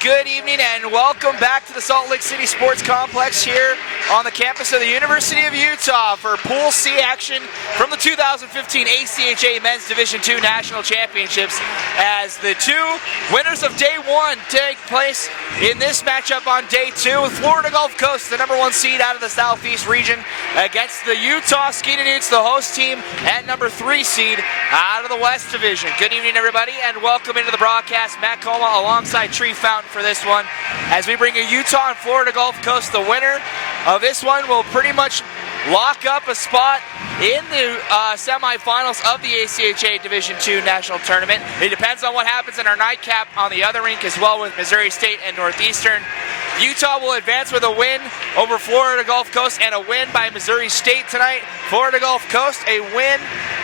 good evening, and welcome back to the Salt Lake City Sports Complex here on the campus of the University of Utah for Pool C action from the 2015 ACHA Men's Division II National Championships, as the two winners of Day 1 take place in this matchup on Day 2, with Florida Gulf Coast, the number 1 seed out of the Southeast region, against the Utah Skeetanutes, the host team, and number 3 seed out of the West Division. Good evening, everybody, and welcome into the broadcast. Matt Coma alongside Tree Fountain for this one, as we bring you Utah and Florida Gulf Coast. The winner of this one will pretty much lock up a spot in the semifinals of the ACHA Division II National Tournament. It depends on what happens in our nightcap on the other rink as well, with Missouri State and Northeastern. Utah will advance with a win over Florida Gulf Coast and a win by Missouri State tonight. Florida Gulf Coast, a win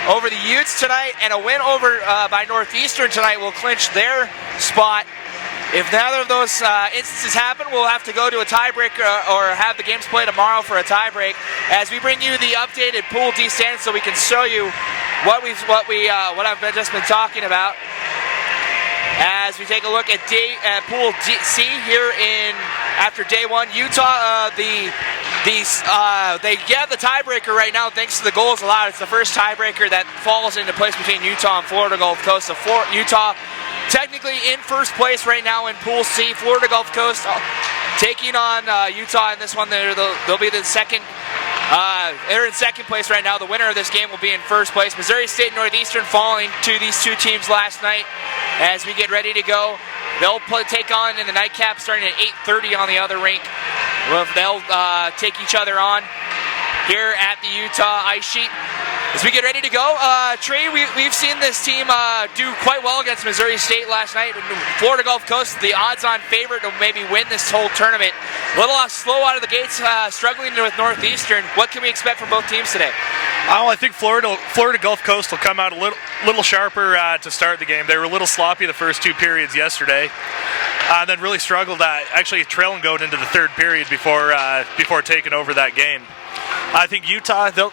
over the Utes tonight, and a win over by Northeastern tonight will clinch their spot. If neither of those instances happen, we'll have to go to a tiebreak or have the games play tomorrow for a tiebreak, as we bring you the updated Pool D standings so we can show you what I've just been talking about. As we take a look at Pool C here after Day 1, Utah, they get the tiebreaker right now thanks to the goals allowed. It's the first tiebreaker that falls into place between Utah and Florida Gulf Coast. So Utah technically in first place right now in Pool C. Florida Gulf Coast taking on Utah in this one. They'll be the second. They're in second place right now. The winner of this game will be in first place. Missouri State and Northeastern falling to these two teams last night. As we get ready to go, they'll take on in the nightcap starting at 8:30 on the other rink. They'll take each other on here at the Utah ice sheet. As we get ready to go, Trey, we've seen this team do quite well against Missouri State last night. Florida Gulf Coast, the odds-on favorite to maybe win this whole tournament. A little slow out of the gates, struggling with Northeastern. What can we expect from both teams today? I think Florida Gulf Coast will come out a little sharper to start the game. They were a little sloppy the first two periods yesterday, and then really struggled actually trailing going into the third period before taking over that game. I think Utah, they'll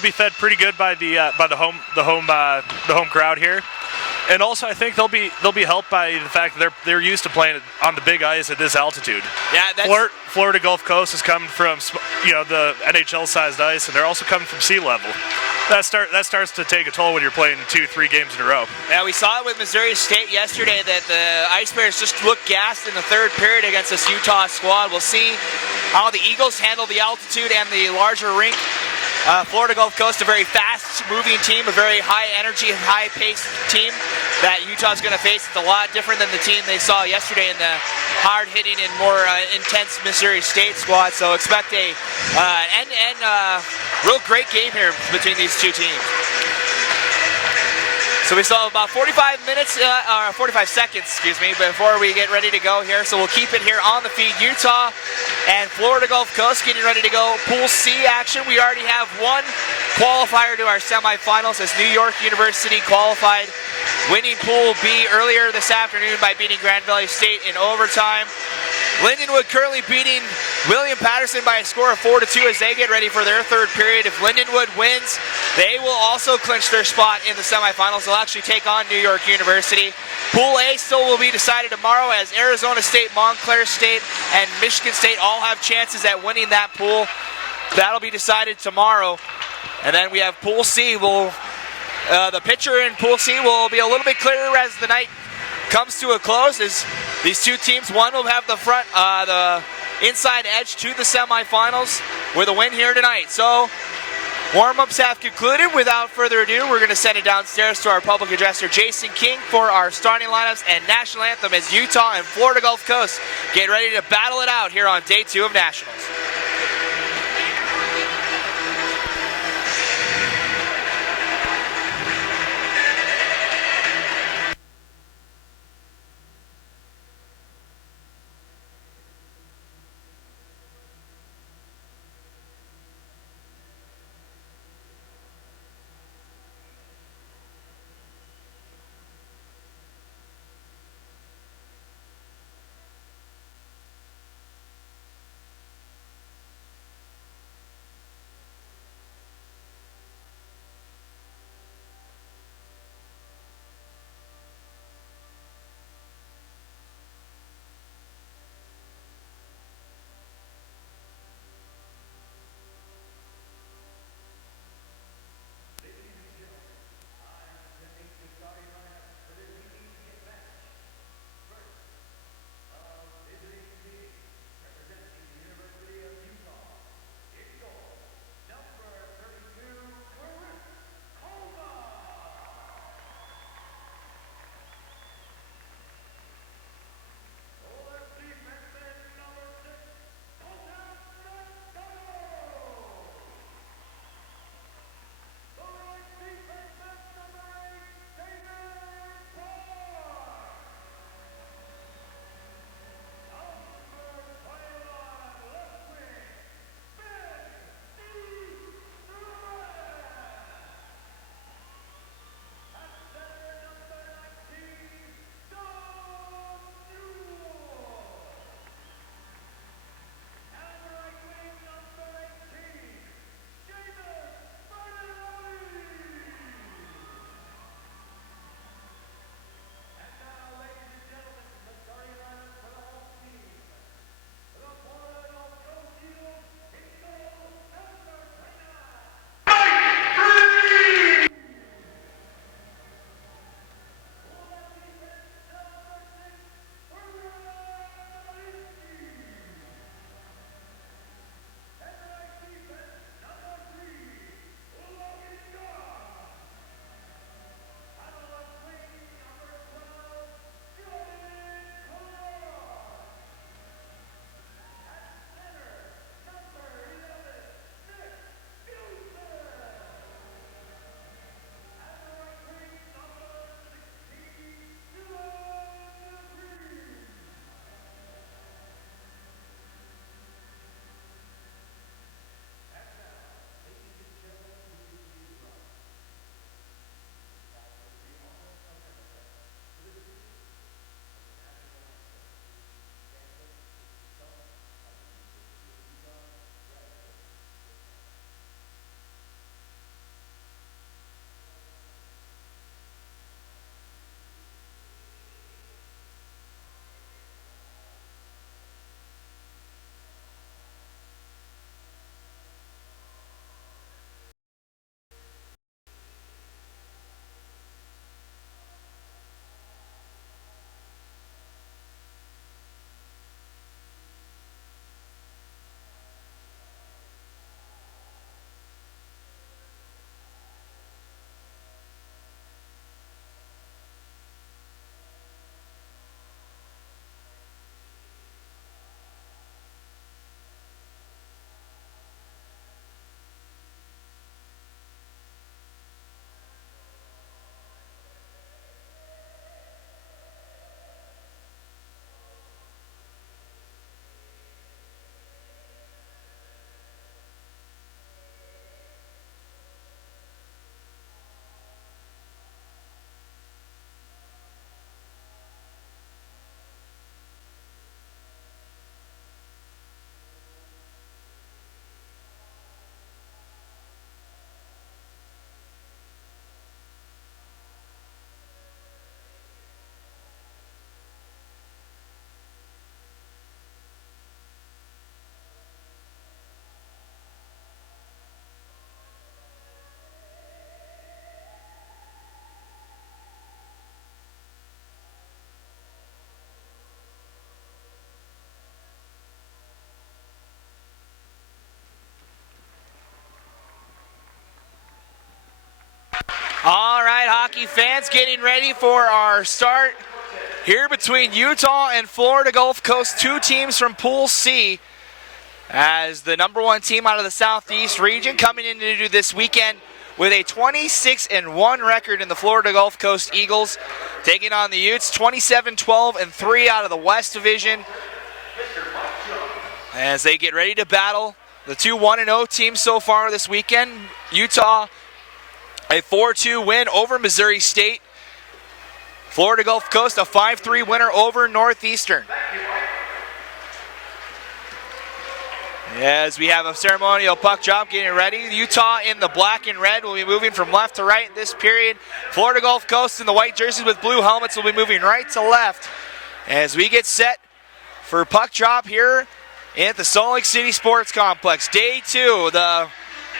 be fed pretty good by the home crowd here, and also I think they'll be helped by the fact that they're used to playing on the big ice at this altitude. Yeah, Florida Gulf Coast is coming from the NHL-sized ice, and they're also coming from sea level. That starts to take a toll when you're playing 2-3 games in a row. Yeah, we saw it with Missouri State yesterday that the Ice Bears just looked gassed in the third period against this Utah squad. We'll see how the Eagles handle the altitude and the larger rink. Florida Gulf Coast, a very fast-moving team, a very high-energy, high-paced team that Utah's going to face. It's a lot different than the team they saw yesterday in the hard-hitting and more intense Missouri State squad. So expect a real great game here between these two teams. So we still have about 45 seconds, before we get ready to go here. So we'll keep it here on the feed. Utah and Florida Gulf Coast getting ready to go. Pool C action. We already have one qualifier to our semifinals, as New York University qualified, winning Pool B earlier this afternoon by beating Grand Valley State in overtime. Lindenwood currently beating William Patterson by a score of 4-2 as they get ready for their third period. If Lindenwood wins, they will also clinch their spot in the semifinals. They'll actually take on New York University. Pool A still will be decided tomorrow, as Arizona State, Montclair State, and Michigan State all have chances at winning that pool. That'll be decided tomorrow. And then we have Pool C. The picture in Pool C will be a little bit clearer as the night comes to a close, as these two teams, one will have the inside edge to the semifinals with a win here tonight. So warm-ups have concluded. Without further ado, we're going to send it downstairs to our public addresser, Jason King, for our starting lineups and national anthem, as Utah and Florida Gulf Coast get ready to battle it out here on Day 2 of Nationals. right, hockey fans, getting ready for our start here between Utah and Florida Gulf Coast, two teams from Pool C, as the number one team out of the Southeast region coming into this weekend with a 26-1 record in the Florida Gulf Coast Eagles, taking on the Utes, 27-12-3 out of the West Division, as they get ready to battle the two 1-0 teams so far this weekend. Utah, a 4-2 win over Missouri State. Florida Gulf Coast, a 5-3 winner over Northeastern. As we have a ceremonial puck drop getting ready. Utah in the black and red will be moving from left to right in this period. Florida Gulf Coast in the white jerseys with blue helmets will be moving right to left as we get set for puck drop here at the Salt Lake City Sports Complex. Day 2, the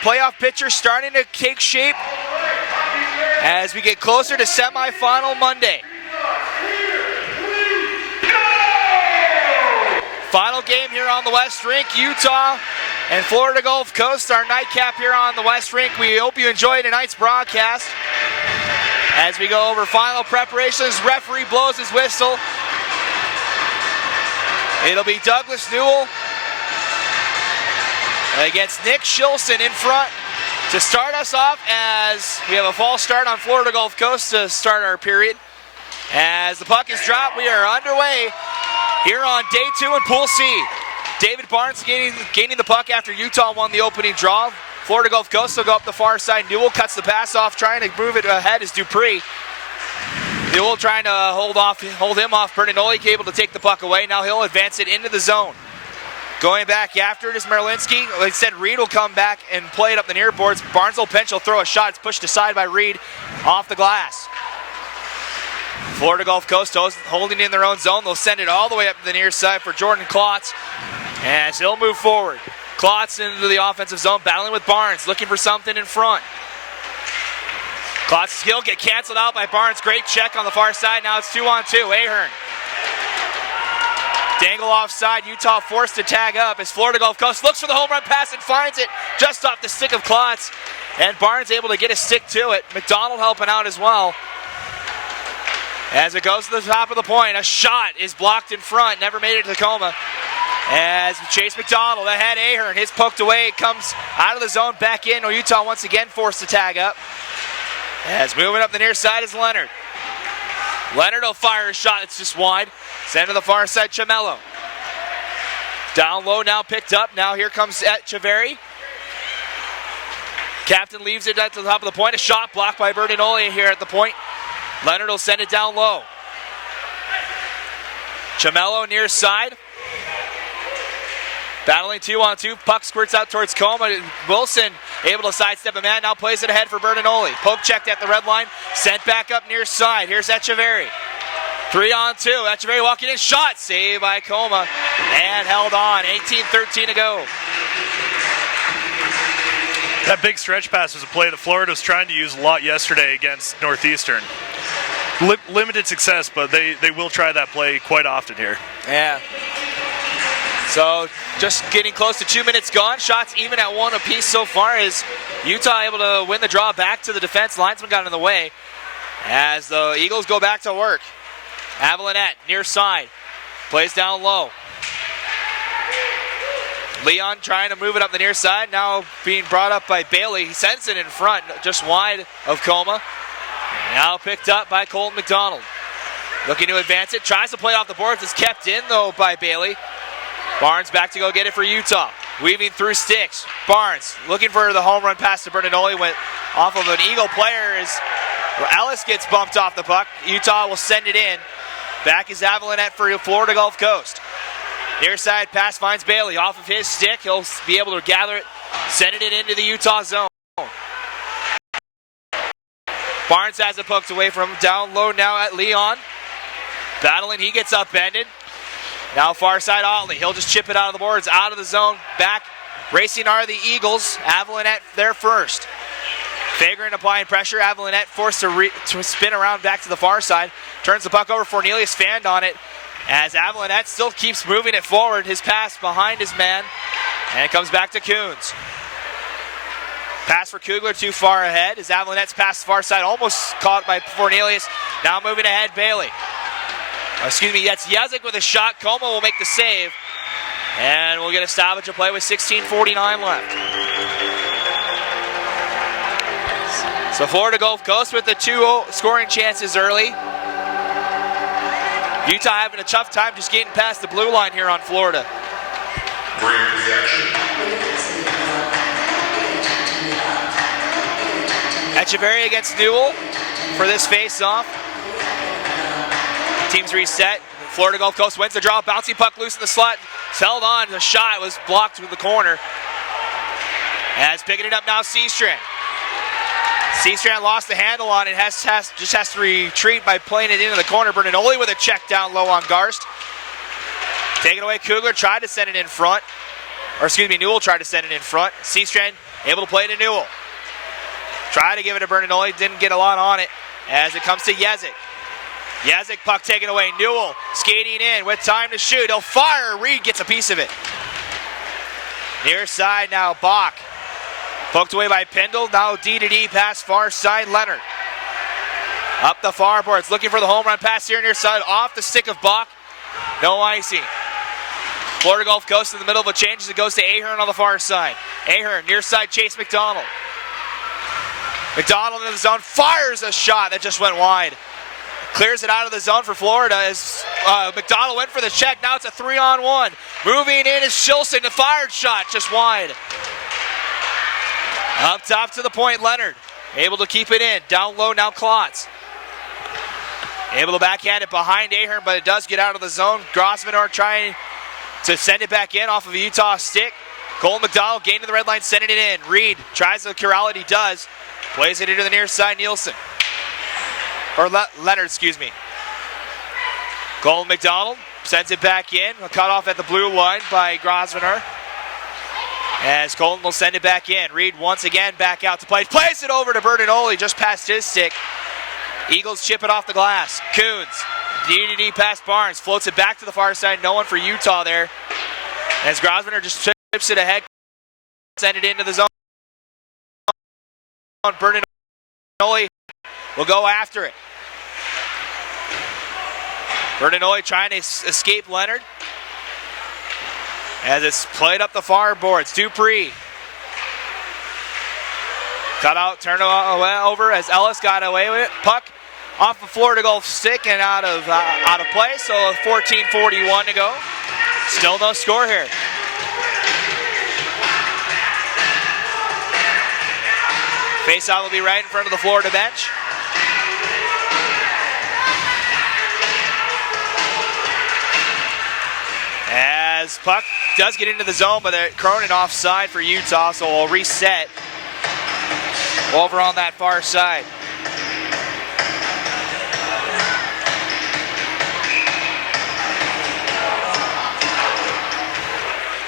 playoff picture starting to take shape as we get closer to semifinal Monday. Final game here on the West Rink, Utah and Florida Gulf Coast, our nightcap here on the West Rink. We hope you enjoy tonight's broadcast as we go over final preparations. Referee blows his whistle. It'll be Douglas Newell against Nick Shilson in front to start us off, as we have a false start on Florida Gulf Coast to start our period. As the puck is dropped, we are underway here on day 2 in Pool C. David Barnes gaining the puck after Utah won the opening draw. Florida Gulf Coast will go up the far side. Newell cuts the pass off, trying to move it ahead is Dupree. Newell trying to hold him off. Bernanoli able to take the puck away. Now he'll advance it into the zone. Going back after it is Merlinski. Like I said, Reed will come back and play it up the near boards. Barnesville Pench will throw a shot. It's pushed aside by Reed off the glass. Florida Gulf Coast holding in their own zone. They'll send it all the way up to the near side for Jordan Klotz as he'll move forward. Klotz into the offensive zone, battling with Barnes, looking for something in front. Klotz's skill get canceled out by Barnes. Great check on the far side. Now it's 2-on-2. Ahern. Dangle offside. Utah forced to tag up as Florida Gulf Coast looks for the home run pass and finds it just off the stick of Klotz. And Barnes able to get a stick to it. McDonald helping out as well. As it goes to the top of the point, a shot is blocked in front. Never made it to Tacoma. As Chase McDonald ahead, Ahern, his poked away. It comes out of the zone, back in. Utah once again forced to tag up. As moving up the near side is Leonard. Leonard will fire a shot. It's just wide. Send to the far side, Chamello. Down low now, picked up. Now here comes Echeverry. Captain leaves it at the top of the point. A shot blocked by Bernanoli here at the point. Leonard will send it down low. Chamello near side. Battling 2-on-2. Puck squirts out towards Coma. Wilson able to sidestep a man. Now plays it ahead for Bernanoli. Poke checked at the red line. Sent back up near side. Here's Echeverry. 3-on-2. Echeverry walking in. Shot. Saved by Coma. And held on. 18-13 to go. That big stretch pass was a play that Florida was trying to use a lot yesterday against Northeastern. Limited success, but they will try that play quite often here. Yeah. So just getting close to 2 minutes gone. Shots even at 1 apiece so far, as Utah able to win the draw back to the defense. Linesman got in the way as the Eagles go back to work. Avalonette near side. Plays down low. Leon trying to move it up the near side. Now being brought up by Bailey. He sends it in front, just wide of Coma. Now picked up by Colton McDonald. Looking to advance it. Tries to play off the boards. It's kept in, though, by Bailey. Barnes back to go get it for Utah. Weaving through sticks. Barnes looking for the home run pass to Bernanoli. Went off of an Eagle player as Ellis gets bumped off the puck. Utah will send it in. Back is Avalonette for Florida Gulf Coast. Near side pass finds Bailey. Off of his stick. He'll be able to gather it. Sending it into the Utah zone. Barnes has it poked away from him. Down low now at Leon. Battling, he gets upended. Now far side Otley. He'll just chip it out of the boards, out of the zone. Back racing are the Eagles. Avalonette there first. Fagerand applying pressure. Avalonette forced to spin around back to the far side. Turns the puck over. Cornelius fanned on it as Avalonette still keeps moving it forward. His pass behind his man. And it comes back to Coons. Pass for Kugler too far ahead as Avalanette's pass the far side, almost caught by Cornelius. Now moving ahead, Bailey. Excuse me, that's Yazik with a shot. Como will make the save. And we'll get a stoppage of play with 16:49 left. So Florida Gulf Coast with the 2 scoring chances early. Utah having a tough time just getting past the blue line here on Florida. Echeverry against Newell for this face-off. Teams reset. Florida Gulf Coast wins the draw. Bouncy puck loose in the slot. It's held on. The shot was blocked with the corner. As picking it up now, Seastrand. Seastrand lost the handle on it. Just has to retreat by playing it into the corner. Bernanoli with a check down low on Garst. Taking away Kugler. Tried to send it in front. Or excuse me, Newell tried to send it in front. Seastrand able to play it to Newell. Tried to give it to Bernanoli. Didn't get a lot on it as it comes to Yazik. Yazik puck taken away. Newell skating in with time to shoot. He'll fire. Reed gets a piece of it. Near side now, Bach. Poked away by Pendle. Now D-to-D pass far side, Leonard. Up the far boards. Looking for the home run pass here near side. Off the stick of Bach. No icing. Florida Gulf Coast in the middle of a change as it goes to Ahern on the far side. Ahern near side, Chase McDonald. McDonald in the zone. Fires a shot that just went wide. Clears it out of the zone for Florida as McDonald went for the check. Now it's a 3-on-1. Moving in is Shilson. The fired shot just wide. Up top to the point, Leonard. Able to keep it in. Down low now, Klotz. Able to backhand it behind Ahern, but it does get out of the zone. Grossman trying to send it back in off of a Utah stick. Cole McDonald gained to the red line, sending it in. Reed tries to corral it. He does. Plays it into the near side, Nielsen. Or Leonard, excuse me. Cole McDonald sends it back in. Cut off at the blue line by Grosvenor. As Colton will send it back in. Reed once again back out to play. Plays it over to Bernanoli just past his stick. Eagles chip it off the glass. Coons. D-to-D past Barnes. Floats it back to the far side. No one for Utah there. As Grosvenor just chips it ahead. Send it into the zone. Bernanoli will go after it. Bernanoli trying to escape Leonard. As it's played up the far boards. Dupree. Cut out, turn it over as Ellis got away with it. Puck off the Florida Gulf stick and out of play. So 14:41 to go. Still no score here. Faceoff will be right in front of the Florida bench. As puck does get into the zone, but Cronin offside for Utah, so we'll reset over on that far side.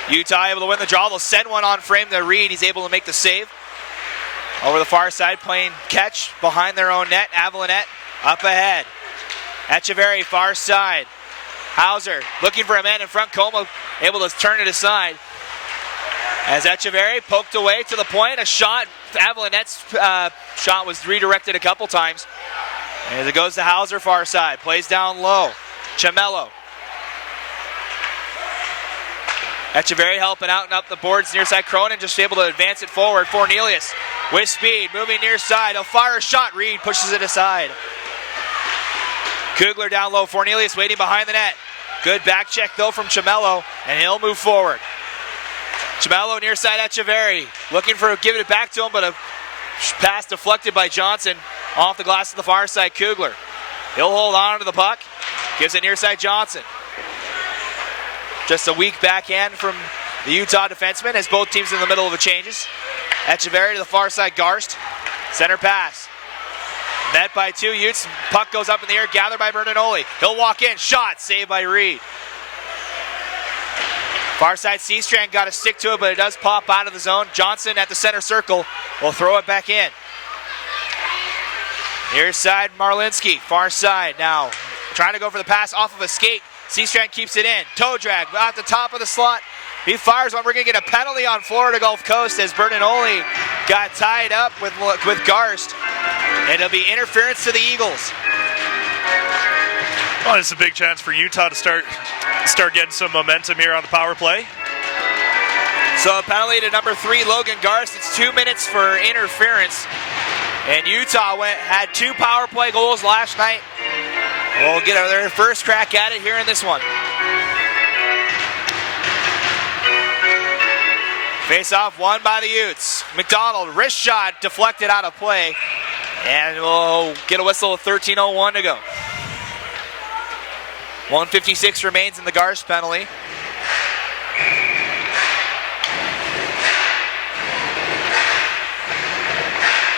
Utah able to win the draw. They'll send one on frame to Reed. He's able to make the save. Over the far side, playing catch behind their own net. Avalanette up ahead. Echeverry, far side. Hauser looking for a man in front. Como able to turn it aside. As Echeverry poked away to the point. A shot. Avalanette's shot was redirected a couple times. As it goes to Hauser, far side. Plays down low. Chamello. Echeverry helping out and up the boards near side. Cronin just able to advance it forward. Cornelius with speed, moving near side. He'll fire a shot. Reed pushes it aside. Kugler down low. Cornelius waiting behind the net. Good back check though from Chamello, and he'll move forward. Chamello near side Echeverry. Looking for giving it back to him, but a pass deflected by Johnson off the glass to the far side. Kugler. He'll hold on to the puck. Gives it near side Johnson. Just a weak backhand from the Utah defenseman as both teams in the middle of the changes. Echeverry to the far side, Garst. Center pass. Met by two Utes. Puck goes up in the air, gathered by Bernanoli. He'll walk in, shot, saved by Reed. Far side, Seastrand got a stick to it, but it does pop out of the zone. Johnson at the center circle will throw it back in. Near side, Marlinski, far side now. Trying to go for the pass off of a skate. Seastrand keeps it in. Toe drag at the top of the slot. He fires one. We're going to get a penalty on Florida Gulf Coast as Bernanoli got tied up with Garst, and it'll be interference to the Eagles. Well, it's a big chance for Utah to start getting some momentum here on the power play. So a penalty to number 3, Logan Garst. It's 2 minutes for interference. And Utah had 2 power play goals last night. We'll get their first crack at it here in this one. Face off won by the Utes. McDonald, wrist shot, deflected out of play. And we'll get a whistle with 13:01 to go. 1:56 remains in the Garst penalty.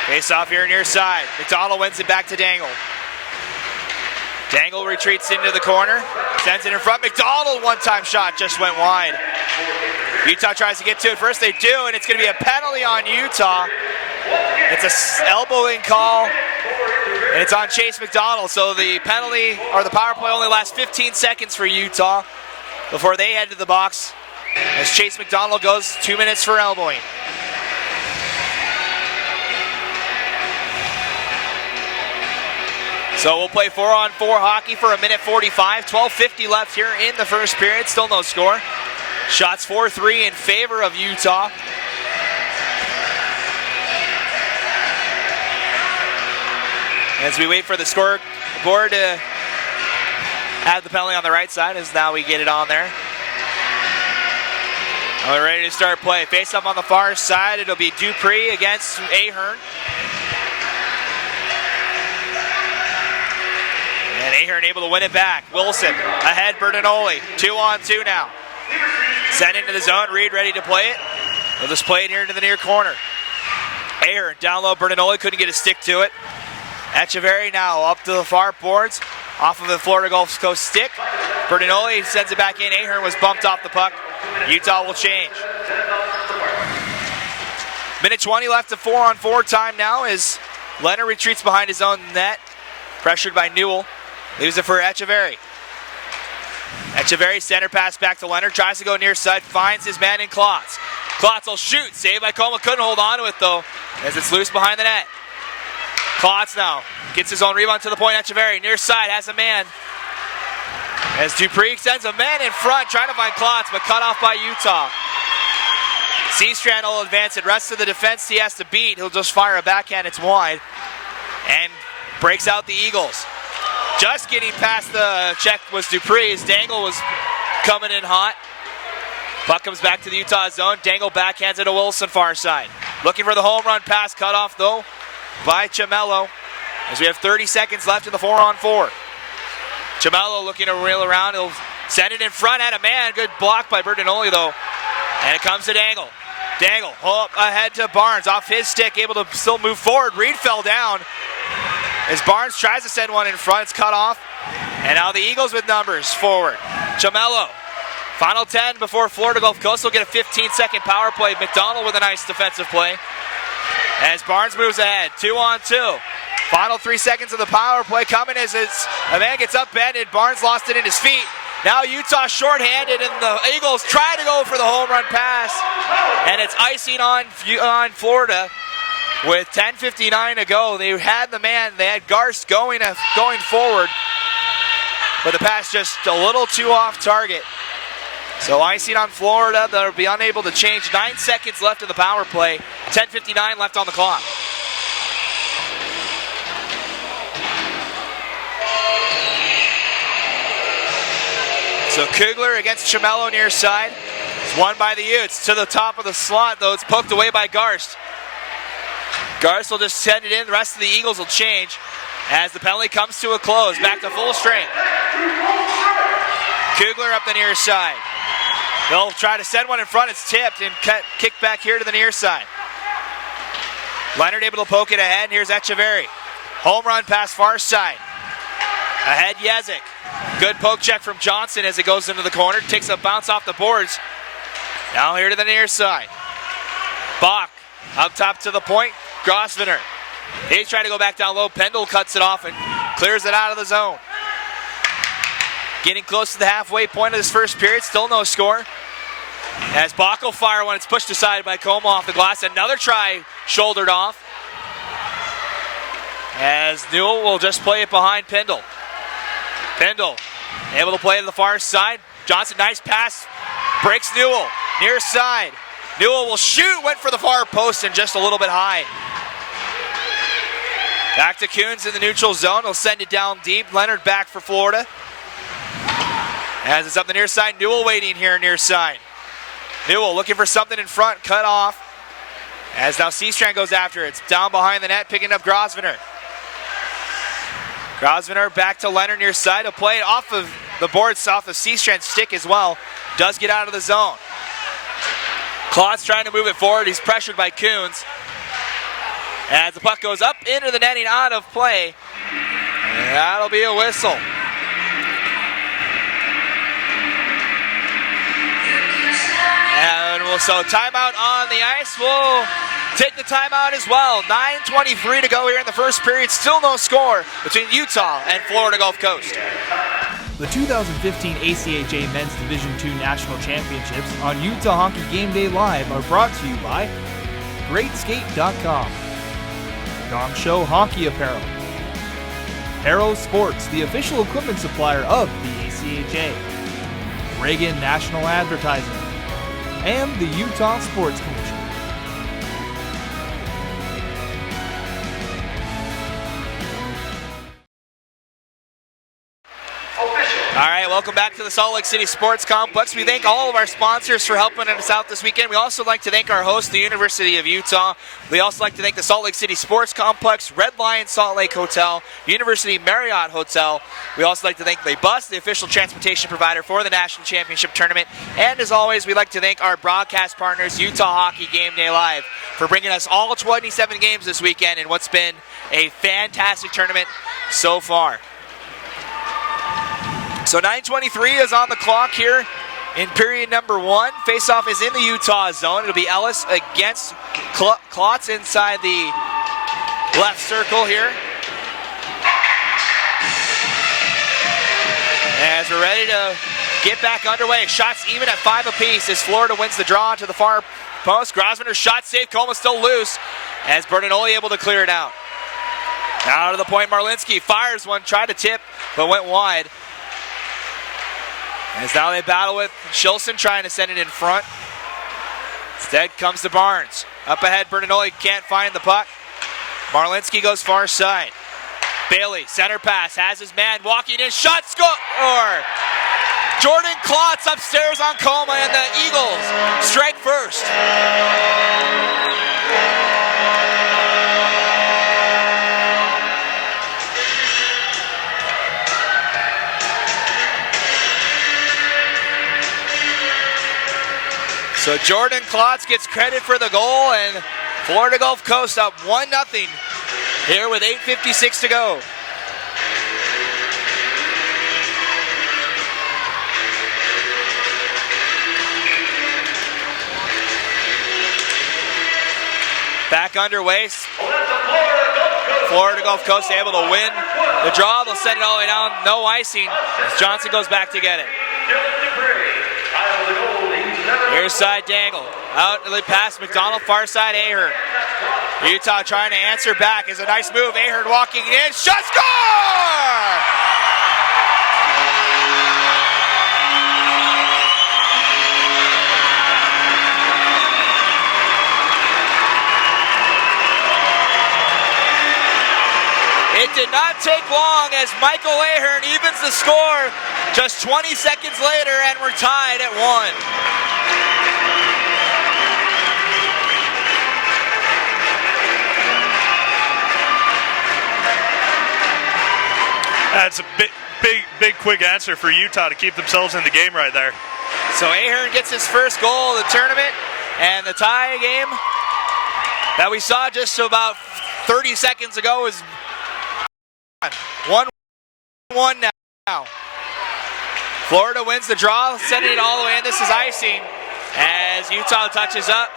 Face off here near side. McDonald wins it back to Dangle. Dangle retreats into the corner, sends it in front. McDonald, one-time shot, just went wide. Utah tries to get to it first. They do, and it's going to be a penalty on Utah. It's an elbowing call, and it's on Chase McDonald. So the penalty, or the power play, only lasts 15 seconds for Utah before they head to the box as Chase McDonald goes 2 minutes for elbowing. So we'll play 4-on-4 hockey for 1:45. 12:50 left here in the first period. Still no score. Shots 4-3 in favor of Utah. As we wait for the scoreboard to have the penalty on the right side, as now we get it on there. And we're ready to start play. Face up on the far side. It'll be Dupree against Ahern. And Ahern able to win it back. Wilson ahead, Bertinoli. 2-on-2 now. Sent into the zone. Reed ready to play it. They'll just play it here into the near corner. Ahern down low. Bertinoli couldn't get a stick to it. Echeverry now up to the far boards. Off of the Florida Gulf Coast stick. Bertinoli sends it back in. Ahern was bumped off the puck. Utah will change. Minute 20 left to 4-on-4 time now as Leonard retreats behind his own net. Pressured by Newell. Leaves it for Echeverry. Echeverry center pass back to Leonard. Tries to go near side. Finds his man in Klotz. Klotz will shoot. Saved by Coma. Couldn't hold on to it though as it's loose behind the net. Klotz now gets his own rebound to the point. Echeverry near side has a man. As Dupree sends a man in front trying to find Klotz but cut off by Utah. Seastrand will advance it. Rest of the defense he has to beat. He'll just fire a backhand. It's wide. And breaks out the Eagles. Just getting past the check was Dupree as Dangle was coming in hot. Puck comes back to the Utah zone. Dangle backhands it to Wilson far side. Looking for the home run pass, cut off though by Chamello as we have 30 seconds left in the 4-on-4. Chamello looking to reel around. He'll send it in front at a man. Good block by Bertinoli though. And it comes to Dangle. Dangle up ahead to Barnes off his stick, able to still move forward. Reed fell down. As Barnes tries to send one in front, it's cut off. And now the Eagles with numbers forward. Chamello, final 10 before Florida Gulf Coast will get a 15-second power play. McDonald with a nice defensive play. As Barnes moves ahead, 2-on-2. Final 3 seconds of the power play coming as a man gets upended. Barnes lost it in his feet. Now Utah shorthanded and the Eagles try to go for the home run pass. And it's icing on Florida. With 10:59 to go, they had the man. They had Garst going forward, but the pass just a little too off target. So icing on Florida. They'll be unable to change. 9 seconds left in the power play. 10:59 left on the clock. So Kugler against Chamello near side. It's won by the Utes to the top of the slot, though it's poked away by Garst. Garst will just send it in. The rest of the Eagles will change as the penalty comes to a close. Back to full strength. Kugler up the near side. They'll try to send one in front. It's tipped and kicked back here to the near side. Leonard able to poke it ahead. And here's Echeverry. Home run pass far side. Ahead Yezik. Good poke check from Johnson as it goes into the corner. Takes a bounce off the boards. Now here to the near side. Bach up top to the point. Grosvenor. He's trying to go back down low. Pendle cuts it off and clears it out of the zone. Getting close to the halfway point of this first period. Still no score. As Bach will fire when it's pushed aside by Coma off the glass. Another try shouldered off. As Newell will just play it behind Pendle. Pendle able to play to the far side. Johnson, nice pass, breaks Newell, near side. Newell will shoot, went for the far post and just a little bit high. Back to Coons in the neutral zone. He'll send it down deep. Leonard back for Florida. As it's up the near side, Newell waiting here near side. Newell looking for something in front, cut off. As now Seastrand goes after it. It's down behind the net, picking up Grosvenor. Grosvenor back to Leonard near side. He'll play it off of the boards, off of Seastrand's stick as well. Does get out of the zone. Klotz trying to move it forward. He's pressured by Coons. As the puck goes up into the netting, out of play. And that'll be a whistle. And so timeout on the ice. We'll take the timeout as well. 9:23 to go here in the first period. Still no score between Utah and Florida Gulf Coast. The 2015 ACHA Men's Division II National Championships on Utah Hockey Game Day Live are brought to you by GreatSkate.com, Gong Show Hockey Apparel, Aero Sports, the official equipment supplier of the ACHA, Reagan National Advertising, and the Utah Sports Commission. All right, welcome back to the Salt Lake City Sports Complex. We thank all of our sponsors for helping us out this weekend. We also like to thank our host, the University of Utah. We also like to thank the Salt Lake City Sports Complex, Red Lion Salt Lake Hotel, University Marriott Hotel. We also like to thank the bus, the official transportation provider for the National Championship Tournament. And as always, we'd like to thank our broadcast partners, Utah Hockey Game Day Live, for bringing us all 27 games this weekend in what's been a fantastic tournament so far. So 9:23 is on the clock here in period number one. Faceoff is in the Utah zone. It'll be Ellis against Klotz inside the left circle here. As we're ready to get back underway. Shots even at 5 apiece as Florida wins the draw to the far post. Grosvenor shot safe. Coma still loose as Bertinoli able to clear it out. Now to the point, Marlinski fires one, tried to tip, but went wide. As now they battle with Shilson trying to send it in front. Instead comes to Barnes. Up ahead, Bertinoli can't find the puck. Marlinski goes far side. Bailey, center pass, has his man walking in, shot, score! Jordan Klotz upstairs on Coma, and the Eagles strike first. So Jordan Klotz gets credit for the goal, and Florida Gulf Coast up 1-0 here with 8:56 to go. Back underway. Florida Gulf Coast able to win the draw. They'll send it all the way down. No icing as Johnson goes back to get it. Near side Dangle. Out the pass, McDonald, far side Ahern. Utah trying to answer back. Is a nice move. Ahern walking in. Shot, score! It did not take long as Michael Ahern evens the score just 20 seconds later, and we're tied at 1. That's a big quick answer for Utah to keep themselves in the game right there. So Ahern gets his first goal of the tournament, and the tie game that we saw just about 30 seconds ago is 1-1 now. Florida wins the draw, sending it all the way in. This is icing as Utah touches up.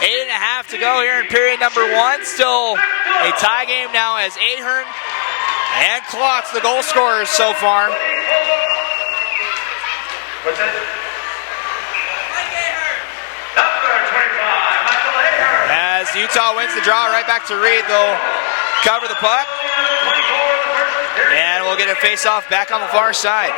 8.5 to go here in period number 1. Still a tie game now as Ahern and Klotz, the goal scorers so far. As as Utah wins the draw. Right back to Reed. They'll cover the puck. And we'll get a face-off back on the far side.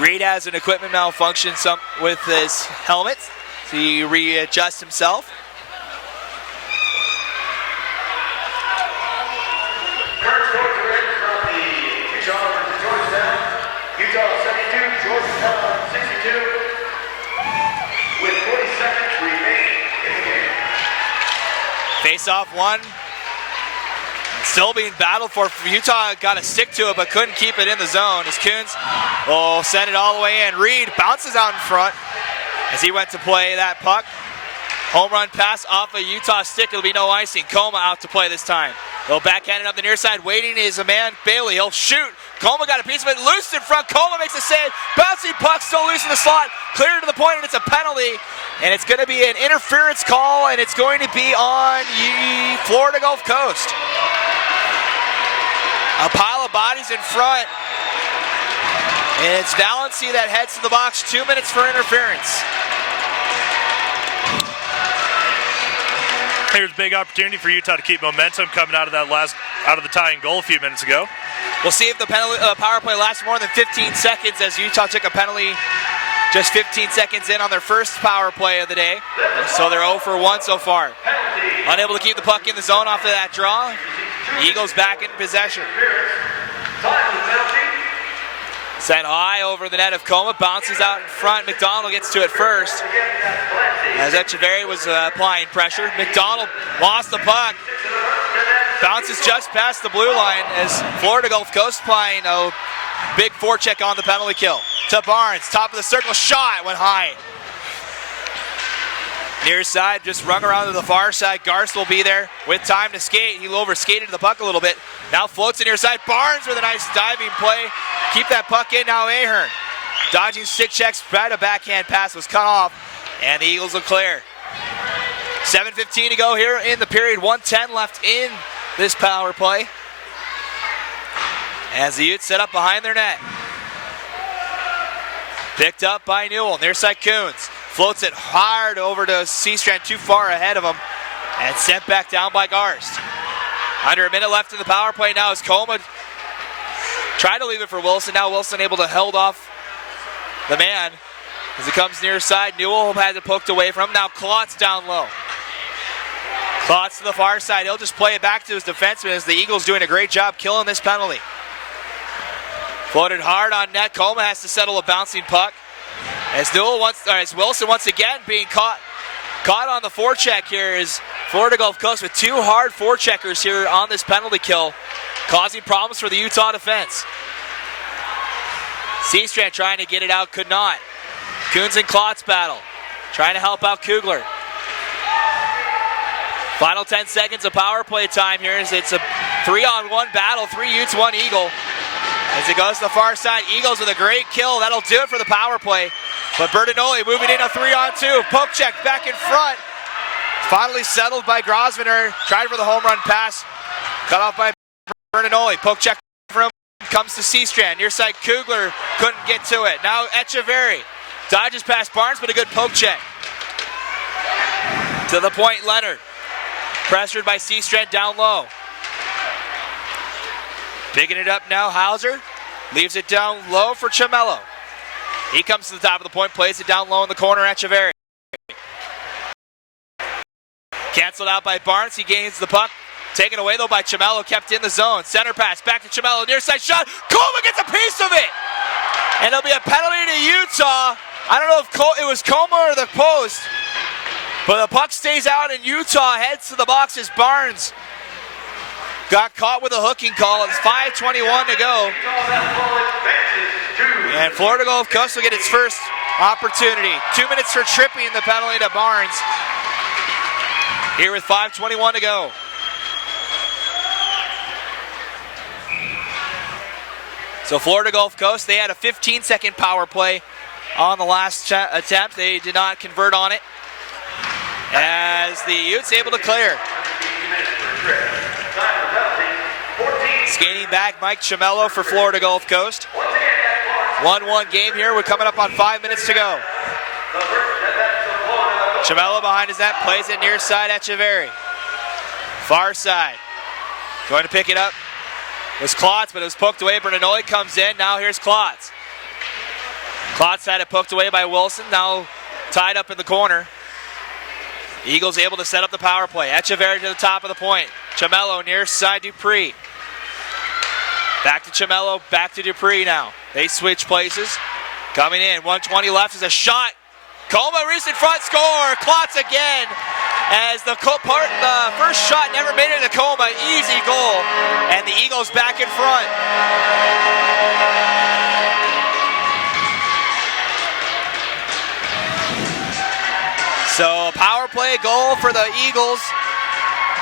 Reed has an equipment malfunction with his helmet, so he readjusts himself. Utah 72, Georgetown 62, with 40 seconds remaining in the game. Face-off one. Still being battled for. Utah got to stick to it, but couldn't keep it in the zone. As Coons will send it all the way in. Reed bounces out in front as he went to play that puck. Home run pass off a Utah stick. It'll be no icing. Coma out to play this time. They'll backhand it up the near side. Waiting is a man, Bailey. He'll shoot. Coma got a piece of it loose in front. Coma makes a save. Bouncing puck still loose in the slot. Cleared to the point, and it's a penalty. And it's going to be an interference call, and it's going to be on Florida Gulf Coast. A pile of bodies in front. And it's Valency that heads to the box. 2 minutes for interference. Here's a big opportunity for Utah to keep momentum coming out of the tying goal a few minutes ago. We'll see if the power play lasts more than 15 seconds, as Utah took a penalty just 15 seconds in on their first power play of the day. So they're 0 for 1 so far. Unable to keep the puck in the zone off of that draw. Eagles back in possession. Sent high over the net of Coma, bounces out in front. McDonald gets to it first, as Echeverry was applying pressure. McDonald lost the puck. Bounces just past the blue line as Florida Gulf Coast applying a big forecheck on the penalty kill. To Barnes, top of the circle, shot, went high. Near side, just rung around to the far side. Garst will be there with time to skate. He over-skated the puck a little bit. Now floats it near side. Barnes with a nice diving play. Keep that puck in now, Ahern. Dodging stick checks, tried a backhand pass, was cut off, and the Eagles will clear. 7:15 to go here in the period. 1:10 left in this power play. As the Utes set up behind their net. Picked up by Newell. Near side Coons. Floats it hard over to Seastrand, too far ahead of him, and sent back down by Garst. Under a minute left in the power play now as Coma tried to leave it for Wilson. Now Wilson able to hold off the man as he comes near side. Newell had it poked away from him. Now Klotz down low. Klotz to the far side. He'll just play it back to his defenseman as the Eagles doing a great job killing this penalty. Floated hard on net. Coma has to settle a bouncing puck. As Wilson once again being caught on the forecheck here is Florida Gulf Coast with two hard forecheckers here on this penalty kill, causing problems for the Utah defense. Seastrand trying to get it out, could not. Coons and Klotz battle, trying to help out Kugler. Final 10 seconds of power play time here as it's a 3-on-1 battle, 3 Utes, 1 Eagle. As it goes to the far side, Eagles with a great kill. That'll do it for the power play. But Bertinoli moving in a 3-on-2. Poke check back in front. Finally settled by Grosvenor. Tried for the home run pass. Cut off by Bertinoli. Poke check from him. Comes to Seastrand. Near side Kugler couldn't get to it. Now Echeverry dodges past Barnes, but a good poke check. To the point, Leonard. Pressured by Seastrand down low. Picking it up now, Hauser. Leaves it down low for Chamello. He comes to the top of the point, plays it down low in the corner, Echeverry. Canceled out by Barnes, he gains the puck. Taken away though by Chamello, kept in the zone. Center pass, back to Chamello, near side shot. Coma gets a piece of it! And there'll be a penalty to Utah. I don't know if it was Coma or the post, but the puck stays out and Utah heads to the box as Barnes got caught with a hooking call. It's 5:21 to go. And Florida Gulf Coast will get its first opportunity. 2 minutes for tripping the penalty to Barnes. Here with 5:21 to go. So Florida Gulf Coast, they had a 15-second power play on the last attempt. They did not convert on it. As the Utes able to clear. Skating back, Mike Chamello for Florida Gulf Coast. 1-1 game here. We're coming up on 5 minutes to go. Chamello behind his net, plays it near side Echeverry. Far side. Going to pick it up was Klotz, but it was poked away. Bernanoli comes in. Now here's Klotz. Klotz had it poked away by Wilson. Now tied up in the corner. Eagles able to set up the power play. Echeverry to the top of the point. Chamello near side Dupree. Back to Chamello, back to Dupree now. They switch places. Coming in, 1:20 left is a shot. Coma reaches in front, score. Klotz again. As the first shot never made it to Coma, easy goal. And the Eagles back in front. So a power play goal for the Eagles.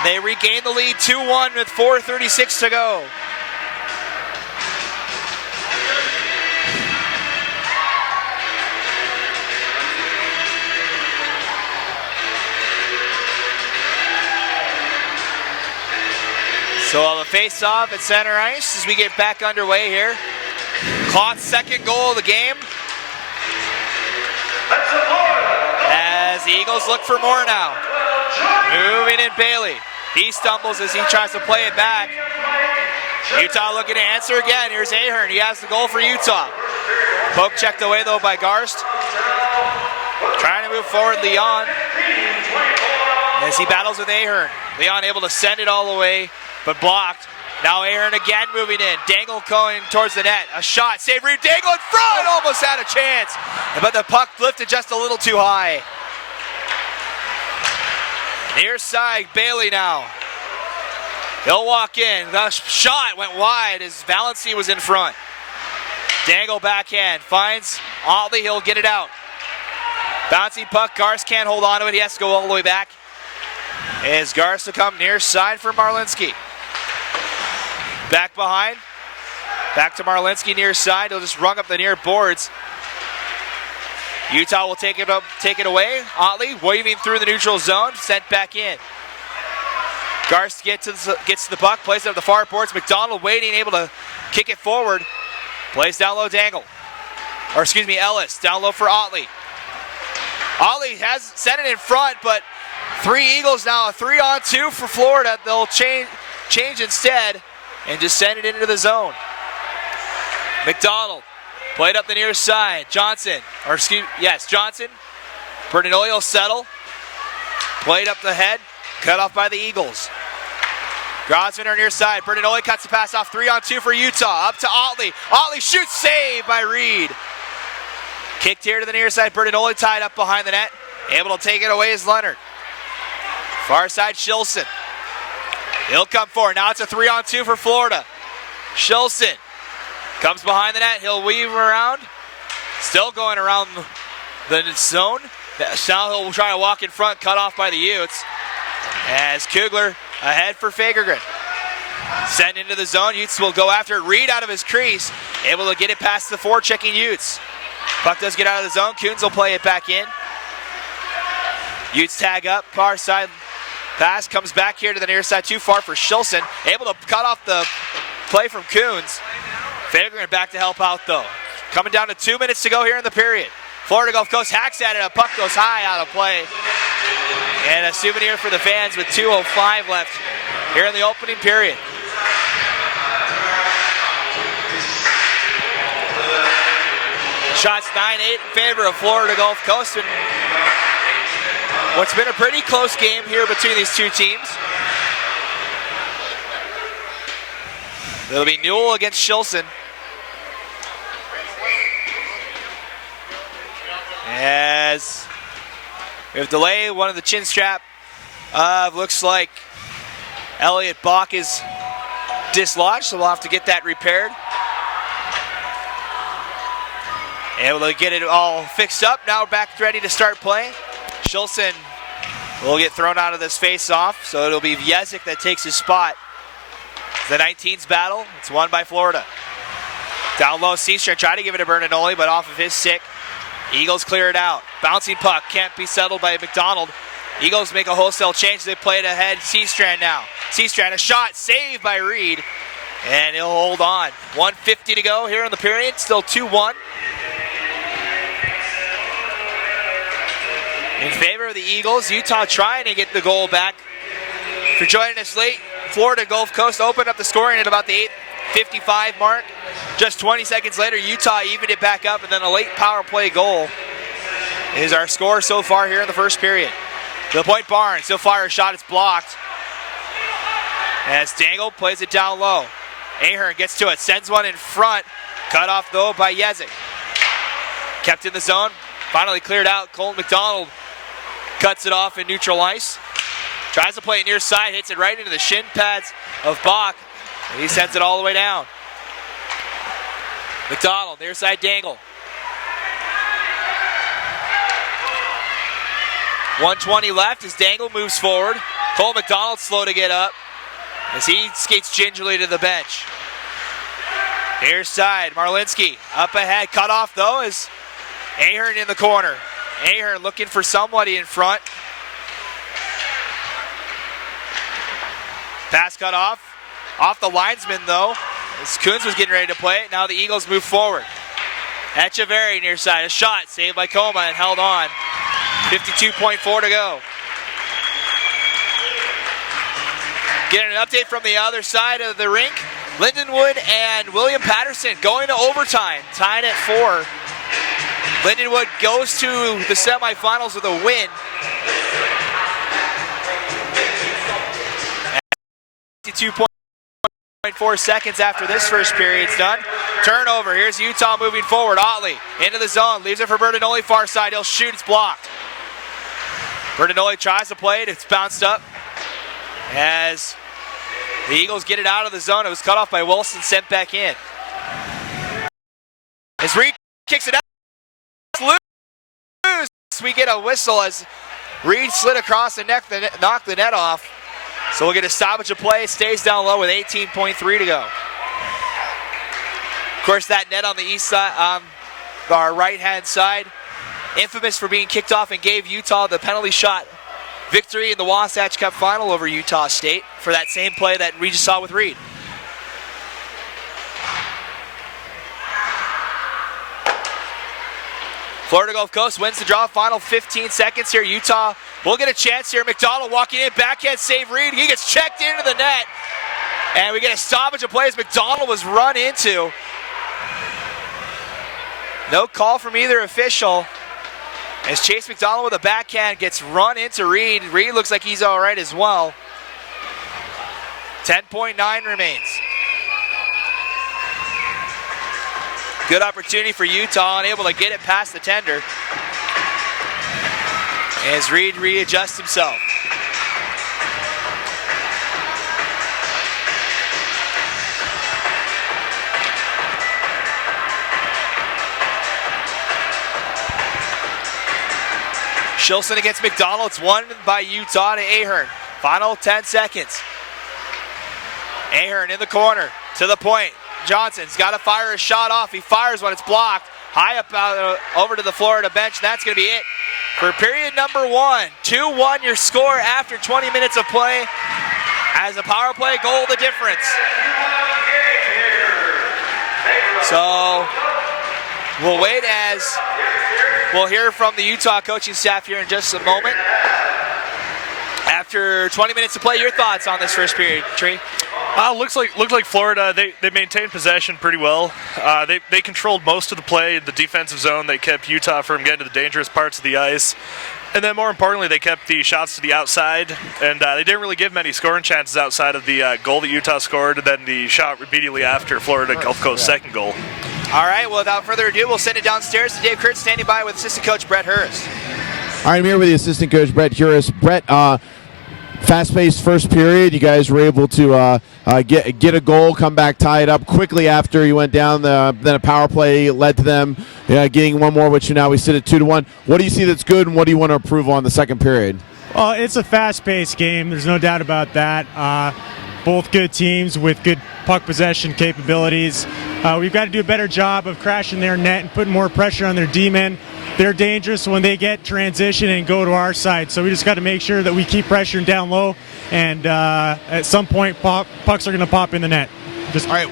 They regain the lead 2-1 with 4:36 to go. So on the face-off at center ice as we get back underway here. Klotz's second goal of the game. As the Eagles look for more now. Moving in Bailey. He stumbles as he tries to play it back. Utah looking to answer again. Here's Ahern. He has the goal for Utah. Poke checked away though by Garst. Trying to move forward, Leon. As he battles with Ahern. Leon able to send it all the way, but blocked. Now Ahern again moving in. Dangle going towards the net. A shot. Save Reed. Dangle in front. Almost had a chance. But the puck lifted just a little too high. Near side, Bailey now. He'll walk in. The shot went wide as Valency was in front. Dangle backhand. Finds Otley. He'll get it out. Bouncing puck. Garst can't hold on to it. He has to go all the way back. As Garst will come near side for Marlinski. Back behind. Back to Marlinski near side. He'll just rung up the near boards. Utah will take it away. Otley waving through the neutral zone. Sent back in. Garst gets to the puck. Plays it up the far boards. McDonald waiting, able to kick it forward. Plays down low Dangle. Or excuse me, Ellis. Down low for Otley. Otley has sent it in front, but three Eagles now. A 3-on-2 for Florida. They'll change instead and just send it into the zone. McDonald played up the near side. Johnson. Bernanoli will settle. Played up the head. Cut off by the Eagles. Grosvenor near side. Bernanoli cuts the pass off. 3-on-2 for Utah. Up to Otley. Otley shoots. Save by Reed. Kicked here to the near side. Bernanoli tied up behind the net. Able to take it away is Leonard. Far side, Shilson. He'll come forward. Now it's a 3-on-2 for Florida. Shilson comes behind the net. He'll weave around. Still going around the zone. Now he'll try to walk in front, cut off by the Utes. As Kugler ahead for Fagergren. Sent into the zone. Utes will go after it. Reed out of his crease. Able to get it past the forechecking Utes. Puck does get out of the zone. Coons will play it back in. Utes tag up. Far side pass comes back here to the near side. Too far for Shilson. Able to cut off the play from Coons. Fagergren back to help out though. Coming down to 2 minutes to go here in the period. Florida Gulf Coast hacks at it. A puck goes high out of play. And a souvenir for the fans with 2:05 left here in the opening period. Shots 9-8 in favor of Florida Gulf Coast. And what's been a pretty close game here between these two teams. It'll be Newell against Shilson. As we have delay, one of the chin strap looks like Elliot Bach is dislodged, so we'll have to get that repaired. Able to get it all fixed up. Now back ready to start playing. Shilson will get thrown out of this face-off, so it'll be Viesic that takes his spot. The 19s battle. It's won by Florida. Down low, Seastrand tried to give it to Bernanoli, but off of his stick. Eagles clear it out. Bouncing puck can't be settled by McDonald. Eagles make a wholesale change. They play it ahead. Seastrand now. Seastrand, a shot saved by Reed. And he'll hold on. 1:50 to go here in the period. Still 2-1. in favor of the Eagles. Utah trying to get the goal back. If you're joining us late, Florida Gulf Coast opened up the scoring at about the 8:55 mark. Just 20 seconds later, Utah evened it back up, and then a late power play goal is our score so far here in the first period. To the point, Barnes, he'll fire a shot, it's blocked. As Dangle plays it down low. Ahern gets to it, sends one in front. Cut off though by Yezik. Kept in the zone, finally cleared out. Colton McDonald cuts it off in neutral ice. Tries to play it near side, hits it right into the shin pads of Bach. And he sends it all the way down. McDonald, near side Dangle. 1:20 left as Dangle moves forward. Cole McDonald slow to get up as he skates gingerly to the bench. Near side, Marlinski up ahead, cut off though as Ahern in the corner. Ahern looking for somebody in front. Pass cut off the linesman though, as Coons was getting ready to play it. Now the Eagles move forward. Echeverry near side, a shot saved by Coma and held on. 52.4 to go. Getting an update from the other side of the rink. Lindenwood and William Patterson going to overtime, tied at 4. Lindenwood goes to the semifinals with a win. 52.4 seconds after this first period's done. Turnover, here's Utah moving forward. Otley into the zone, leaves it for Bertinoli, far side, he'll shoot, it's blocked. Bertinoli tries to play it, it's bounced up. As the Eagles get it out of the zone, it was cut off by Wilson, sent back in. As Reed kicks it out, loose. We get a whistle as Reed slid across the neck, knocked the net off. So we'll get a stoppage of play, stays down low with 18.3 to go. Of course, that net on the east side, on our right-hand side, infamous for being kicked off and gave Utah the penalty shot victory in the Wasatch Cup final over Utah State for that same play that we just saw with Reed. Florida Gulf Coast wins the draw, final 15 seconds here. Utah will get a chance here. McDonald walking in, backhand save Reed. He gets checked into the net. And we get a stoppage of play as McDonald was run into. No call from either official. As Chase McDonald with a backhand gets run into Reed. Reed looks like he's all right as well. 10.9 remains. Good opportunity for Utah, unable to get it past the tender. As Reed readjusts himself. Shilson against McDonald. It's won by Utah to Ahern. Final 10 seconds. Ahern in the corner, to the point. Johnson's got to fire a shot off. He fires when it's blocked. High up over to the Florida bench. And that's going to be it for period number 1. 2-1 your score after 20 minutes of play. As a power play goal, the difference. So we'll wait as we'll hear from the Utah coaching staff here in just a moment. After 20 minutes to play, your thoughts on this first period, Tree? Looks like Florida, they maintained possession pretty well. They controlled most of the play in the defensive zone. They kept Utah from getting to the dangerous parts of the ice. And then more importantly, they kept the shots to the outside. And they didn't really give many scoring chances outside of the goal that Utah scored and then the shot immediately after Florida Gulf Coast's second goal. All right, well, without further ado, we'll send it downstairs to Dave Kurtz, standing by with assistant coach Brett Hurst. All right, I'm here with the assistant coach, Brett Hurst. Brett, fast-paced first period. You guys were able to get a goal, come back, tie it up quickly after you went down. Then a power play led to them getting one more, which now we sit at 2-1. What do you see that's good, and what do you want to improve on the second period? Well, it's a fast-paced game. There's no doubt about that. Both good teams with good puck possession capabilities. We've got to do a better job of crashing their net and putting more pressure on their D-men. They're dangerous when they get transition and go to our side. So we just got to make sure that we keep pressuring down low, and at some point pucks are going to pop in the net. All right,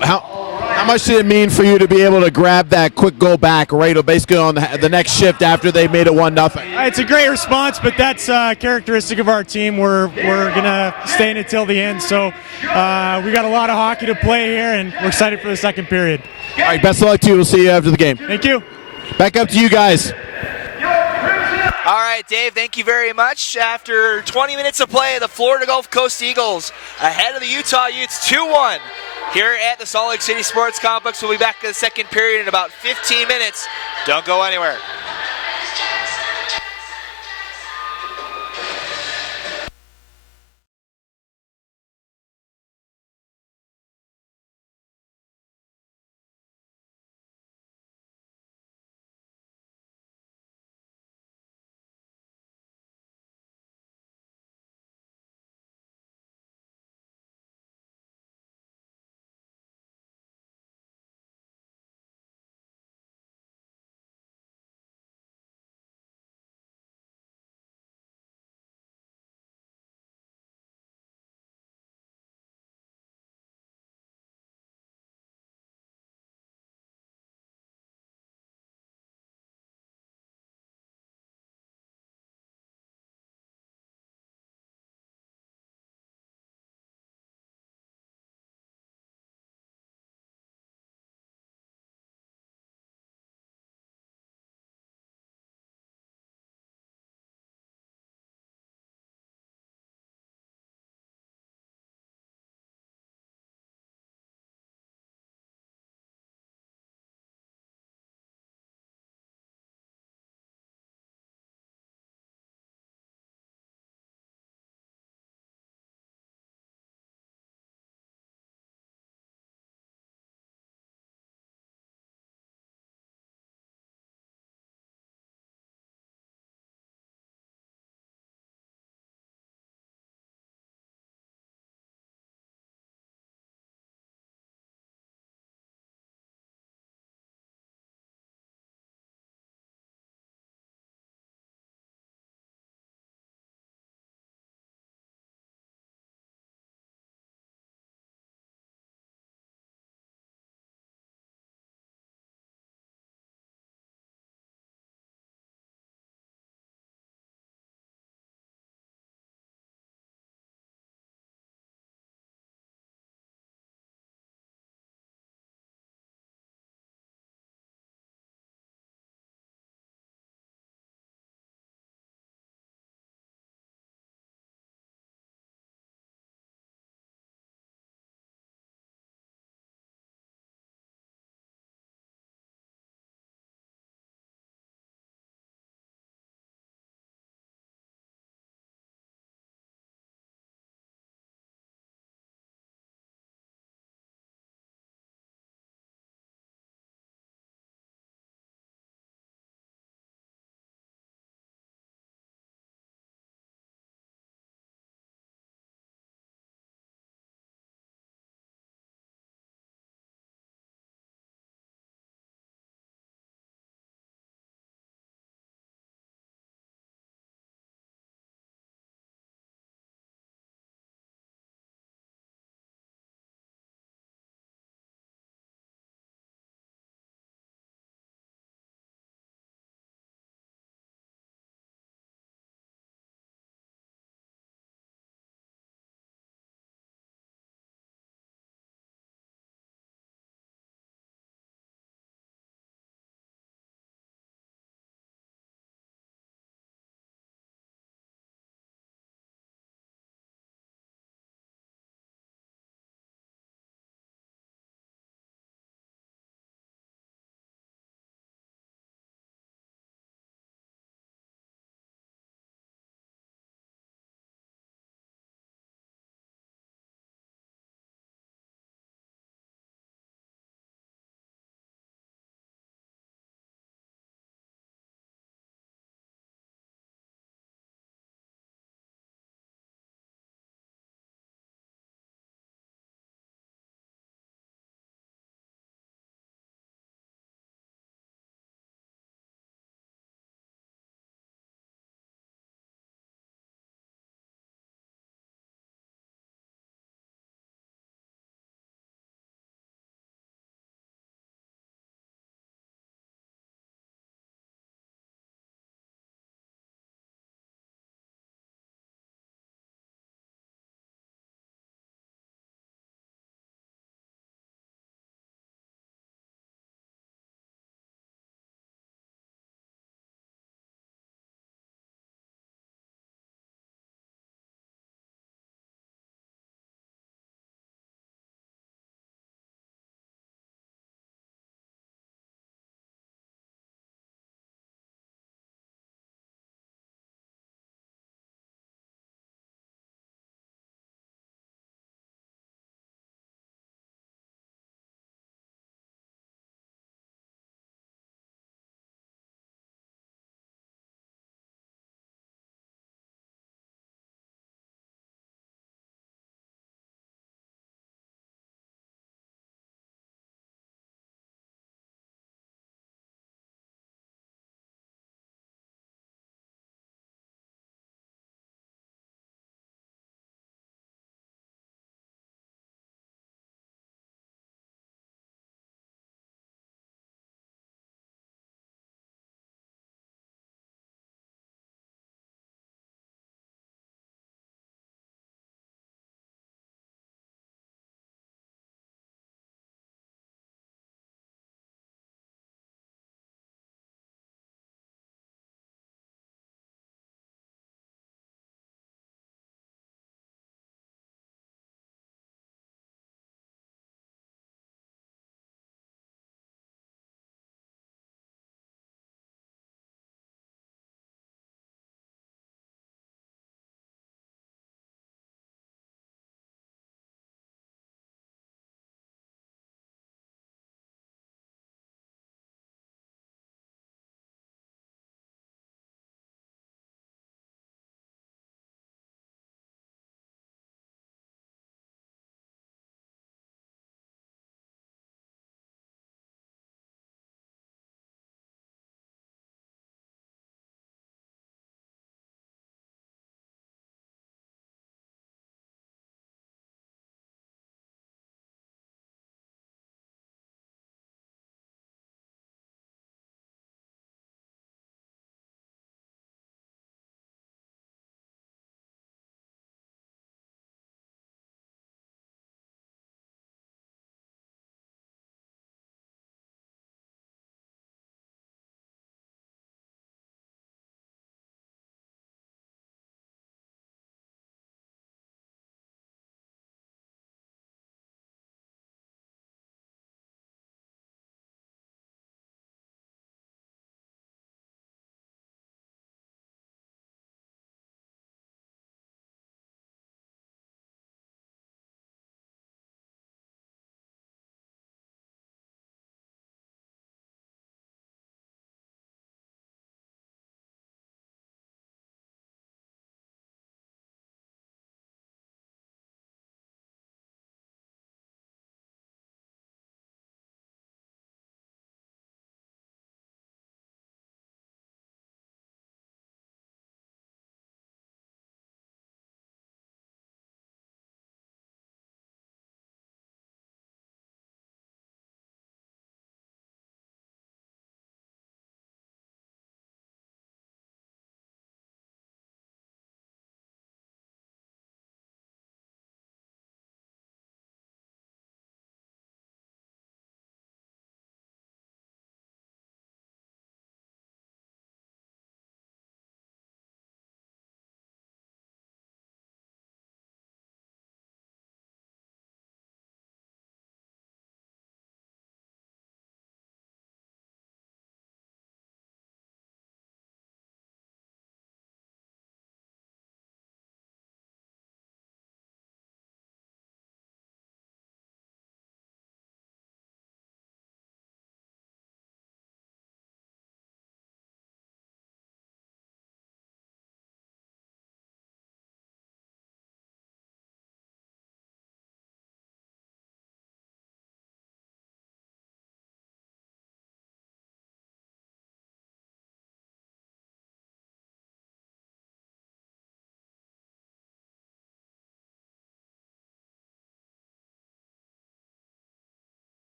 How much did it mean for you to be able to grab that quick goal back right basically on the next shift after they made it 1-0? It's a great response, but that's characteristic of our team. We're gonna stay in it till the end. So we got a lot of hockey to play here, and we're excited for the second period. All right, best of luck to you. We'll see you after the game. Thank you. Back up to you guys. All right, Dave, thank you very much. After 20 minutes of play, the Florida Gulf Coast Eagles ahead of the Utah Utes 2-1 here at the Salt Lake City Sports Complex. We'll be back to the second period in about 15 minutes. Don't go anywhere.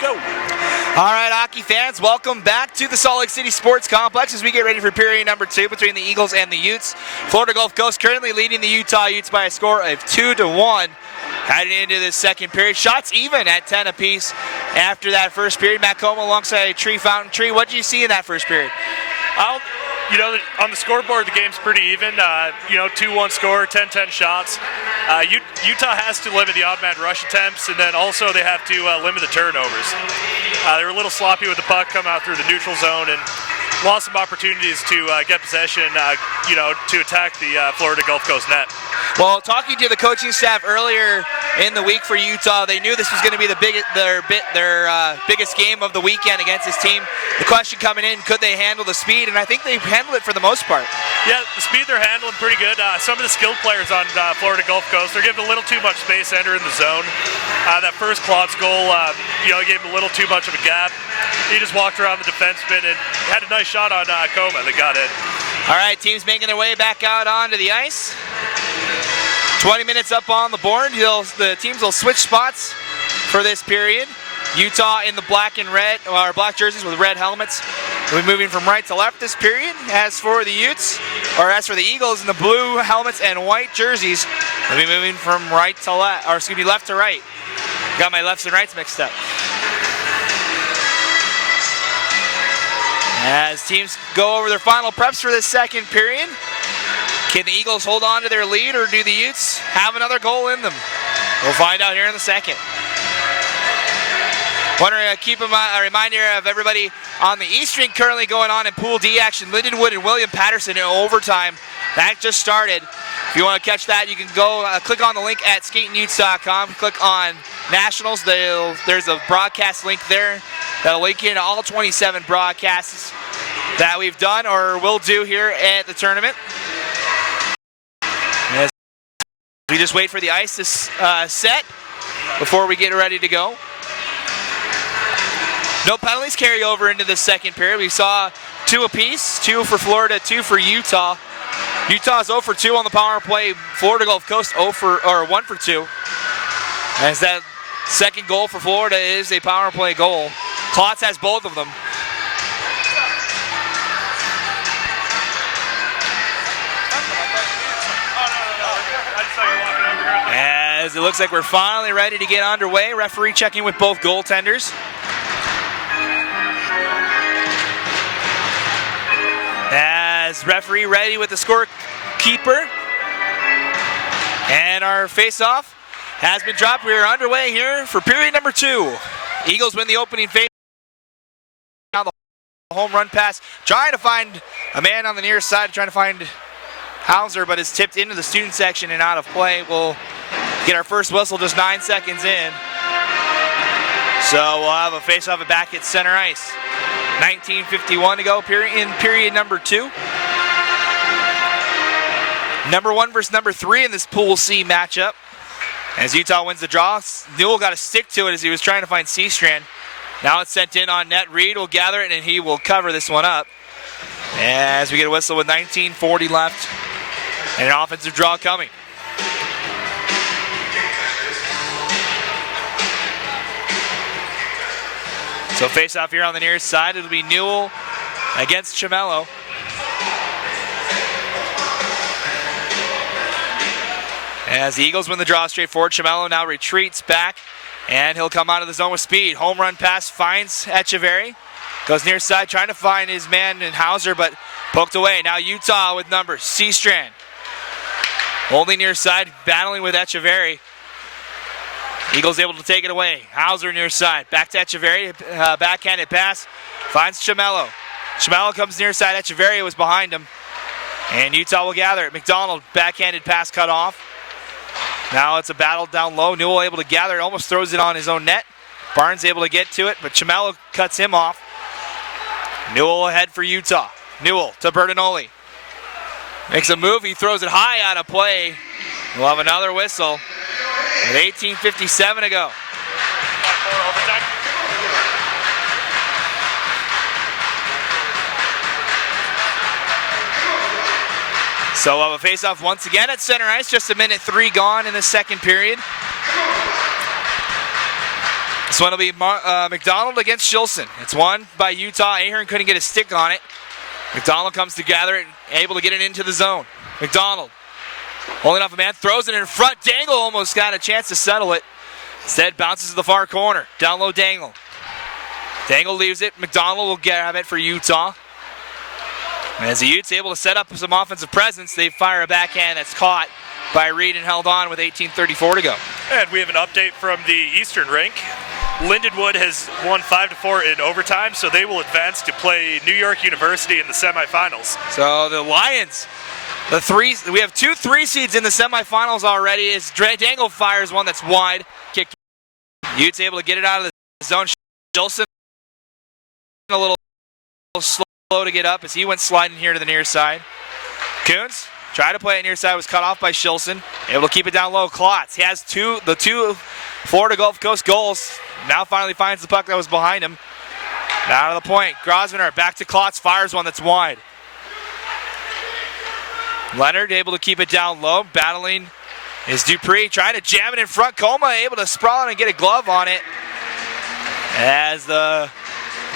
go. All right, hockey fans, welcome back to the Salt Lake City Sports Complex as we get ready for period number 2 between the Eagles and the Utes. Florida Gulf Coast currently leading the Utah Utes by a score of 2-1. Heading into this second period, shots even at 10 apiece after that first period. Matt Coma alongside Tree Fountain. Tree, what did you see in that first period? On the scoreboard, the game's pretty even. 2-1 score, 10-10 shots. Utah has to limit the odd man rush attempts, and then also they have to limit the turnovers. They were a little sloppy with the puck coming out through the neutral zone and lost some opportunities to get possession, to attack the Florida Gulf Coast net. Well, talking to the coaching staff earlier in the week for Utah, they knew this was going to be their biggest game of the weekend against this team. The question coming in, could they handle the speed? And I think they handled it for the most part. Yeah, the speed they're handling pretty good. Some of the skilled players on Florida Gulf Coast, they're giving a little too much space entering the zone. That first Claude's goal, gave him a little too much of a gap. He just walked around the defenseman and had a nice shot on Coma that got in. All right, teams making their way back out onto the ice. 20 minutes up on the board. The teams will switch spots for this period. Utah in the black and red, or black jerseys with red helmets. We'll be moving from right to left this period. As for the Eagles in the blue helmets and white jerseys, we'll be moving from left to right. Got my lefts and rights mixed up. As teams go over their final preps for this second period, can the Eagles hold on to their lead, or do the Utes have another goal in them? We'll find out here in a second. Want to keep a reminder of everybody on the East Rink currently going on in Pool D action. Lindenwood and William Patterson in overtime. That just started. If you want to catch that, you can go click on the link at skatingutes.com. Click on Nationals. There's a broadcast link there that'll link in all 27 broadcasts that we've done or will do here at the tournament. As we just wait for the ice to set before we get ready to go. No penalties carry over into the second period. We saw 2 apiece, 2 for Florida, 2 for Utah. Utah's 0 for 2 on the power play. Florida Gulf Coast 1 for 2. As that second goal for Florida is a power play goal. Klotz has both of them. As it looks like we're finally ready to get underway. Referee checking with both goaltenders. As referee ready with the scorekeeper. And our face-off has been dropped. We are underway here for period number 2. Eagles win the opening face. Now the home run pass. Trying to find a man on the near side, trying to find Hauser, but it's tipped into the student section and out of play. We'll get our first whistle just 9 seconds in. So we'll have a face-off back at center ice. 19:51 to go in period number 2. Number 1 versus number 3 in this Pool C matchup. As Utah wins the draw, Newell got to stick to it as he was trying to find C-Strand. Now it's sent in on net. Reed will gather it and he will cover this one up. As we get a whistle with 19:40 left and an offensive draw coming. So face off here on the near side, it'll be Newell against Chimello. As the Eagles win the draw straight forward, Chimello now retreats back, and he'll come out of the zone with speed. Home run pass finds Echeverry. Goes near side, trying to find his man in Hauser, but poked away. Now Utah with numbers. C-Strand. Holding near side, battling with Echeverry. Eagles able to take it away. Hauser near side. Back to Echeverry. Backhanded pass. Finds Chimello. Chimello comes near side. Echeverry was behind him. And Utah will gather it. McDonald, backhanded pass cut off. Now it's a battle down low. Newell able to gather it. Almost throws it on his own net. Barnes able to get to it, but Chimello cuts him off. Newell ahead for Utah. Newell to Bertinoli. Makes a move. He throws it high out of play. We'll have another whistle. With 18:57 to go. So we'll have a face-off once again at center ice. Just a minute 3 gone in the second period. This one will be McDonald against Shilson. It's won by Utah. Ahern couldn't get a stick on it. McDonald comes to gather it, able to get it into the zone. McDonald holding off a man, throws it in front. Dangle almost got a chance to settle it. Instead, bounces to the far corner. Down low, Dangle. Dangle leaves it. McDonald will grab it for Utah. As the Utes able to set up some offensive presence, they fire a backhand that's caught by Reed and held on with 18:34 to go. And we have an update from the Eastern rink. Lindenwood has won 5-4 in overtime, so they will advance to play New York University in the semifinals. So the Lions, we have 2 3 seeds in the semifinals already. As Dangle fires one that's wide, kicked. Utes able to get it out of the zone. Shilson a little slow to get up as he went sliding here to the near side. Coons tried to play it near side, was cut off by Shilson. Able to keep it down low. Klotz, he has the two Florida Gulf Coast goals. Now finally finds the puck that was behind him. Down to the point. Grosvenor back to Klotz, fires one that's wide. Leonard able to keep it down low. Battling is Dupree, trying to jam it in front. Coma able to sprawl in and get a glove on it. As the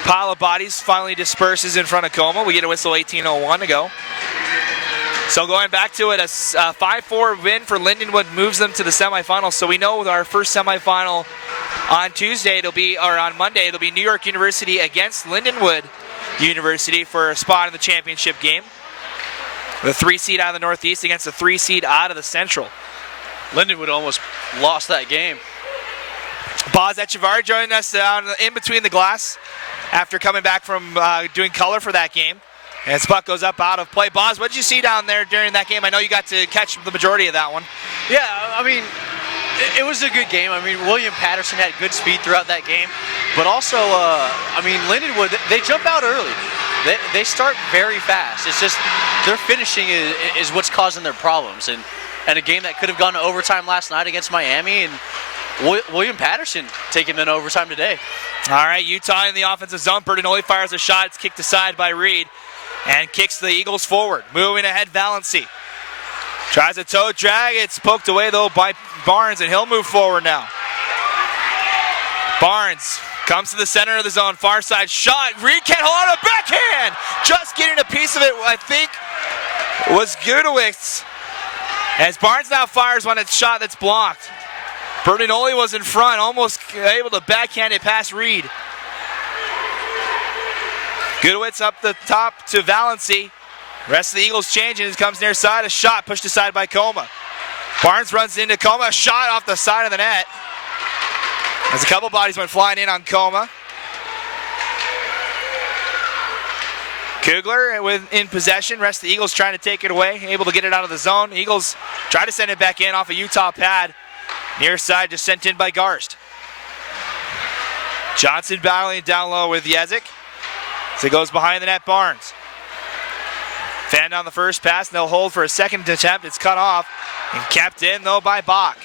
pile of bodies finally disperses in front of Coma. We get a whistle, 18:01 to go. So going back to it, a 5-4 win for Lindenwood moves them to the semifinals. So we know our first semifinal on Monday, it'll be New York University against Lindenwood University for a spot in the championship game. The 3 seed out of the Northeast against the 3 seed out of the Central. Lindenwood almost lost that game. Boz Echevarri joining us down in between the glass after coming back from doing color for that game. As puck goes up out of play. Boz, what did you see down there during that game? I know you got to catch the majority of that one. Yeah, I mean, it was a good game. I mean, William Patterson had good speed throughout that game. But also, Lindenwood, they jump out early. They start very fast. It's just their finishing is what's causing their problems. And a game that could have gone to overtime last night against Miami, and William Patterson taking them to overtime today. All right, Utah in the offensive zone. Bertinoli fires a shot. It's kicked aside by Reed and kicks the Eagles forward. Moving ahead, Valency. Tries a toe drag. It's poked away, though, by Barnes, and he'll move forward now. Barnes comes to the center of the zone. Far side shot. Reed can't hold on a backhand. Just getting a piece of it, I think, was Gudowicz. As Barnes now fires one shot that's blocked. Bertinoli was in front, almost able to backhand it past Reed. Gudowicz up the top to Valency. Rest of the Eagles changing. It comes near side. A shot pushed aside by Coma. Barnes runs into Coma. A shot off the side of the net. As a couple bodies went flying in on Coma. Kugler in possession. Rest of the Eagles trying to take it away. Able to get it out of the zone. Eagles try to send it back in off a Utah pad. Near side just sent in by Garst. Johnson battling down low with Yezik. So it goes behind the net, Barnes. Fan down the first pass, and they'll hold for a second attempt. It's cut off and kept in, though, by Bach.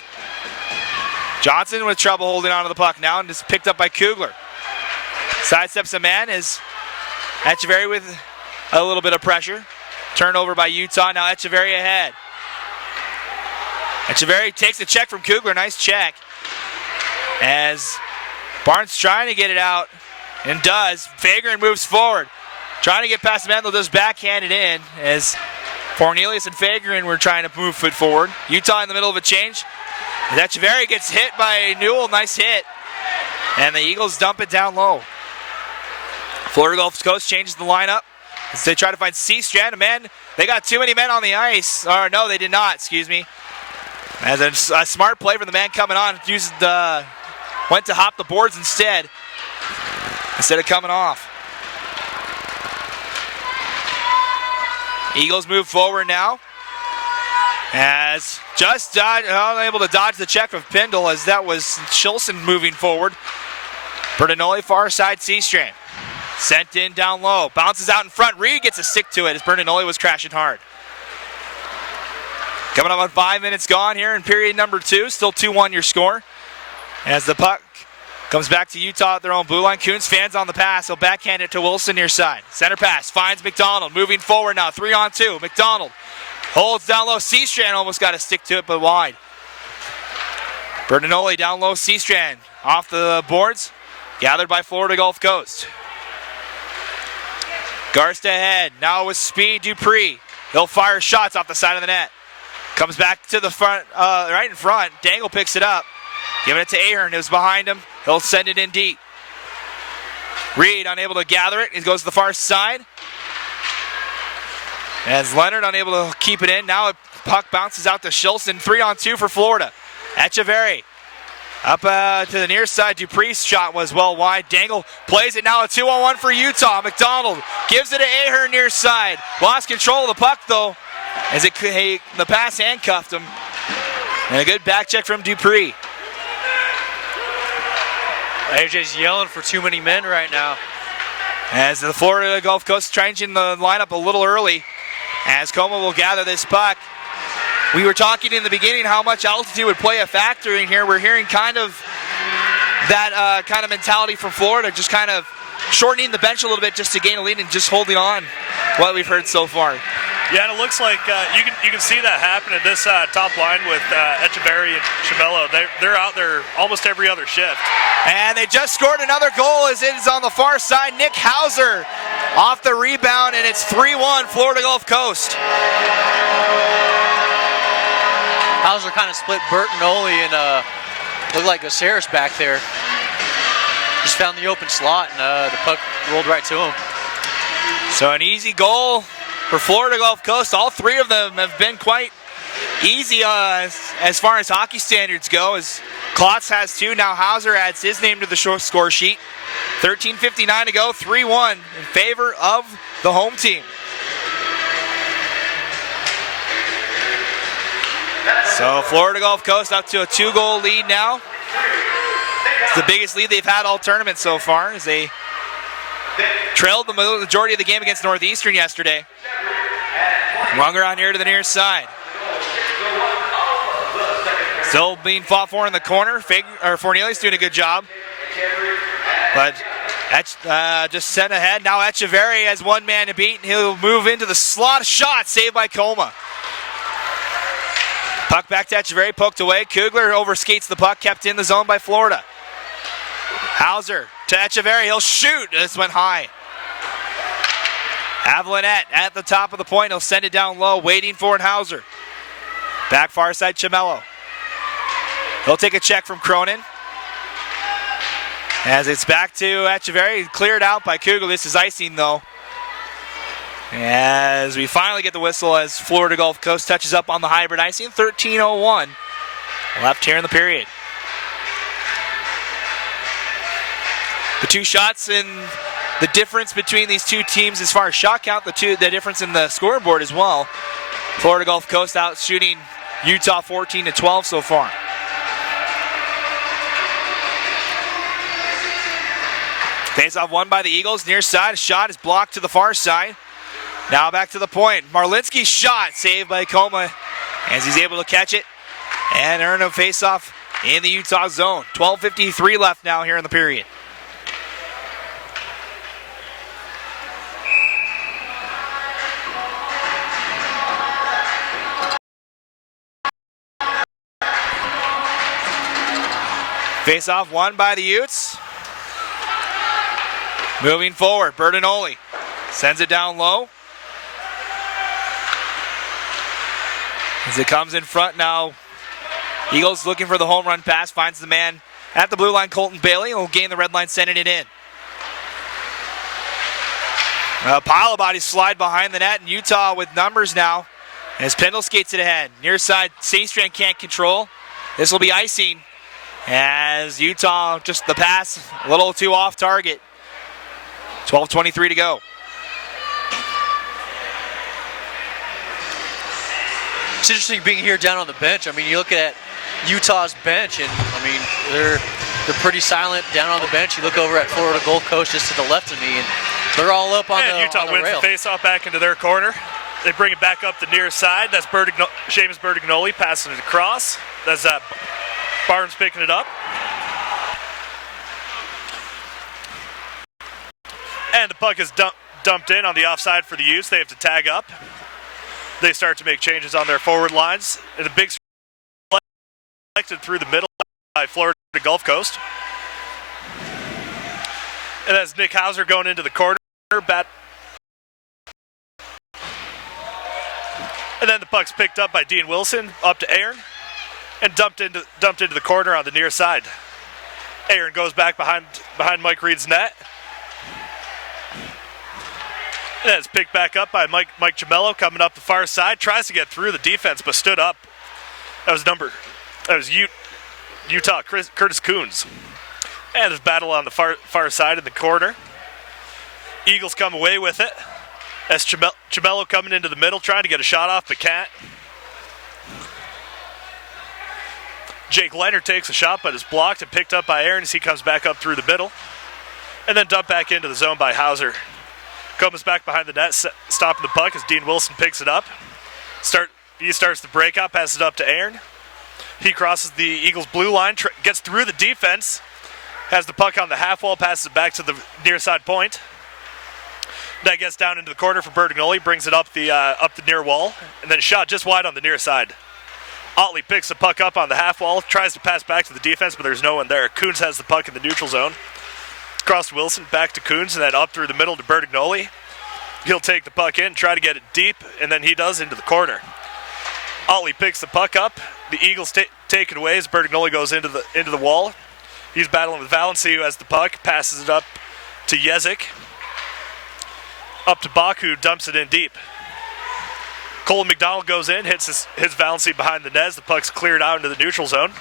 Johnson with trouble holding onto the puck now and just picked up by Kugler. Sidesteps a man as Echeverry with a little bit of pressure. Turnover by Utah. Now Echeverry ahead. Echeverry takes a check from Kugler. Nice check. As Barnes trying to get it out and does. Fagerin moves forward. Trying to get past the man, they'll just backhand it in as Cornelius and Fagerin were trying to move foot forward. Utah in the middle of a change. Echeverry gets hit by Newell. Nice hit. And the Eagles dump it down low. Florida Gulf Coast changes the lineup as they try to find C-Strand. A man, they got too many men on the ice. Or no, they did not, excuse me. As a smart play from the man coming on, went to hop the boards instead of coming off. Eagles move forward now. As just unable to dodge the check of Pindle as that was Shilson moving forward. Bertinoli far side C-Strand. Sent in down low. Bounces out in front. Reed gets a stick to it as Bertinoli was crashing hard. Coming up on 5 minutes gone here in period number 2. Still 2-1 your score. As the puck comes back to Utah at their own blue line. Coons fans on the pass. He'll backhand it to Wilson near side. Center pass finds McDonald. Moving forward now. 3-on-2. McDonald holds down low. C-Strand almost got a stick to it, but wide. Bertinoli down low, Seastrand off the boards, gathered by Florida Gulf Coast. Garst ahead, now with speed, Dupree. He'll fire shots off the side of the net. Comes back to the front, right in front. Dangle picks it up, giving it to Ahern, who's behind him. He'll send it in deep. Reed unable to gather it. He goes to the far side. As Leonard unable to keep it in. Now a puck bounces out to Shilson. 3-on-2 for Florida. Echeverry up to the near side. Dupree's shot was well wide. Dangle plays it now. A 2-on-1 for Utah. McDonald gives it to Ahern near side. Lost control of the puck though, as the pass handcuffed him. And a good back check from Dupree. AJ's yelling for too many men right now. As the Florida Gulf Coast changing the lineup a little early, as Como will gather this puck. We were talking in the beginning how much altitude would play a factor in here. We're hearing kind of that kind of mentality from Florida, just kind of shortening the bench a little bit just to gain a lead and just holding on, what we've heard so far. Yeah, and it looks like you can see that happen in this top line with Echeverry and Chimello. They're out there almost every other shift. And they just scored another goal as it is on the far side. Nick Hauser off the rebound, and it's 3-1 Florida Gulf Coast. Hauser kind of split Bertinoli and looked like Osiris back there. Just found the open slot, and the puck rolled right to him. So an easy goal for Florida Gulf Coast. All three of them have been quite easy as far as hockey standards go, as Klotz has two. Now Hauser adds his name to the score sheet. 13:59 to go, 3-1 in favor of the home team. So Florida Gulf Coast up to a 2-goal lead now. It's the biggest lead they've had all tournament so far, as they trailed the majority of the game against Northeastern yesterday. Runger on here to the near side. Still being fought for in the corner. Fornelius doing a good job. But just sent ahead. Now Echeverry has one man to beat, and he'll move into the slot. Shot saved by Coma. Puck back to Echeverry, poked away. Kugler overskates the puck, kept in the zone by Florida. Hauser to Echeverry, he'll shoot. This went high. Avlanette at the top of the point, he'll send it down low, waiting for it, Hauser. Back far side, Chimello. He'll take a check from Cronin. As it's back to Echeverry, cleared out by Kugler. This is icing though. As we finally get the whistle as Florida Gulf Coast touches up on the hybrid icing. 13:01 left here in the period. The two shots and the difference between these two teams as far as shot count, the difference in the scoreboard as well. Florida Gulf Coast out shooting Utah 14-12 so far. Face-off won by the Eagles. Near side, a shot is blocked to the far side. Now back to the point. Marlinski's shot saved by Coma as he's able to catch it and earn a face-off in the Utah zone. 12:53 left now here in the period. Face-off won by the Utes. Moving forward, Bertinoli sends it down low. As it comes in front now, Eagles looking for the home run pass, finds the man at the blue line, Colton Bailey, will gain the red line, sending it in. A pile of bodies slide behind the net, and Utah with numbers now as Pendle skates it ahead. Near side, Seastrand can't control. This will be icing as Utah, just the pass, a little too off target. 12:23 to go. It's interesting being here down on the bench. I mean, you look at Utah's bench, and I mean, they're pretty silent down on the bench. You look over at Florida Gulf Coast just to the left of me, and they're all up on the Utah on the wins rail. the face-off back into their corner. They bring it back up the near side. That's Seamus Bertignoli passing it across. That's Barnes picking it up. And the puck is dumped in on the offside for the Utes. They have to tag up. They start to make changes on their forward lines. And the big selected through the middle. Florida Gulf Coast. And that's Nick Hauser going into the corner. And then the puck's picked up by Dean Wilson, up to Aaron, and dumped into the corner on the near side. Aaron goes back behind Mike Reed's net. And then it's picked back up by Mike Gemello coming up the far side. Tries to get through the defense, but stood up. That was Utah Curtis Coons. And there's battle on the far side in the corner. Eagles come away with it. That's Gemello coming into the middle, trying to get a shot off, but can't. Jake Leonard takes a shot, but is blocked and picked up by Aaron as he comes back up through the middle. And then dumped back into the zone by Hauser. Comes back behind the net, stopping the puck as Dean Wilson picks it up. He starts the breakout, passes it up to Aaron. He crosses the Eagles' blue line, gets through the defense, has the puck on the half wall, passes it back to the near side point. That gets down into the corner for Bertagnoli, brings it up the near wall, and then shot just wide on the near side. Otley picks the puck up on the half wall, tries to pass back to the defense, but there's no one there. Coons has the puck in the neutral zone. Across to Wilson, back to Coons, and then up through the middle to Bertagnoli. He'll take the puck in, try to get it deep, and then he does into the corner. Otley picks the puck up. The Eagles take it away as Bertagnoli goes into the wall. He's battling with Valency, who has the puck, passes it up to Yezik. Up to Bach, who dumps it in deep. Colin McDonald goes in, hits his Valency behind the net. The puck's cleared out into the neutral zone.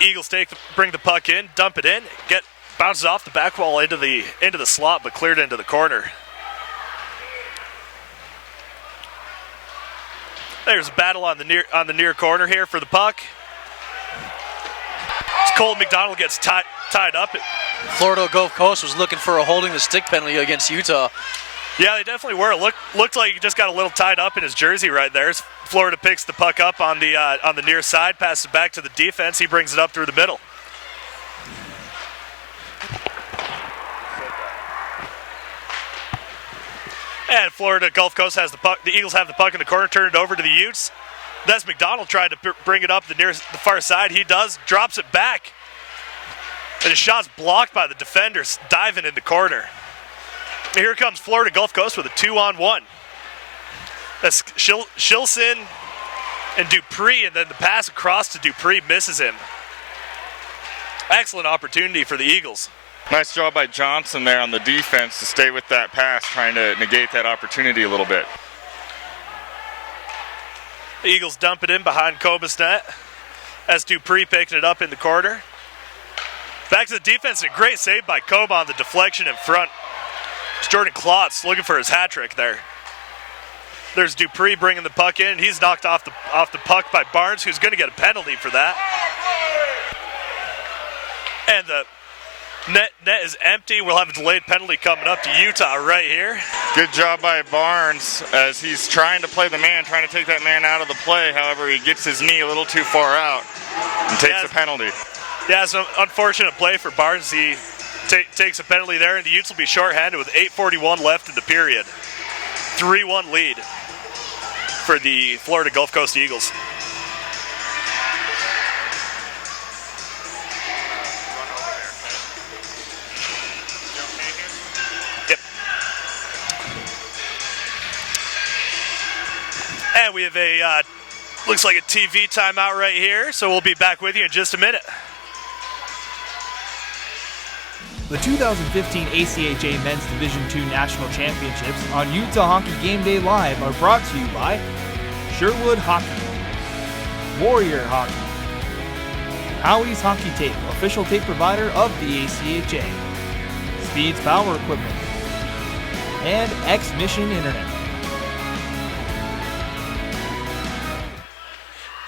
Eagles bring the puck in, dump it in, bounces off the back wall into the slot, but cleared into the corner. There's a battle on the near corner here for the puck. Colin McDonald gets tied up. Florida Gulf Coast was looking for a holding the stick penalty against Utah. Yeah, they definitely were. Looked like he just got a little tied up in his jersey right there. Florida picks the puck up on the near side, passes it back to the defense. He brings it up through the middle. And Florida Gulf Coast has the puck. The Eagles have the puck in the corner, turn it over to the Utes. That's McDonald trying to bring it up the far side. He does, drops it back. And his shot's blocked by the defenders, diving in the corner. And here comes Florida Gulf Coast with a 2-on-1. That's Shilson and Dupree, and then the pass across to Dupree misses him. Excellent opportunity for the Eagles. Nice job by Johnson there on the defense to stay with that pass, trying to negate that opportunity a little bit. The Eagles dump it in behind Coba's net as Dupree picking it up in the corner. Back to the defense, and a great save by Coba on the deflection in front. It's Jordan Klotz looking for his hat trick there. There's Dupree bringing the puck in, and he's knocked off the puck by Barnes, who's going to get a penalty for that. And the net is empty. We'll have a delayed penalty coming up to Utah right here. Good job by Barnes as he's trying to play the man, trying to take that man out of the play. However, he gets his knee a little too far out and takes the penalty. Yeah, it's an unfortunate play for Barnes. He takes a penalty there, and the Utes will be shorthanded with 8:41 left in the period. 3-1 lead for the Florida Gulf Coast Eagles. Yep. And we have looks like a TV timeout right here, so we'll be back with you in just a minute. The 2015 ACHA Men's Division II National Championships on Utah Hockey Game Day Live are brought to you by Sherwood Hockey, Warrior Hockey, Howie's Hockey Tape, official tape provider of the ACHA, Speed's Power Equipment, and X-Mission Internet.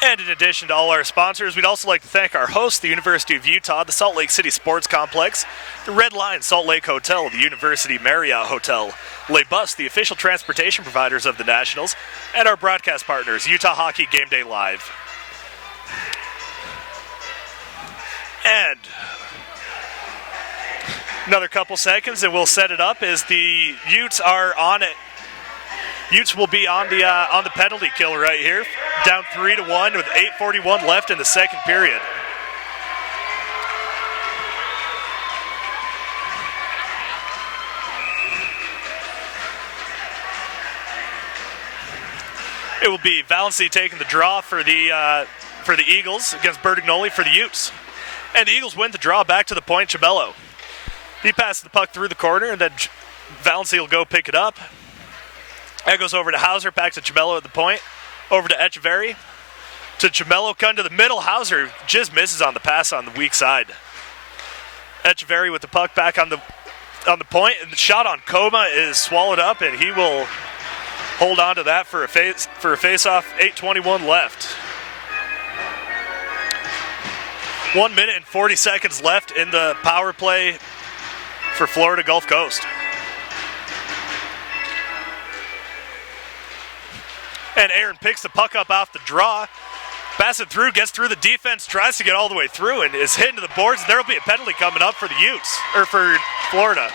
And in addition to all our sponsors, we'd also like to thank our host, the University of Utah, the Salt Lake City Sports Complex, the Red Lion Salt Lake Hotel, the University Marriott Hotel, Le Bus, the official transportation providers of the Nationals, and our broadcast partners, Utah Hockey Game Day Live. And another couple seconds and we'll set it up as the Utes are on it. Utes will be on the penalty kill right here. down 3-1 with 8:41 left in the second period. It will be Valency taking the draw for the Eagles against Bertignolli for the Utes. And the Eagles win the draw back to the point. Cimello. He passes the puck through the corner, and then Valency will go pick it up. That goes over to Hauser, back to Cimello at the point. Over to Echeverry. To Cimello, come to the middle. Hauser just misses on the pass on the weak side. Echeverry with the puck back on the point, and the shot on Coma is swallowed up, and he will hold on to that for a face-off. 8:21 left. 1 minute and 40 seconds left in the power play for Florida Gulf Coast. And Aaron picks the puck up off the draw, passes it through, gets through the defense, tries to get all the way through, and is hit into the boards. There will be a penalty coming up for the Utes, or for Florida.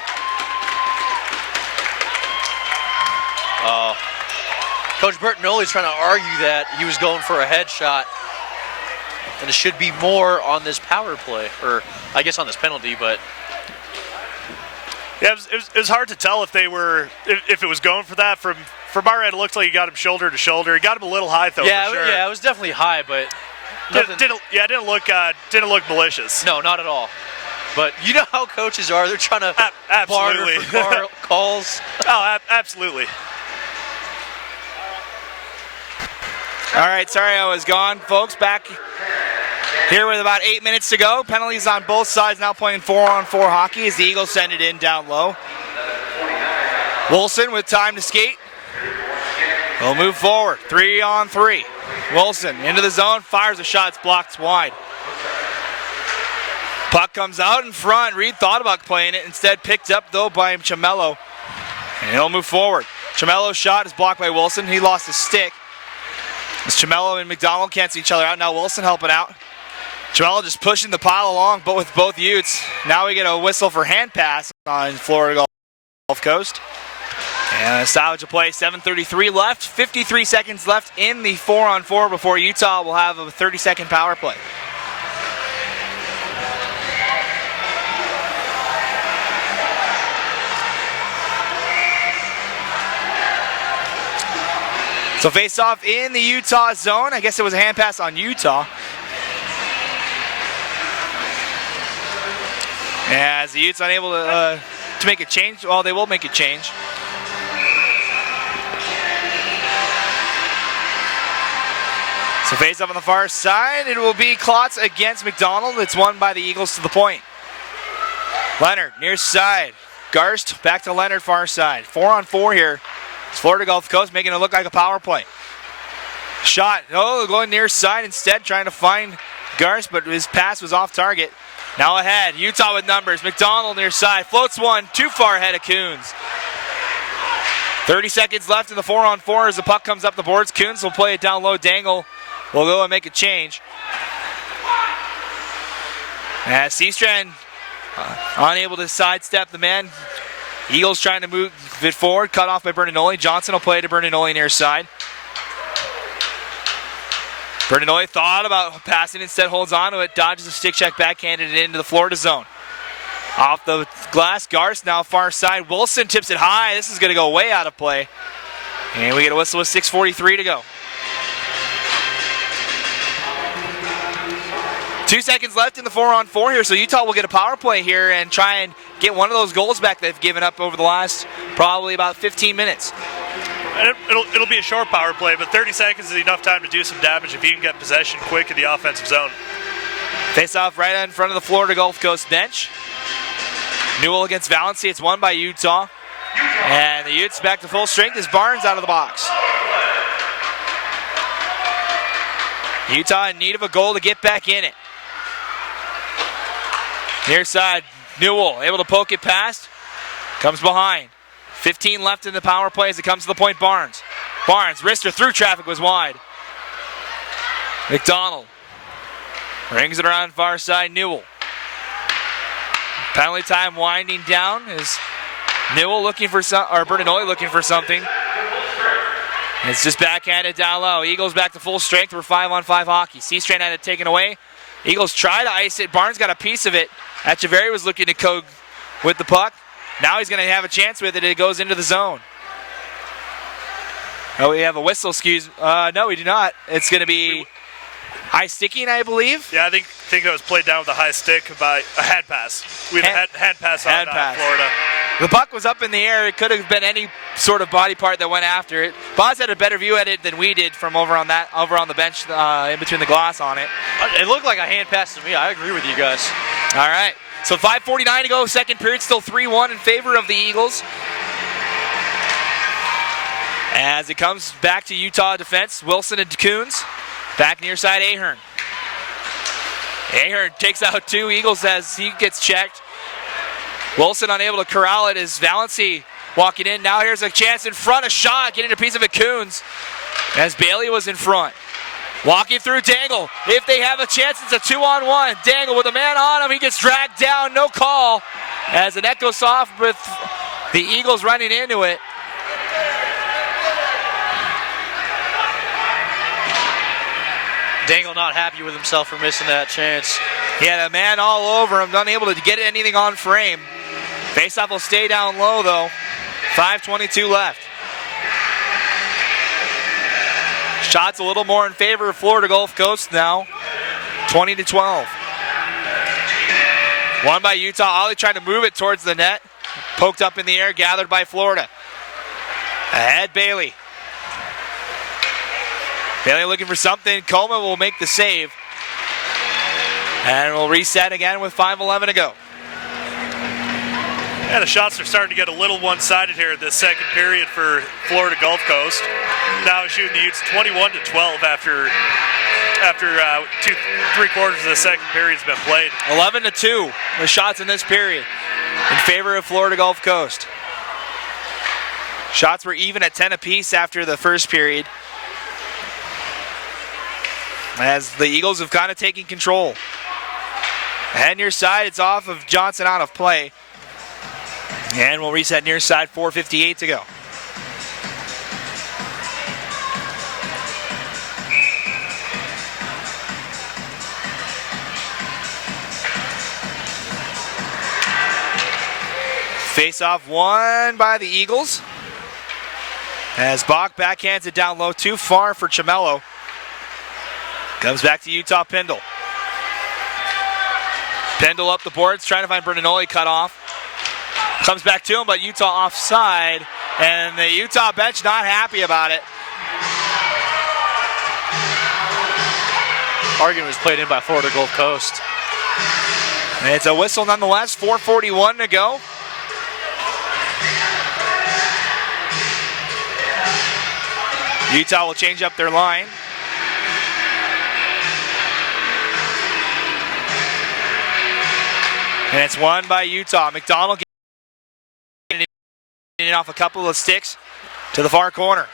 Coach Bertinoli's trying to argue that he was going for a headshot, and it should be more on this power play, or I guess on this penalty, but yeah, it was hard to tell if it was going for that. From our end, it looked like he got him shoulder to shoulder. He got him a little high though. Yeah, for sure. Yeah, it was definitely high, but didn't look malicious. No, not at all. But you know how coaches are; they're trying to absolutely barter for calls. Oh, absolutely. All right, sorry I was gone, folks. Back here with about 8 minutes to go. Penalties on both sides, now playing 4-on-4 hockey as the Eagles send it in down low. Wilson with time to skate. We'll move forward, 3-on-3. Wilson into the zone, fires a shot, it's blocked wide. Puck comes out in front. Reed thought about playing it, instead picked up though by Cimello. And he'll move forward. Cimello's shot is blocked by Wilson. He lost his stick. As Cimello and McDonald cancel each other out. Now Wilson helping out. Cimello just pushing the pile along, but with both Utes. Now we get a whistle for hand pass on Florida Gulf Coast. And a salvage of play, 7:33 left, 53 seconds left in the 4-on-4 before Utah will have a 30-second power play. So face off in the Utah zone. I guess it was a hand pass on Utah. As the Utes unable to make a change. Well, they will make a change. So face up on the far side. It will be Klotz against McDonald. It's won by the Eagles to the point. Leonard near side. Garst back to Leonard far side. 4-on-4 here. It's Florida Gulf Coast making it look like a power play. Shot. Oh, going near side instead, trying to find Garst, but his pass was off target. Now ahead. Utah with numbers. McDonald near side. Floats one. Too far ahead of Coons. 30 seconds left in the 4-on-4 as the puck comes up the boards. Coons will play it down low. Dangle will go and make a change. As Seastrand unable to sidestep the man. Eagles trying to move it forward. Cut off by Bertinoli. Johnson will play to Bertinoli near side. Bertinoli thought about passing, instead holds on to it. Dodges a stick check, backhanded it into the Florida zone. Off the glass, Garst now far side. Wilson tips it high. This is going to go way out of play. And we get a whistle with 6:43 to go. 2 seconds left in the 4-on-4 here, so Utah will get a power play here and try and get one of those goals back they've given up over the last probably about 15 minutes. It'll be a short power play, but 30 seconds is enough time to do some damage if you can get possession quick in the offensive zone. Face off right in front of the Florida Gulf Coast bench. Newell against Valency. It's won by Utah. And the Utes back to full strength as Barnes out of the box. Utah in need of a goal to get back in it. Near side, Newell able to poke it past. Comes behind. 15 left in the power play as it comes to the point. Barnes, wrister through traffic was wide. McDonald rings it around far side. Newell. Penalty time winding down is Newell looking for some, or Bertinoli looking for something. It's just backhanded down low. Eagles back to full strength. We're 5-on-5 hockey. C-Strand had it taken away. Eagles try to ice it. Barnes got a piece of it. Echeverry was looking to Koch with the puck. Now he's going to have a chance with it. It goes into the zone. Oh, we have a whistle, no, we do not. It's going to be high sticking, I believe. Yeah, I think it was played down with a high stick by a hand pass. We had a hand pass on Florida. The puck was up in the air. It could have been any sort of body part that went after it. Boz had a better view at it than we did from over on the bench in between the glass on it. It looked like a hand pass to me. I agree with you guys. All right. So 5:49 to go, second period, still 3-1 in favor of the Eagles. As it comes back to Utah defense, Wilson and Coons. Back near side, Ahern. Ahern takes out two Eagles as he gets checked. Wilson unable to corral it as Valency walking in. Now here's a chance in front, a shot, getting a piece of it, Coons. As Bailey was in front. Walking through Dangle. If they have a chance, it's a 2-on-1. Dangle with a man on him. He gets dragged down. No call. As the net goes off with the Eagles running into it. Dangle not happy with himself for missing that chance. He had a man all over him. Unable to get anything on frame. Faceoff will stay down low, though. 5:22 left. Shots a little more in favor of Florida Gulf Coast now. 20-12. One by Utah. Ollie trying to move it towards the net. Poked up in the air, gathered by Florida. Ahead, Bailey. Bailey looking for something. Coleman will make the save. And we'll reset again with 5:11 to go. Yeah, the shots are starting to get a little one-sided here in this second period for Florida Gulf Coast. Now shooting the Utes 21-12 after three-quarters of the second period's been played. 11-2, the shots in this period in favor of Florida Gulf Coast. Shots were even at 10 apiece after the first period, as the Eagles have kind of taken control. Ahead near side, it's off of Johnson, out of play. And we'll reset near side, 4:58 to go. Face-off won by the Eagles. As Bach backhands it down low, too far for Chamello. Comes back to Utah, Pindle. Pindle up the boards, trying to find Bernanoli, cut off. Comes back to him, but Utah offside. And the Utah bench not happy about it. Argument was played in by Florida Gulf Coast. And it's a whistle nonetheless, 4:41 to go. Utah will change up their line. And it's won by Utah. McDonald getting it off a couple of sticks to the far corner.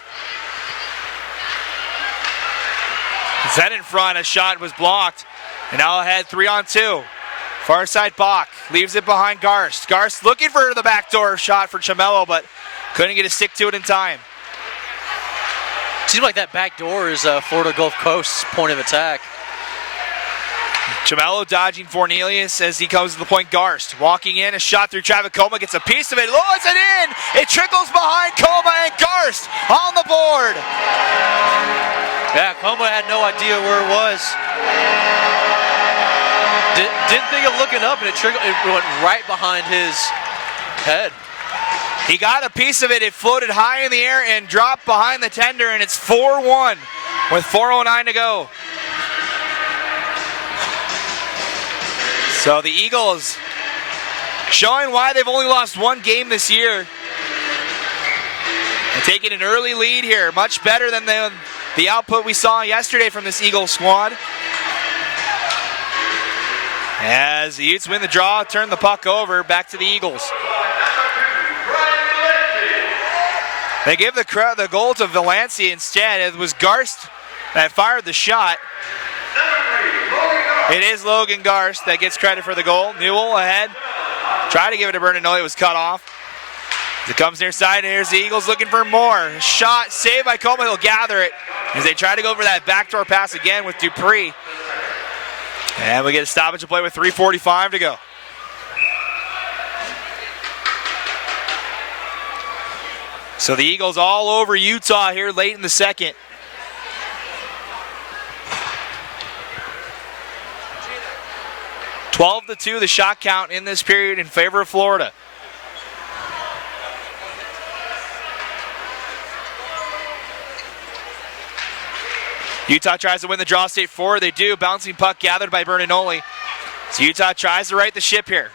Then in front, a shot was blocked. And now ahead, 3-on-2. Far side, Bach leaves it behind Garst. Garst looking for the backdoor shot for Chamello, but couldn't get a stick to it in time. Seems like that back door is Florida Gulf Coast's point of attack. Chamello dodging Fornelius as he comes to the point. Garst walking in, a shot through Travis Coma, gets a piece of it, lowers it in! It trickles behind Coma, and Garst on the board! Yeah, Coma had no idea where it was. Didn't think of looking up, and it went right behind his head. He got a piece of it, it floated high in the air and dropped behind the tender, and it's 4-1 with 4:09 to go. So the Eagles showing why they've only lost one game this year. And taking an early lead here, much better than the output we saw yesterday from this Eagles squad. As the Utes win the draw, turn the puck over, back to the Eagles. They give the goal to Valency instead. It was Garst that fired the shot. It is Logan Garst that gets credit for the goal. Newell ahead. Tried to give it to Bernanoli. It was cut off. As it comes near side, here's the Eagles looking for more. Shot saved by Coma. He'll gather it as they try to go for that backdoor pass again with Dupree. And we get a stoppage of play with 3:45 to go. So the Eagles all over Utah here late in the second. (12-2) the shot count in this period in favor of Florida. Utah tries to win the draw state forward. They do. Bouncing puck gathered by Berninoli. So Utah tries to right the ship here.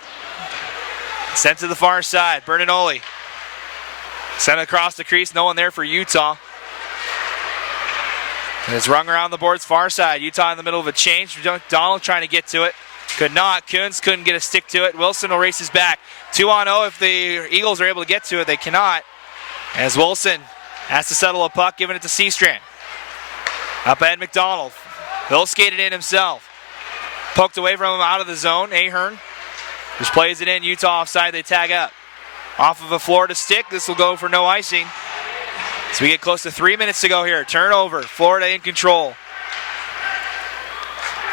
Sent to the far side. Berninoli. Sent across the crease. No one there for Utah. And it's rung around the boards far side. Utah in the middle of a change. Donald trying to get to it. Could not. Coons couldn't get a stick to it. Wilson will race his back. 2-on-0 if the Eagles are able to get to it. They cannot. As Wilson has to settle a puck, giving it to Seastrand. Up ahead, McDonald. He'll skate it in himself. Poked away from him out of the zone. Ahern just plays it in. Utah offside. They tag up. Off of a Florida stick. This will go for no icing. So we get close to 3 minutes to go here. Turnover. Florida in control.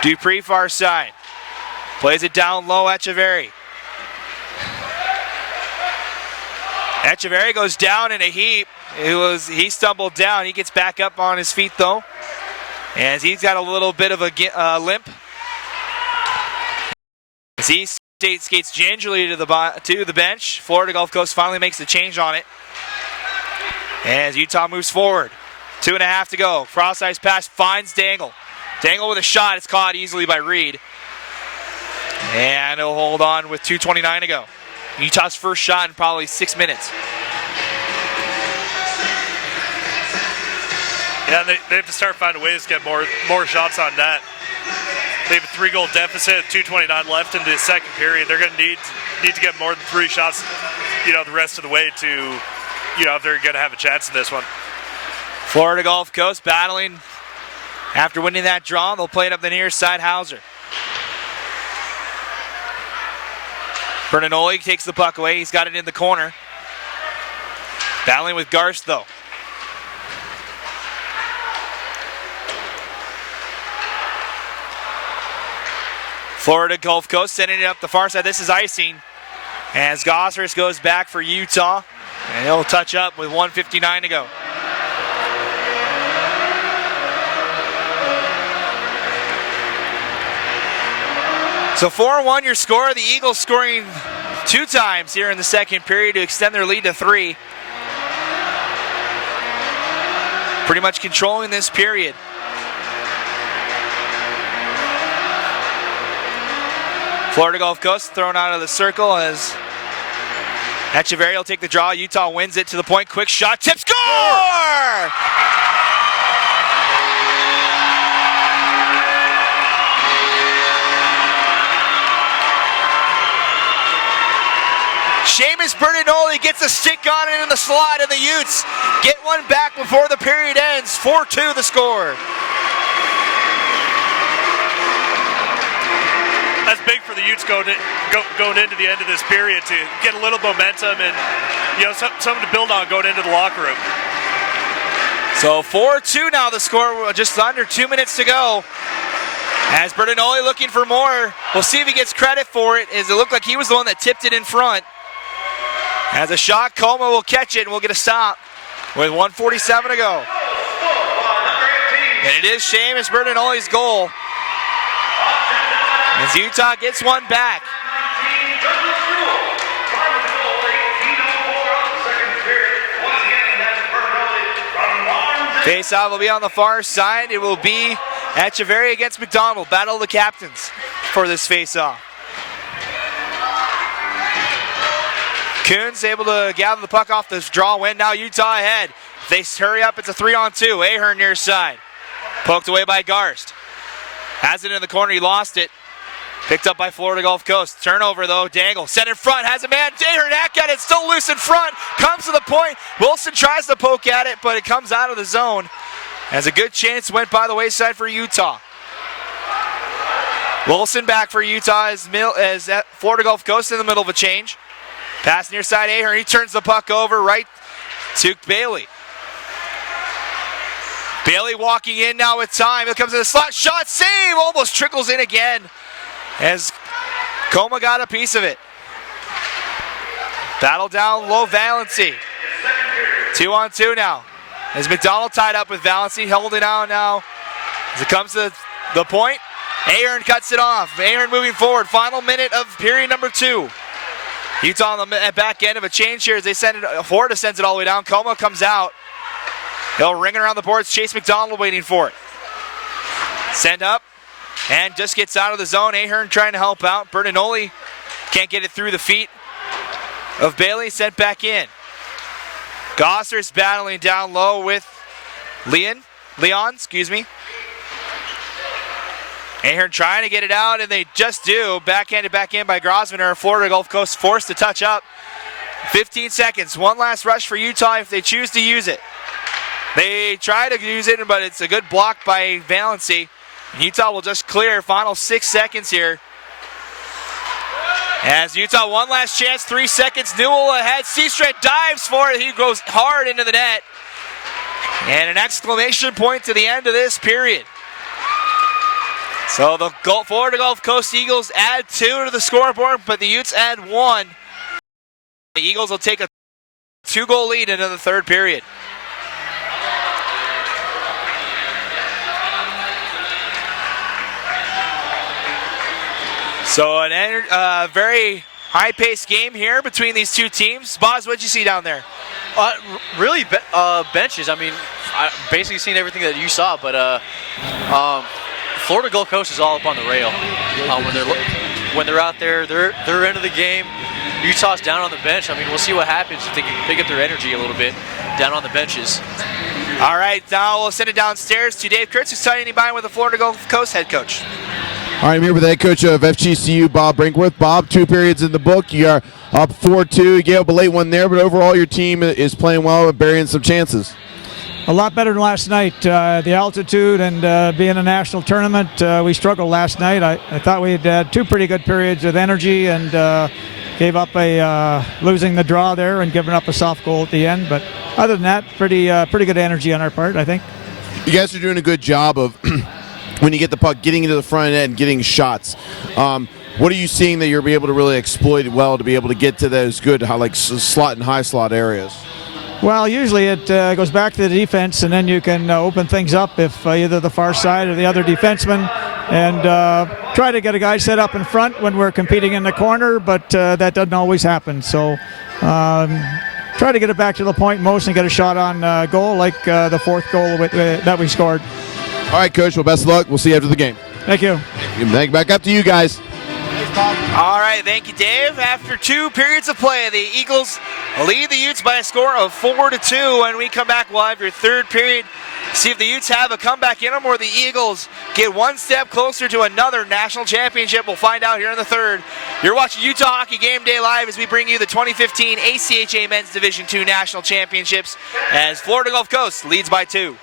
Dupree far side. Plays it down low. Echeverry. Echeverry goes down in a heap. He stumbled down. He gets back up on his feet though, as he's got a little bit of a limp. As he skates gingerly to the bench. Florida Gulf Coast finally makes the change on it. As Utah moves forward, 2.5 to go. Cross-ice pass finds Dangle. Dangle with a shot. It's caught easily by Reed, and he'll hold on with 2:29 to go. Utah's first shot in probably 6 minutes. Yeah, they have to start finding ways to get more shots on net. They have a 3-goal deficit, 2:29 left in the second period. They're going to need to get more than 3 shots, the rest of the way to, if they're going to have a chance in this one. Florida Gulf Coast battling after winning that draw. They'll play it up the near side. Hauser. Berninoli takes the puck away. He's got it in the corner. Battling with Garst though. Florida Gulf Coast sending it up the far side. This is icing as Gossers goes back for Utah, and he'll touch up with 1:59 to go. So 4-1 your score. The Eagles scoring 2 times here in the second period to extend their lead to 3. Pretty much controlling this period. Florida Gulf Coast thrown out of the circle as Echeverry will take the draw. Utah wins it to the point. Quick shot. Tip. Score! Seamus Berninoli gets a stick on it in the slot, and the Utes get one back before the period ends. 4-2 the score. That's big for the Utes going into the end of this period to get a little momentum and something to build on going into the locker room. So 4-2 now the score, just under 2 minutes to go. As Berninoli looking for more. We'll see if he gets credit for it, as it looked like he was the one that tipped it in front. As a shot, Coma will catch it and we'll get a stop with 1:47 to go. And it is Seamus Berninoli's goal, as Utah gets one back. Face-off will be on the far side. It will be Echeverry against McDonald. Battle of the captains for this face-off. Coons able to gather the puck off this draw win. Now Utah ahead. If they hurry up, it's a 3-on-2. Ahern near side. Poked away by Garst. Has it in the corner. He lost it. Picked up by Florida Gulf Coast. Turnover though. Dangle set in front. Has a man. Ahern at it. Still loose in front. Comes to the point. Wilson tries to poke at it, but it comes out of the zone. As a good chance went by the wayside for Utah. Wilson back for Utah as Florida Gulf Coast in the middle of a change. Pass near side Ahern. He turns the puck over right to Bailey. Bailey walking in now with time. Here comes to the slot. Shot, save! Almost trickles in again as Coma got a piece of it. Battle down low, Valency. 2-on-2 now. As McDonald tied up with Valency, holding out now. As it comes to the point, Ahern cuts it off. Ahern moving forward. Final minute of period number 2. Utah on the back end of a change here as they send it. Florida sends it all the way down. Coma comes out. He'll ring it around the boards. Chase McDonald waiting for it. Send up and just gets out of the zone. Ahern trying to help out. Bertinoli can't get it through the feet of Bailey. Sent back in. Gosser's battling down low with Leon. Ahern trying to get it out, and they just do. Backhanded back in by Grosvenor. Florida Gulf Coast forced to touch up. 15 seconds. One last rush for Utah if they choose to use it. They try to use it, but it's a good block by Valency. Utah will just clear. Final 6 seconds here. As Utah, one last chance, 3 seconds. Newell ahead. Seastrand dives for it. He goes hard into the net. And an exclamation point to the end of this period. So the Florida Gulf Coast Eagles add 2 to the scoreboard, but the Utes add 1. The Eagles will take a 2-goal lead into the third period. So a very high-paced game here between these two teams. Boz, what'd you see down there? Really, benches. I mean, I basically seen everything that you saw, but Florida Gulf Coast is all up on the rail. When they're out there, they're into the game. Utah's down on the bench. I mean, we'll see what happens if they can pick up their energy a little bit down on the benches. All right, now we'll send it downstairs to Dave Kurtz, who's signing by with the Florida Gulf Coast head coach. All right, I'm here with the head coach of FGCU, Bob Brinkworth. Bob, 2 periods in the book. You are up 4-2. You gave up a late one there, but overall your team is playing well and burying some chances. A lot better than last night. The altitude and being a national tournament, we struggled last night. I thought we had 2 pretty good periods with energy and gave up losing the draw there and giving up a soft goal at the end. But other than that, pretty good energy on our part, I think. You guys are doing a good job of when you get the puck, getting into the front end, getting shots. What are you seeing that you're able to really exploit well to be able to get to those good slot and high slot areas? Well, usually it goes back to the defense, and then you can open things up if either the far side or the other defenseman, and try to get a guy set up in front when we're competing in the corner, but that doesn't always happen. So try to get it back to the point most and get a shot on goal like the 4th goal that we scored. All right, Coach. Well, best of luck. We'll see you after the game. Thank you. Back up to you guys. All right, thank you, Dave. After 2 periods of play, the Eagles lead the Utes by a score of 4-2. When we come back, we'll have your third period. See if the Utes have a comeback in them or the Eagles get one step closer to another national championship. We'll find out here in the third. You're watching Utah Hockey Game Day Live as we bring you the 2015 ACHA Men's Division II National Championships as Florida Gulf Coast leads by 2.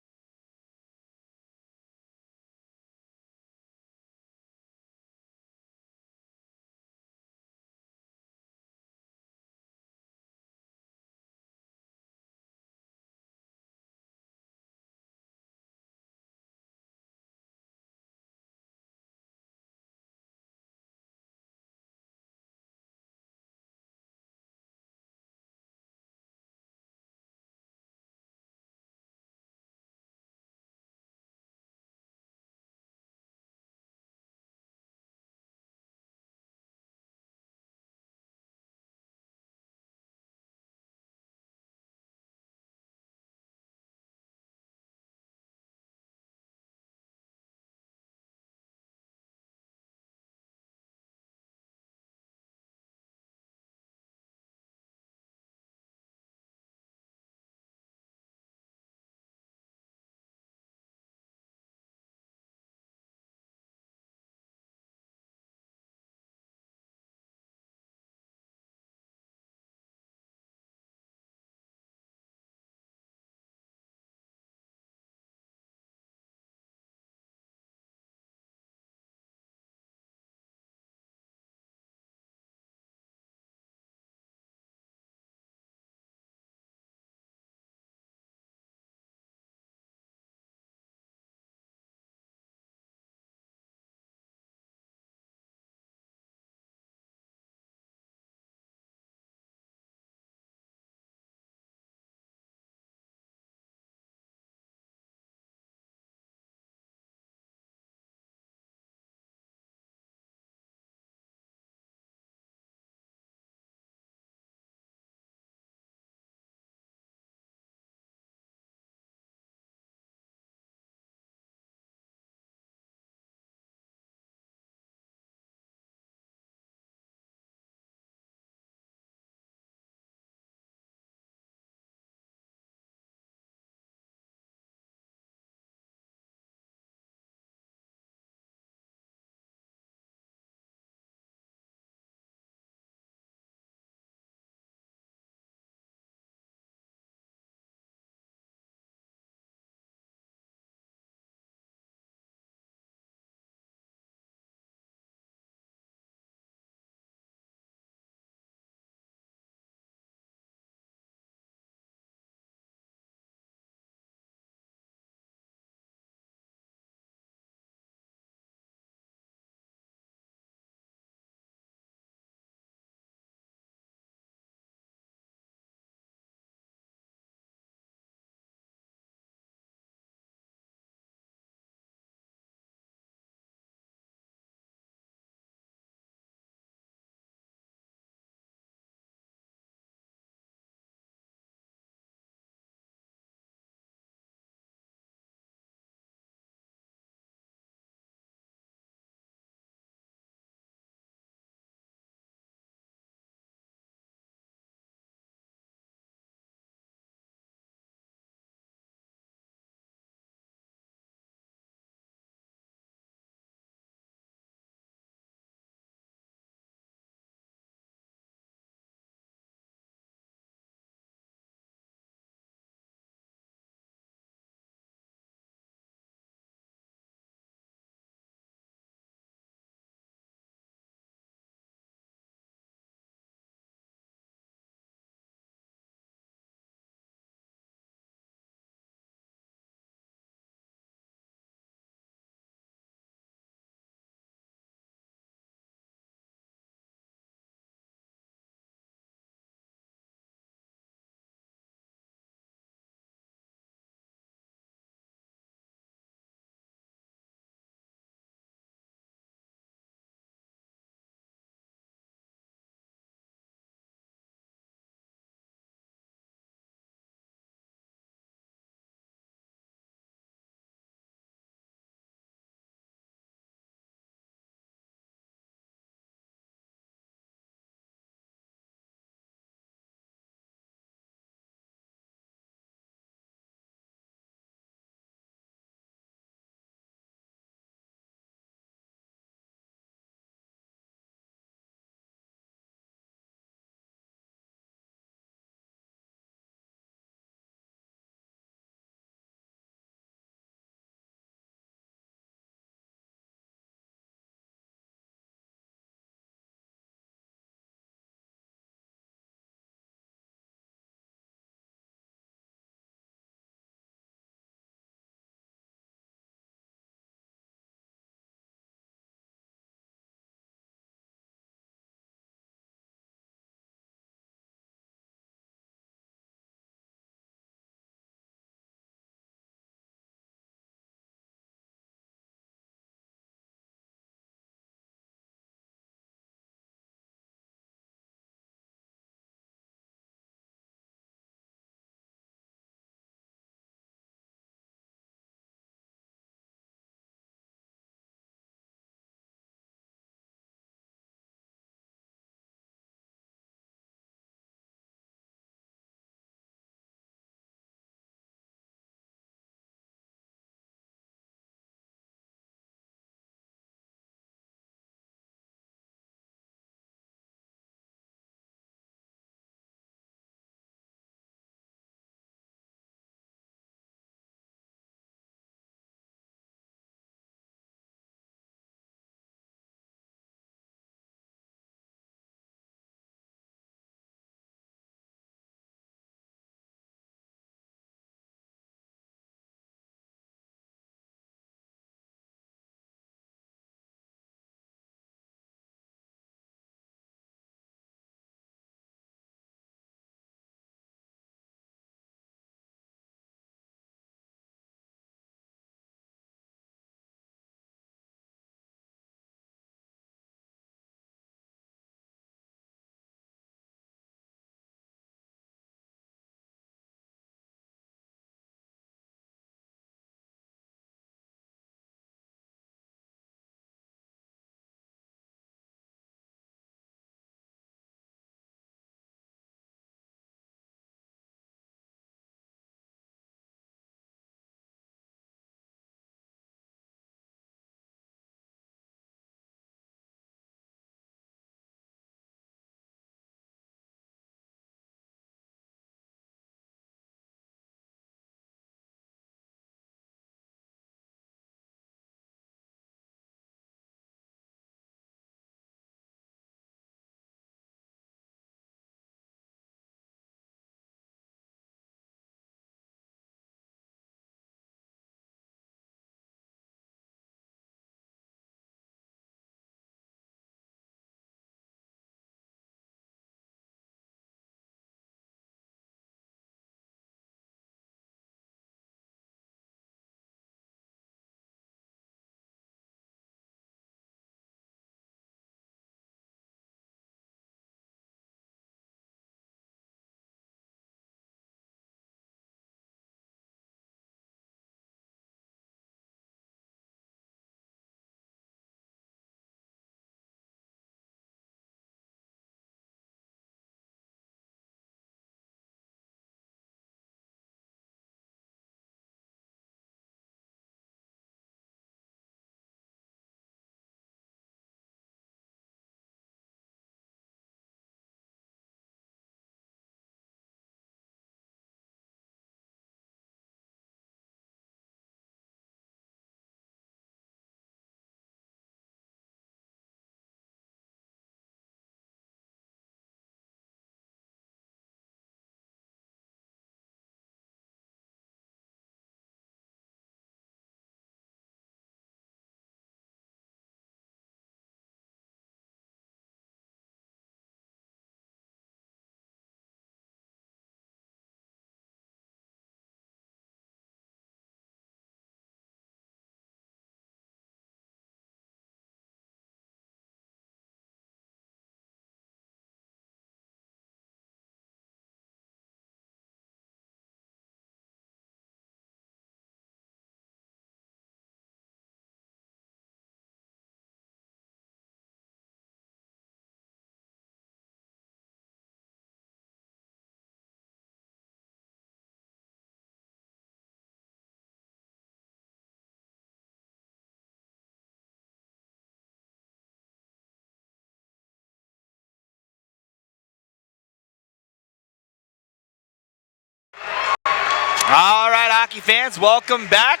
hockey fans, welcome back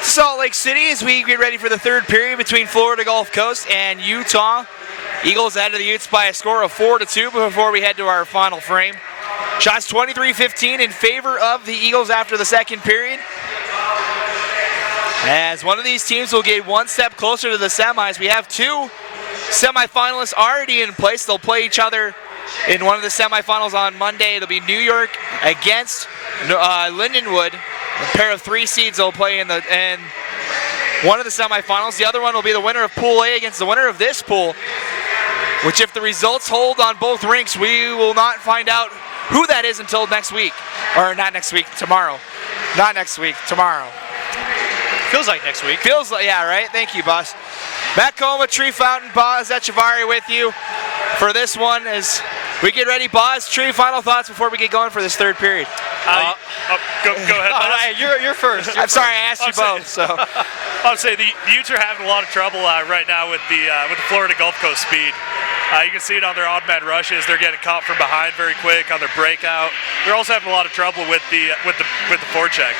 to Salt Lake City as we get ready for the third period between Florida Gulf Coast and Utah. Eagles ahead of the Utes by a score of 4-2 before we head to our final frame. Shots 23-15 in favor of the Eagles after the second period. As one of these teams will get one step closer to the semis. We have two semifinalists already in place. They'll play each other in one of the semifinals on Monday. It'll be New York against Lindenwood. A pair of 3 seeds will play in one of the semifinals. The other one will be the winner of Pool A against the winner of this pool, which if the results hold on both rinks, we will not find out who that is until next week. Or not next week, tomorrow. Not next week, tomorrow. Feels like next week. Feels like, yeah, right? Thank you, boss. Back home at Tree Fountain, Boz Echevarri with you for this one as we get ready. Boz, Tree, final thoughts before we get going for this third period. Go ahead, Boz. Right, you're first. I'm sorry, I asked you both. So I'll say the Utes are having a lot of trouble right now with the Florida Gulf Coast speed. You can see it on their odd man rushes. They're getting caught from behind very quick on their breakout. They're also having a lot of trouble with the forecheck.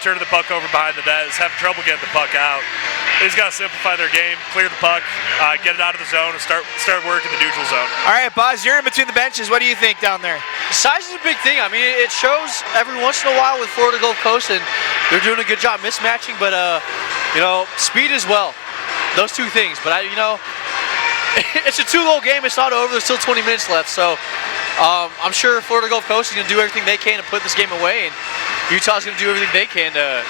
Turning the puck over behind the net, is having trouble getting the puck out. They just got to simplify their game, clear the puck, get it out of the zone, and start working the neutral zone. All right, Boz, you're in between the benches. What do you think down there? Size is a big thing. I mean, it shows every once in a while with Florida Gulf Coast, and they're doing a good job mismatching. But speed as well. Those two things. But it's a 2-goal game. It's not over. There's still 20 minutes left. So I'm sure Florida Gulf Coast is going to do everything they can to put this game away, and Utah's going to do everything they can to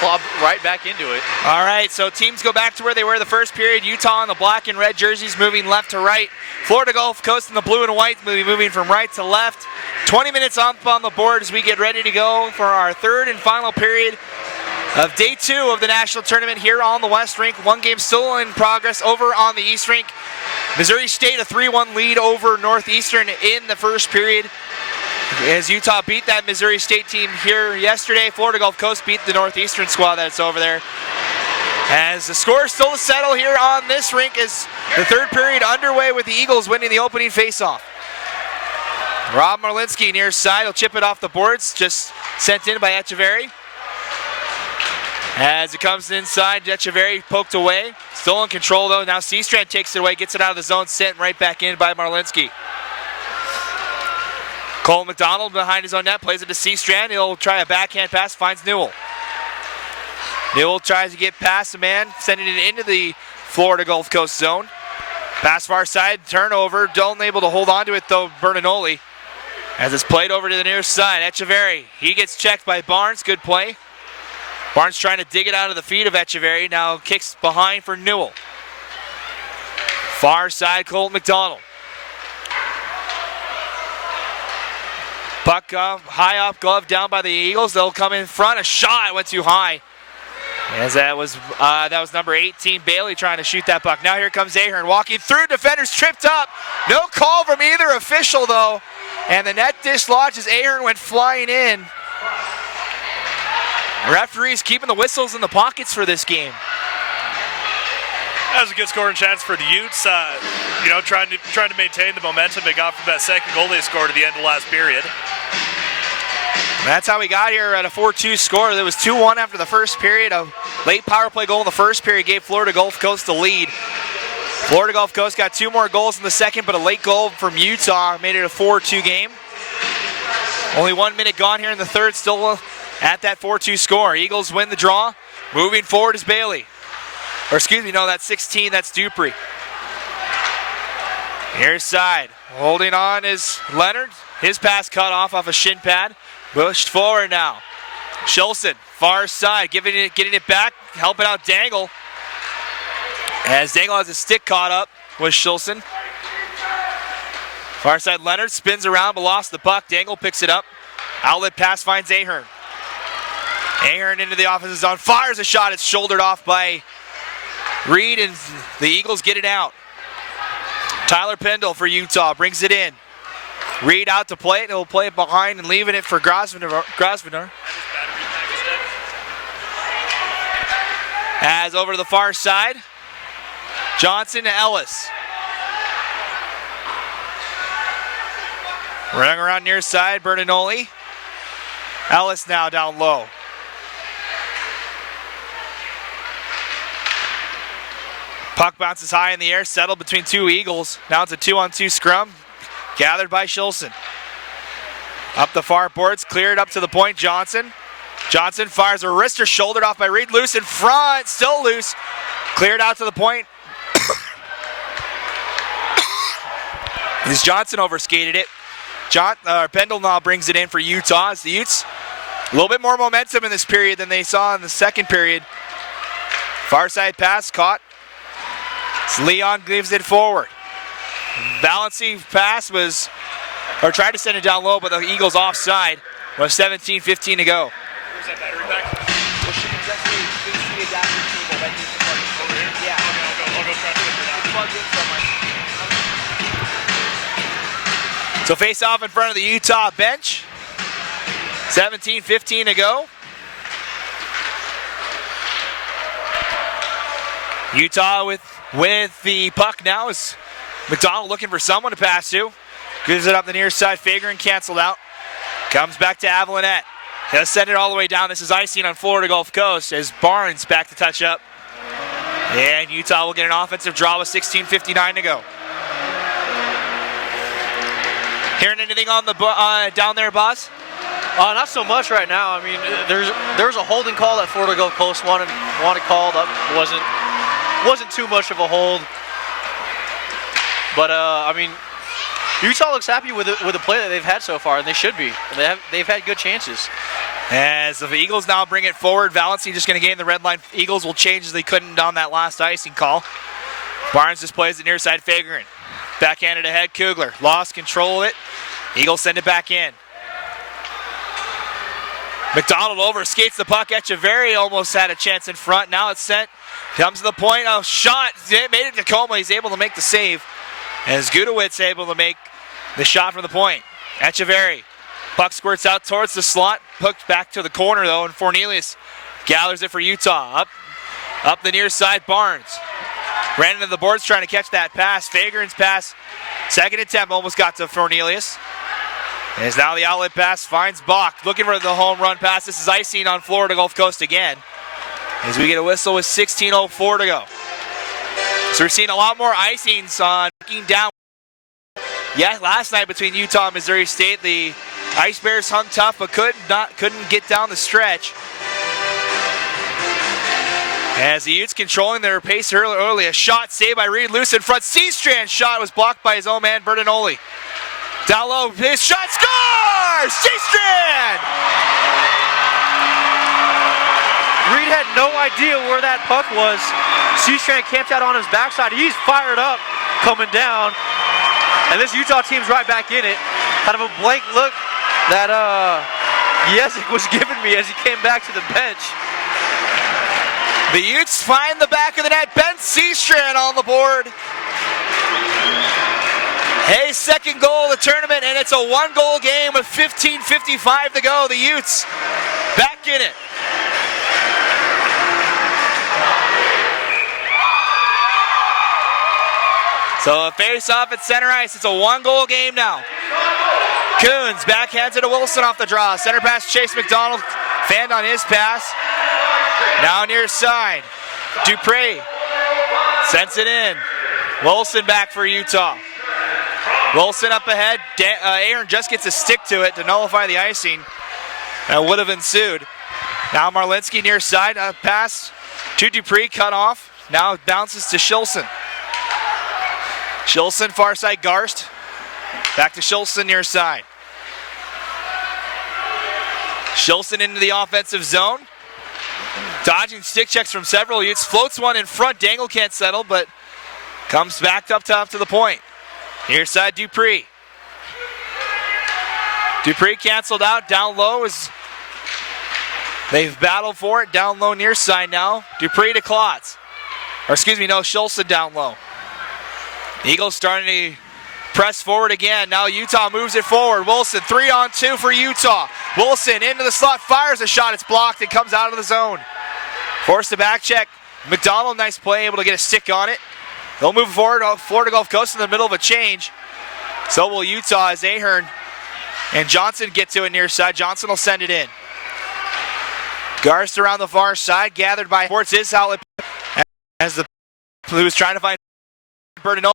club right back into it. All right, so teams go back to where they were the first period. Utah in the black and red jerseys moving left to right. Florida Gulf Coast in the blue and white moving from right to left. 20 minutes up on the board as we get ready to go for our third and final period of day 2 of the national tournament here on the West Rink. One game still in progress over on the East Rink. Missouri State a 3-1 lead over Northeastern in the first period. As Utah beat that Missouri State team here yesterday, Florida Gulf Coast beat the Northeastern squad that's over there. As the score is still to settle here on this rink as the third period underway with the Eagles winning the opening faceoff. Rob Marlinski near side will chip it off the boards, just sent in by Echevarri. As it comes inside, Echevarri poked away. Still in control though. Now Seastrand takes it away, gets it out of the zone, sent right back in by Marlinski. Cole McDonald behind his own net, plays it to Seastrand. He'll try a backhand pass, finds Newell. Newell tries to get past the man, sending it into the Florida Gulf Coast zone. Pass far side, turnover. Don't able to hold on to it though, Bernanoli. As it's played over to the near side, Echevarri. He gets checked by Barnes, good play. Barnes trying to dig it out of the feet of Echevarri, now kicks behind for Newell. Far side, Colt McDonald. Puck high up, glove down by the Eagles. They'll come in front. A shot went too high. As that was number 18, Bailey, trying to shoot that puck. Now here comes Ahern walking through. Defenders tripped up. No call from either official though. And the net dislodges. Ahern went flying in. Referees keeping the whistles in the pockets for this game. That was a good scoring chance for the Utes. Trying to maintain the momentum they got from that second goal they scored at the end of the last period. That's how we got here at a 4-2 score. There was 2-1 after the first period. A late power play goal in the first period gave Florida Gulf Coast the lead. Florida Gulf Coast got 2 more goals in the second, but a late goal from Utah made it a 4-2 game. Only 1 minute gone here in the third, still at that 4-2 score. Eagles win the draw. Moving forward is Bailey. Or excuse me, no, that's 16, that's Dupree. Here's side. Holding on is Leonard. His pass cut off a shin pad. Pushed forward now. Shilson, far side, getting it back, helping out Dangle. As Dangle has his stick caught up with Shilson. Far side Leonard spins around but lost the puck. Dangle picks it up. Outlet pass finds Ahern. Ahern into the offensive zone, fires a shot. It's shouldered off by Reed, and the Eagles get it out. Tyler Pendle for Utah brings it in. Reed out to play it, and he'll play it behind and leaving it for Grosvenor. As over to the far side, Johnson to Ellis. Running around near side, Bernanoli. Ellis now down low. Puck bounces high in the air, settled between two Eagles. Now it's a 2-on-2 scrum, gathered by Shilson. Up the far boards, cleared up to the point, Johnson. Johnson fires a wrister, shouldered off by Reed, loose in front, still loose. Cleared out to the point. As Johnson overskated it. Pendle now brings it in for Utah as the Utes a little bit more momentum in this period than they saw in the second period. Far side pass caught. As Leon gives it forward. Valency pass tried to send it down low, but the Eagles offside with 17:15 to go. So face off in front of the Utah bench. 17:15 to go. Utah with the puck now is McDonald looking for someone to pass to. Gives it up the near side. Fagerin canceled out. Comes back to Avalanet. He'll send it all the way down. This is icing on Florida Gulf Coast as Barnes back to touch up. And Utah will get an offensive draw with 16:59 to go. Hearing anything on the down there, boss? Not so much right now. I mean, there's a holding call that Florida Gulf Coast wanted called up. Wasn't too much of a hold. But I mean, Utah looks happy with the play that they've had so far, and they should be. They've had good chances. As the Eagles now bring it forward, Valency just going to gain the red line. Eagles will change as they couldn't on that last icing call. Barnes just plays it near side, Fagerin. Backhanded ahead, Kugler. Lost control of it. Eagles send it back in. McDonald overskates the puck. Echeverry almost had a chance in front. Now it's sent. Comes to the point. Oh, shot. Made it to Coma. He's able to make the save. As Gudowitz able to make the shot from the point. Echeverry. Puck squirts out towards the slot. Hooked back to the corner, though, and Fornelius gathers it for Utah. Up the near side, Barnes. Ran into the boards trying to catch that pass. Fagerin's pass. Second attempt almost got to Fornelius. As now the outlet pass finds Bach. Looking for the home run pass. This is icing on Florida Gulf Coast again. As we get a whistle with 16:04 to go. So we're seeing a lot more icings on down. Yeah, last night between Utah and Missouri State, the Ice Bears hung tough but couldn't get down the stretch. As the Utes controlling their pace early, a shot saved by Reed, loose in front. Seastrand's shot was blocked by his own man, Bertinoli. Down low, his shot scores! Seastrand! Reed had no idea where that puck was. Seastrand camped out on his backside. He's fired up, coming down. And this Utah team's right back in it. Kind of a blank look that Yesic was giving me as he came back to the bench. The Utes find the back of the net. Ben Seastrand on the board. Hayes' second goal of the tournament, and it's a one-goal game with 15:55 to go. The Utes back in it. So a face-off at center ice. It's a one-goal game now. Coons backhands it to Wilson off the draw. Center pass, Chase McDonald. Fanned on his pass. Now near side. Dupree sends it in. Wilson back for Utah. Wilson up ahead. Aaron just gets a stick to it to nullify the icing. That would have ensued. Now Marlinski near side. Pass to Dupree, cut off. Now it bounces to Shilson. Shilson far side, Garst. Back to Shilson near side. Shilson into the offensive zone. Dodging stick checks from several Utes. Floats one in front. Dangle can't settle, but comes back up top to the point. Near side, Dupree. Dupree canceled out. Down low is... They've battled for it. Down low near side now. Dupree to Klotz. Or excuse me, no, Shilson down low. Eagles starting to press forward again. Now Utah moves it forward. Wilson, 3-on-2 for Utah. Wilson into the slot, fires a shot. It's blocked and comes out of the zone. Forced to back check. McDonald, nice play, able to get a stick on it. They'll move forward. Florida Gulf Coast in the middle of a change. So will Utah as Ahern and Johnson get to it near side. Johnson will send it in. Garst around the far side, gathered by Sports his outlet as the who's trying to find Bertinoli.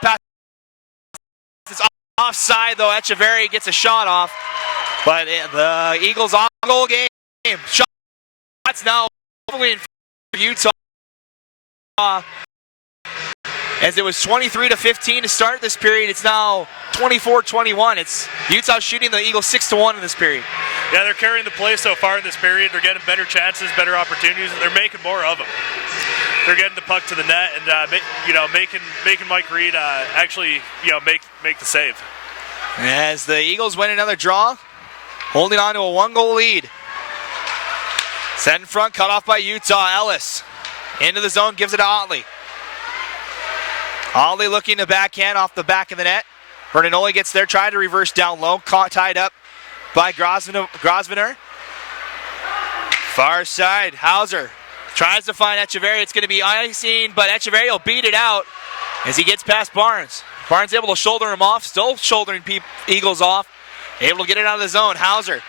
Pass is offside, though. Echeverry gets a shot off. But the Eagles on goal game. Shots now in Utah. As it was 23-15 to start this period, it's now 24-21. It's Utah shooting the Eagles 6-1 in this period. Yeah, they're carrying the play so far in this period. They're getting better chances, better opportunities, and they're making more of them. They're getting the puck to the net and making Mike Reed actually make the save. As the Eagles win another draw, holding on to a 1-goal lead. Set in front, cut off by Utah. Ellis into the zone, gives it to Otley. Otley looking to backhand off the back of the net. Bertinoli gets there, trying to reverse down low, caught tied up by Grosvenor. Far side, Hauser tries to find Echeverry. It's going to be icing, but Echeverry will beat it out as he gets past Barnes. Barnes able to shoulder him off, still shouldering Eagles off. Able to get it out of the zone. Hauser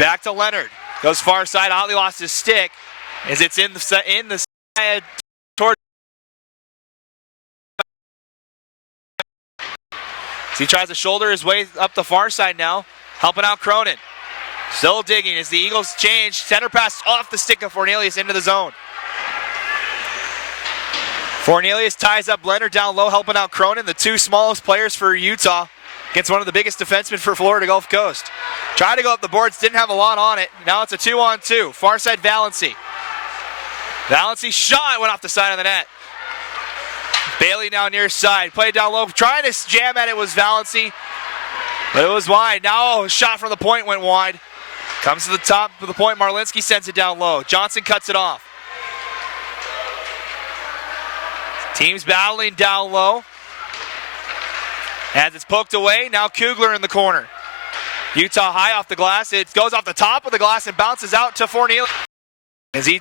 back to Leonard. Goes far side. Otley lost his stick as it's in the side toward. So he tries to shoulder his way up the far side now, helping out Cronin. Still digging as the Eagles change. Center pass off the stick of Fornelius into the zone. Fornelius ties up Leonard down low, helping out Cronin, the two smallest players for Utah, against one of the biggest defensemen for Florida Gulf Coast. Tried to go up the boards, didn't have a lot on it. Now it's a 2-on-2. Far side, Valency. Valency shot, went off the side of the net. Bailey now near side, played down low, trying to jam at it was Valency, but it was wide. Now a shot from the point went wide. Comes to the top of the point, Marlinski sends it down low. Johnson cuts it off. Teams battling down low. As it's poked away, now Kugler in the corner. Utah high off the glass, it goes off the top of the glass and bounces out to Fornelius. As he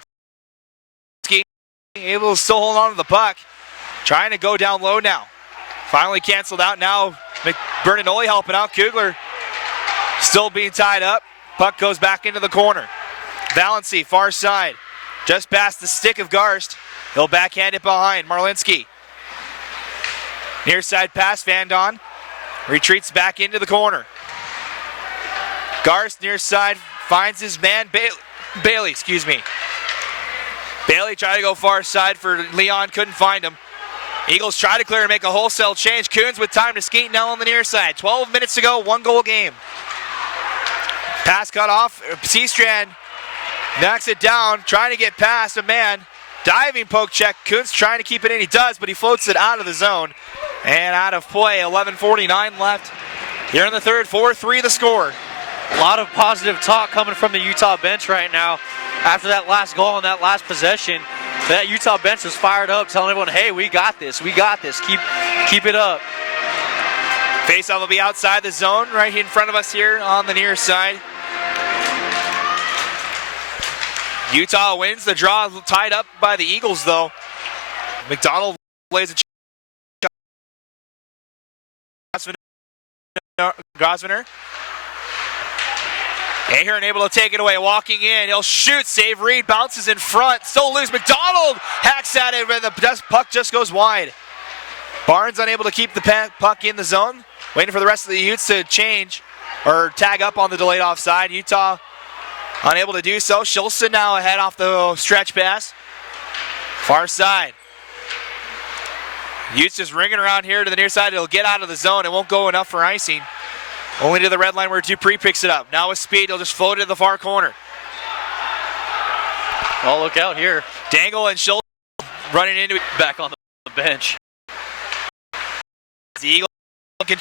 able to still hold on to the puck. Trying to go down low now. Finally canceled out. Now Bertinoli helping out. Kugler still being tied up. Puck goes back into the corner. Valency, far side. Just past the stick of Garst. He'll backhand it behind. Marlinski. Near side pass. Van Don retreats back into the corner. Garst near side finds his man. Bailey. Bailey tried to go far side for Leon. Couldn't find him. Eagles try to clear and make a wholesale change. Coons with time to skate now on the near side. 12 minutes to go, 1-goal game. Pass cut off. Seastrand knocks it down, trying to get past a man. Diving poke check. Coons trying to keep it in. He does, but he floats it out of the zone. And out of play, 11:49 left. Here in the third, 4-3 the score. A lot of positive talk coming from the Utah bench right now. After that last goal and that last possession, that Utah bench was fired up, telling everyone, hey, we got this, keep it up. Faceoff will be outside the zone, right in front of us here on the near side. Utah wins the draw, tied up by the Eagles though. McDonald lays a Grosvenor. Ahern able to take it away, walking in, he'll shoot, save Reed, bounces in front, still loose, McDonald hacks at it, but the puck just goes wide. Barnes unable to keep the puck in the zone, waiting for the rest of the Utes to change, or tag up on the delayed offside. Utah unable to do so. Schulson now ahead off the stretch pass. Far side. Utes just ringing around here to the near side, it'll get out of the zone, it won't go enough for icing. Only to the red line where Dupree picks it up. Now with speed, he'll just float it to the far corner. Oh, look out here. Dangle and Schultz running into it. Back on the bench. The Eagle can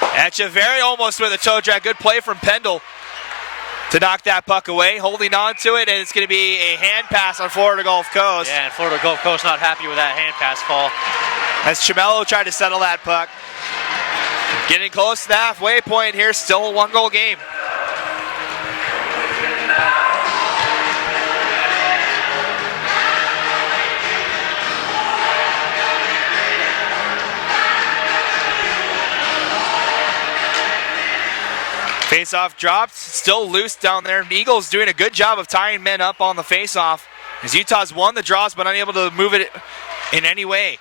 Echeverry almost with a toe drag. Good play from Pendle to knock that puck away. Holding on to it, and it's going to be a hand pass on Florida Gulf Coast. Yeah, and Florida Gulf Coast not happy with that hand pass call. As Chimello tried to settle that puck. Getting close to the halfway point here, still a 1-goal game. Face-off dropped, still loose down there. Eagles doing a good job of tying men up on the face-off as Utah's won the draws but unable to move it in any way.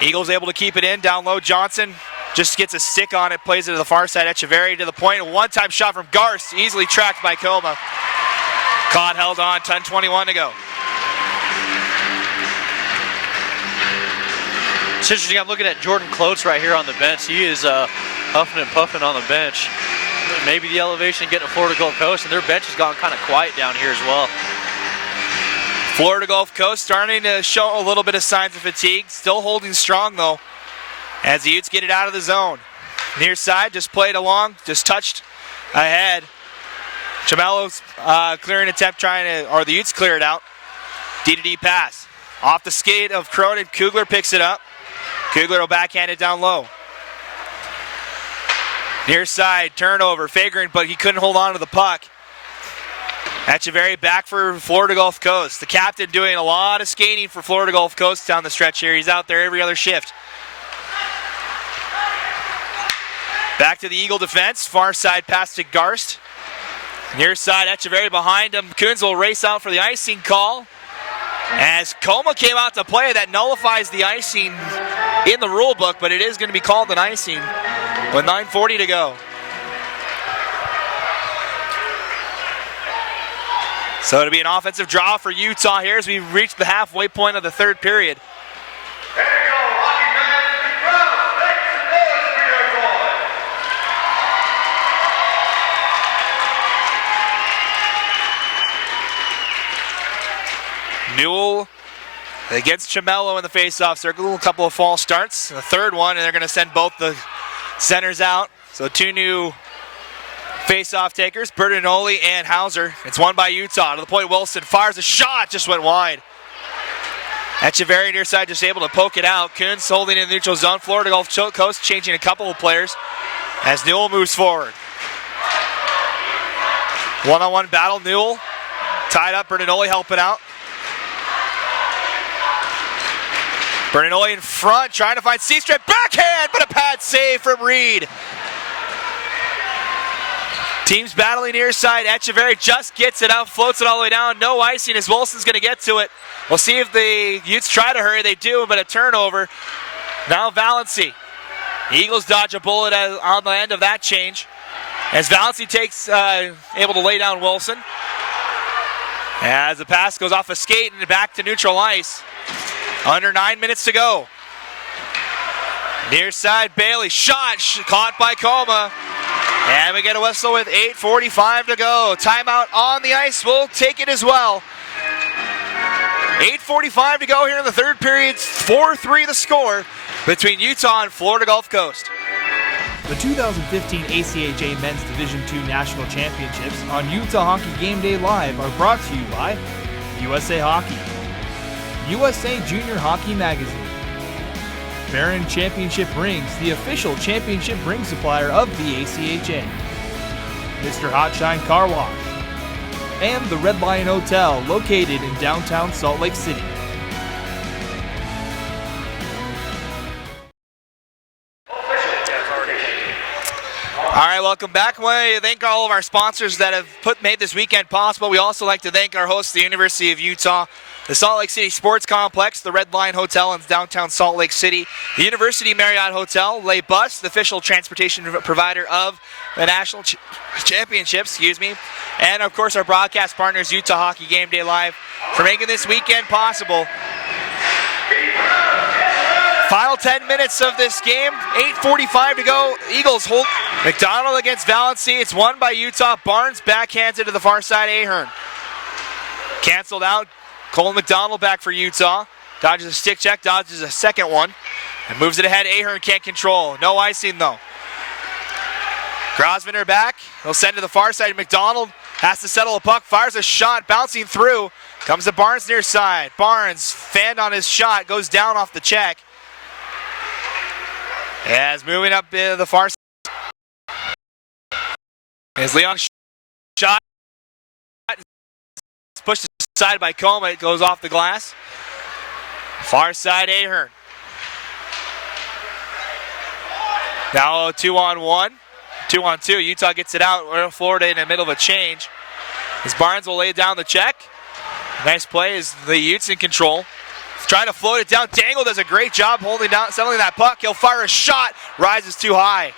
Eagles able to keep it in, down low. Johnson just gets a stick on it, plays it to the far side. Echeverry to the point. A one-time shot from Garst, easily tracked by Coma. Caught, held on, 10:21 to go. It's interesting, I'm looking at Jordan Klotz right here on the bench. He is huffing and puffing on the bench. Maybe the elevation getting to Florida Gulf Coast, and their bench has gone kind of quiet down here as well. Florida Gulf Coast starting to show a little bit of signs of fatigue. Still holding strong, though, as the Utes get it out of the zone. Near side, just played along, just touched ahead. Chamello's clearing attempt or the Utes clear it out. D-to-D pass. Off the skate of Cronin, Kugler picks it up. Kugler will backhand it down low. Near side, turnover, Fager'n, but he couldn't hold on to the puck. Echeverry back for Florida Gulf Coast. The captain doing a lot of skating for Florida Gulf Coast down the stretch here. He's out there every other shift. Back to the Eagle defense. Far side pass to Garst. Near side, Echeverry behind him. Coons will race out for the icing call. As Coma came out to play, that nullifies the icing in the rule book, but it is going to be called an icing with 9:40 to go. So it'll be an offensive draw for Utah here as we reach the halfway point of the third period. There you go, hockey fans. Big crowd. Make some noise for your boy. Newell against Chamello in the face-off circle. A couple of false starts. The third one, and they're going to send both the centers out. So two new face-off takers, Bertinoli and Hauser. It's won by Utah. To the point, Wilson fires a shot, just went wide. Echeverry near side just able to poke it out. Coons holding in the neutral zone. Florida Gulf Coast changing a couple of players as Newell moves forward. One-on-one battle, Newell tied up, Bertinoli helping out. Bertinoli in front, trying to find C-strip, backhand, but a pad save from Reed. Teams battling near side. Echeverry just gets it out, floats it all the way down. No icing as Wilson's going to get to it. We'll see if the Utes try to hurry. They do, but a turnover. Now Valency. The Eagles dodge a bullet on the end of that change. As Valency takes, able to lay down Wilson. As the pass goes off a skate and back to neutral ice. Under 9 minutes to go. Near side, Bailey. Shot caught by Coma. And we get a whistle with 8:45 to go. Timeout on the ice. We'll take it as well. 8:45 to go here in the third period. 4-3 the score between Utah and Florida Gulf Coast. The 2015 ACHA Men's Division II National Championships on Utah Hockey Game Day Live are brought to you by USA Hockey, USA Junior Hockey Magazine, Barron Championship Rings, the official championship ring supplier of the ACHA, Mr. Hotshine Car Wash, and the Red Lion Hotel located in downtown Salt Lake City. All right, welcome back. I want to thank all of our sponsors that have made this weekend possible. We also like to thank our host, the University of Utah, the Salt Lake City Sports Complex, the Red Lion Hotel in downtown Salt Lake City, the University Marriott Hotel, Lay Bus, the official transportation provider of the National Championships, and of course our broadcast partners, Utah Hockey Game Day Live, for making this weekend possible. Final 10 minutes of this game, 8:45 to go. Eagles hold. McDonald against Valency. It's won by Utah. Barnes backhands it to the far side, Ahern. Canceled out. Cole McDonald back for Utah. Dodges a stick check, dodges a second one, and moves it ahead. Ahern can't control. No icing though. Grosvenor back. He'll send to the far side. McDonald has to settle a puck. Fires a shot, bouncing through. Comes to Barnes near side. Barnes fanned on his shot, goes down off the check. As moving up the far side is Leon shot. Pushed aside by Coma. It goes off the glass. Far side, Ahern. Now 2-on-1, 2-on-2. Utah gets it out. Florida in the middle of a change. As Barnes will lay down the check. Nice play as the Utes in control. Trying to float it down. Dangle does a great job holding down, settling that puck. He'll fire a shot. Rises too high.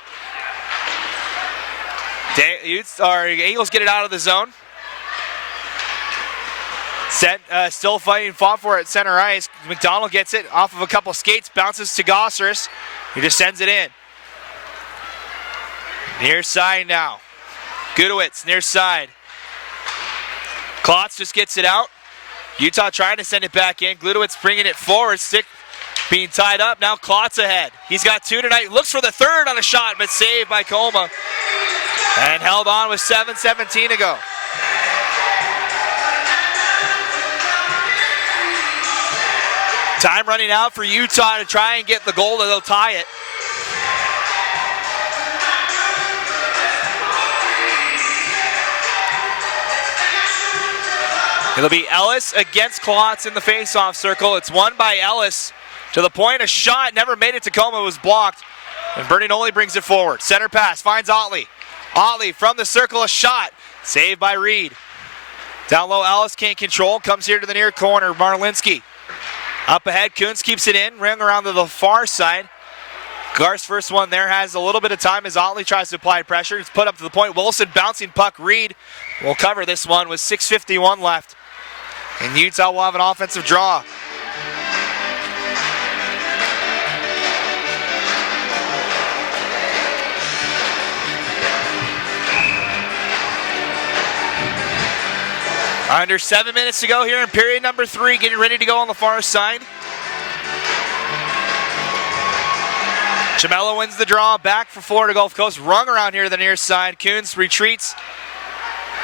Eagles get it out of the zone. Still fighting, fought for it at center ice. McDonald gets it off of a couple skates, bounces to Gosser's. He just sends it in. Near side now. Gudowitz, near side. Klotz just gets it out. Utah trying to send it back in. Gludowitz bringing it forward. Stick being tied up. Now Klotz ahead. He's got 2 tonight. Looks for the third on a shot, but saved by Colma. And held on with 7:17 to go. Time running out for Utah to try and get the goal, and they'll tie it. It'll be Ellis against Klotz in the face-off circle. It's won by Ellis to the point. A shot never made it to Colma, was blocked. And Bertinoli brings it forward. Center pass, finds Otley. Otley from the circle, a shot. Saved by Reed. Down low, Ellis can't control. Comes here to the near corner, Marlinski. Up ahead, Kuntz keeps it in. Ring around to the far side. Gar's first one there has a little bit of time as Otley tries to apply pressure. It's put up to the point. Wilson bouncing puck. Reed will cover this one with 6:51 left. And Utah will have an offensive draw. Under 7 minutes to go here in period number 3, getting ready to go on the far side. Chamella wins the draw, back for Florida Gulf Coast. Rung around here to the near side. Kuntz retreats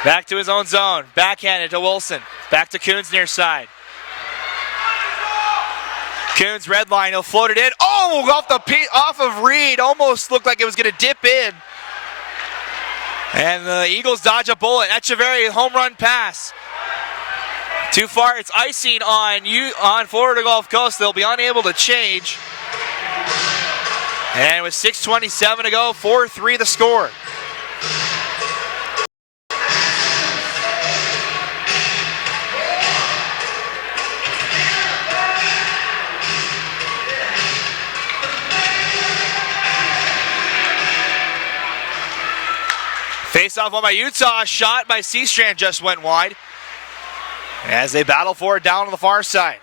back to his own zone. Backhanded to Wilson. Back to Kuntz near side. Kuntz red line, he'll float it in. Oh, off of Reed. Almost looked like it was going to dip in. And the Eagles dodge a bullet. Echeverry, home run pass. Too far, it's icing on Florida Gulf Coast. They'll be unable to change. And with 6:27 to go, 4-3 the score. Face-off on by Utah, shot by Seastrand just went wide. As they battle for it down on the far side.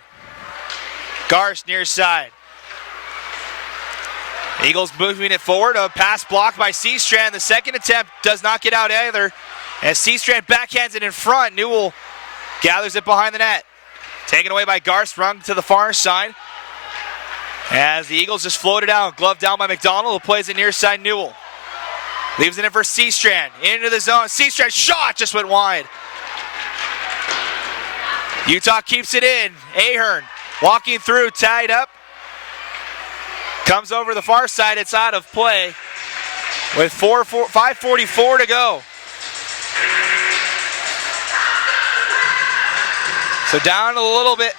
Garst near side. Eagles moving it forward, a pass blocked by Seastrand. The second attempt does not get out either. As Seastrand backhands it in front, Newell gathers it behind the net. Taken away by Garst, run to the far side. As the Eagles just float it out, glove down by McDonald, who plays it near side Newell. Leaves it in for Seastrand, into the zone. Seastrand shot just went wide. Utah keeps it in. Ahern walking through, tied up. Comes over the far side, it's out of play with 5:44 to go. So down a little bit.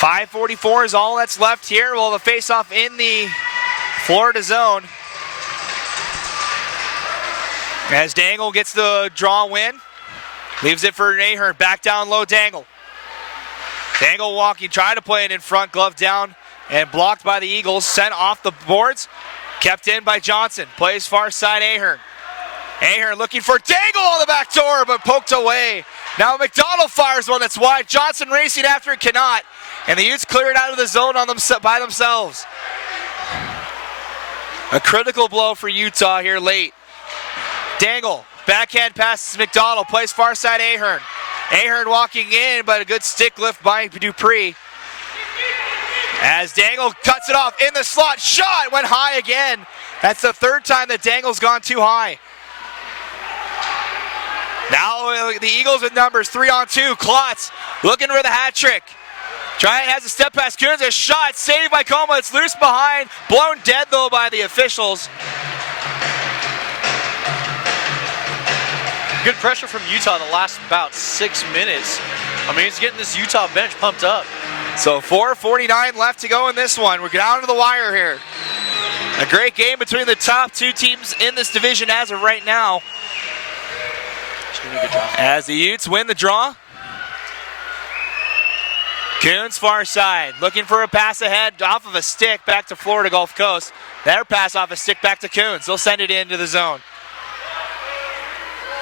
.544 is all that's left here. We'll have a face-off in the Florida zone. As Dangle gets the draw win. Leaves it for Ahern. Back down low, Dangle. Dangle walking, trying to play it in front. Glove down and blocked by the Eagles. Sent off the boards. Kept in by Johnson. Plays far side, Ahern. Ahern looking for Dangle on the back door, but poked away. Now McDonald fires one that's wide. Johnson racing after it, cannot. And the Utes clear it out of the zone by themselves. A critical blow for Utah here late. Dangle, backhand passes McDonald, plays far side Ahern. Ahern walking in, but a good stick lift by Dupree. As Dangle cuts it off in the slot, shot went high again. That's the third time that Dangle's gone too high. Now the Eagles with numbers 3-on-2. Klotz looking for the hat trick. Trying has a step past Kuntz, a shot saved by Colma. It's loose behind, blown dead though by the officials. Good pressure from Utah the last about 6 minutes. I mean, he's getting this Utah bench pumped up. So 4:49 left to go in this one. We're down to the wire here. A great game between the top two teams in this division as of right now. As the Utes win the draw. Coons far side, looking for a pass ahead off of a stick back to Florida Gulf Coast. Their pass off a stick back to Coons. They'll send it into the zone.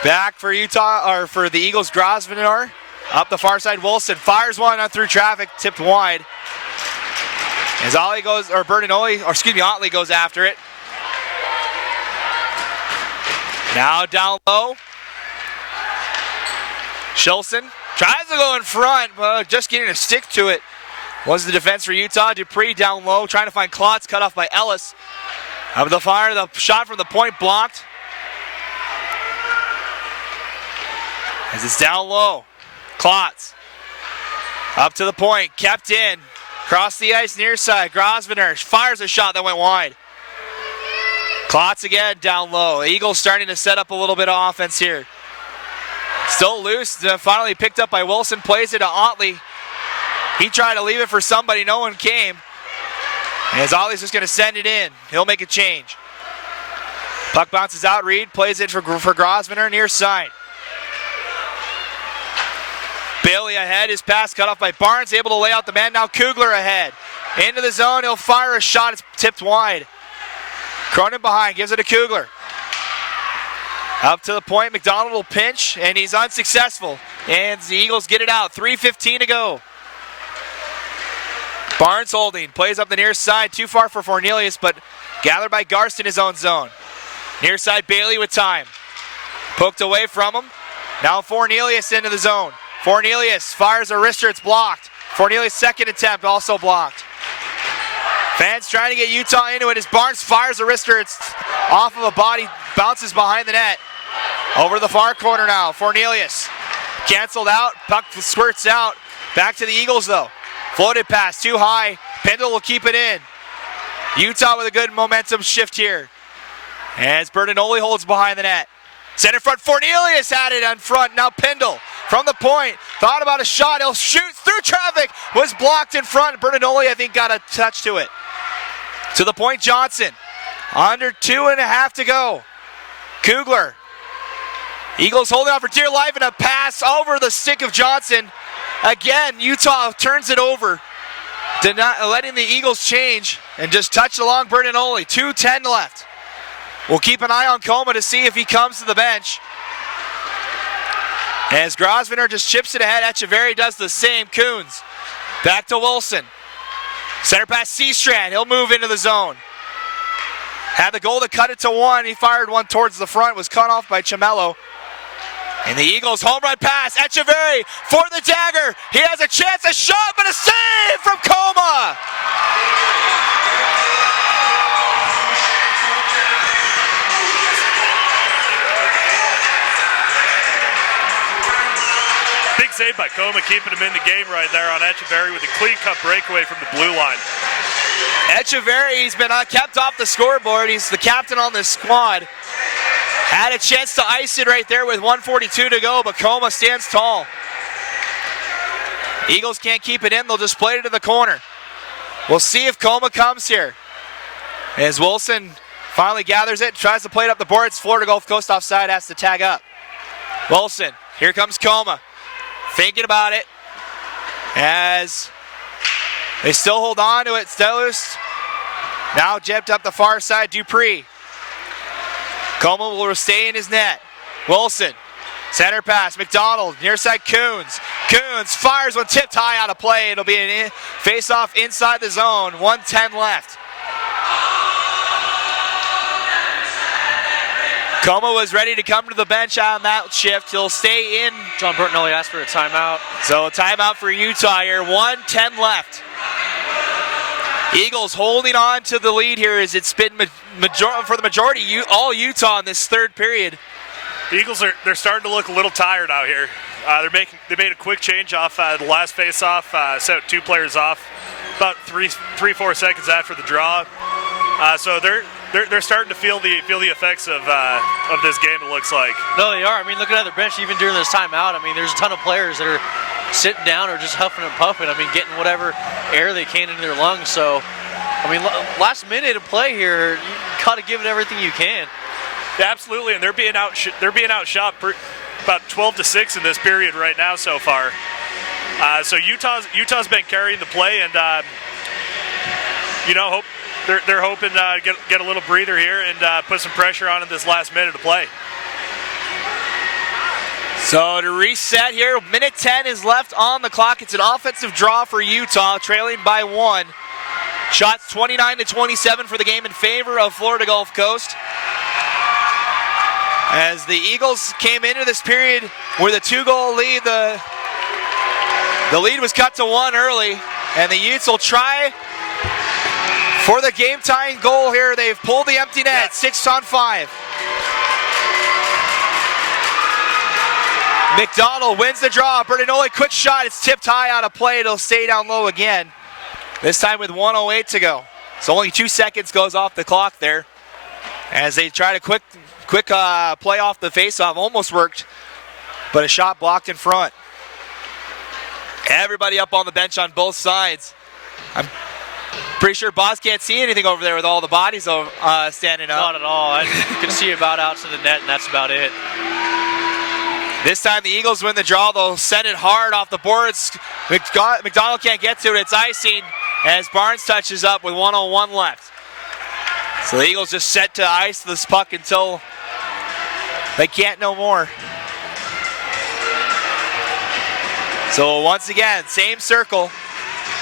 Back for Utah, or for the Eagles, Grosvenor. Up the far side, Wilson fires one out through traffic, tipped wide. As Ollie goes, or Otley goes after it. Now down low. Shilson tries to go in front, but just getting a stick to it was the defense for Utah. Dupree down low, trying to find Klotz, cut off by Ellis. Up the fire, the shot from the point blocked. As it's down low. Klotz up to the point, kept in. Across the ice, near side. Grosvenor fires a shot that went wide. Klotz again down low. The Eagles starting to set up a little bit of offense here. Still loose, finally picked up by Wilson, plays it to Otley. He tried to leave it for somebody, no one came. As Otley's just going to send it in, he'll make a change. Puck bounces out, Reed plays it for Grosvenor, near side. Bailey ahead, his pass cut off by Barnes, able to lay out the man. Now Kugler ahead. Into the zone, he'll fire a shot, it's tipped wide. Cronin behind, gives it to Kugler. Up to the point, McDonald will pinch, and he's unsuccessful. And the Eagles get it out, 3:15 to go. Barnes holding, plays up the near side, too far for Fornelius, but gathered by Garst in his own zone. Near side, Bailey with time. Poked away from him. Now Fornelius into the zone. Fornelius fires a wrister, it's blocked. Fornelius' second attempt also blocked. Fans trying to get Utah into it as Barnes fires a wrister, it's off of a body, bounces behind the net. Over the far corner now, Fornelius. Canceled out, puck squirts out. Back to the Eagles though. Floated pass, too high. Pendle will keep it in. Utah with a good momentum shift here. As Bertinoli holds behind the net. Center front, Fornelius had it on front, now Pendle. From the point, thought about a shot, he'll shoot through traffic, was blocked in front. Bertinoli, I think, got a touch to it. To the point, Johnson. Under 2.5 to go. Kugler. Eagles holding on for dear life and a pass over the stick of Johnson. Again, Utah turns it over. Letting the Eagles change and just touch along Bertinoli. 2:10 left. We'll keep an eye on Coma to see if he comes to the bench. As Grosvenor just chips it ahead, Echeverry does the same. Coons back to Wilson. Center pass, Seastrand. He'll move into the zone. Had the goal to cut it to one. He fired one towards the front, was cut off by Chamello. And the Eagles home run pass. Echeverry for the dagger. He has a chance, a shot, but a save from Coma. Big save by Coma, keeping him in the game right there on Echeverry with a clean-cut breakaway from the blue line. Echeverry, he's been kept off the scoreboard. He's the captain on this squad. Had a chance to ice it right there with 1:42 to go, but Coma stands tall. Eagles can't keep it in. They'll just play it to the corner. We'll see if Coma comes here. As Wilson finally gathers it, tries to play it up the boards. Florida Gulf Coast offside, has to tag up. Wilson, here comes Coma. Thinking about it as they still hold on to it. Stellus now jabbed up the far side. Dupree. Coma will stay in his net. Wilson, center pass. McDonald, near side Coons. Coons fires one tipped high out of play. It'll be a face-off inside the zone. 1:10 left. Coma was ready to come to the bench on that shift. He'll stay in. John Bertinoli asked for a timeout. So a timeout for Utah here. 1:10 left. Eagles holding on to the lead here as it's been for the majority all Utah in this third period. The Eagles they're starting to look a little tired out here. They made a quick change off the last face-off, sent two players off about 3-4 seconds after the draw. So they're starting to feel the effects of this game. It looks like. No, they are. I mean, looking at their bench, even during this timeout, I mean, there's a ton of players that are sitting down or just huffing and puffing. I mean, getting whatever air they can into their lungs. So, I mean, last minute of play here, you got to give it everything you can. Yeah, absolutely, and they're being outshot about 12-6 in this period right now so far. So Utah's been carrying the play, and they're hoping to get a little breather here and put some pressure on in this last minute of play. So to reset here, minute 10 is left on the clock. It's an offensive draw for Utah, trailing by 1. Shots 29-27 for the game in favor of Florida Gulf Coast. As the Eagles came into this period with a 2-goal lead, the lead was cut to 1 early, and the Utes will try for the game-tying goal here. They've pulled the empty net, 6-on-5. McDonald wins the draw. Bertinoli, quick shot. It's tipped high out of play. It'll stay down low again. This time with 1:08 to go. So only 2 seconds goes off the clock there as they try to quick play off the faceoff. Almost worked, but a shot blocked in front. Everybody up on the bench on both sides. I'm pretty sure Boss can't see anything over there with all the bodies standing up. Not at all. I can see about out to the net, and that's about it. This time the Eagles win the draw. They'll send it hard off the boards. McDonald can't get to it. It's icing as Barnes touches up with 1:01 left. So the Eagles just set to ice this puck until they can't no more. So once again, same circle.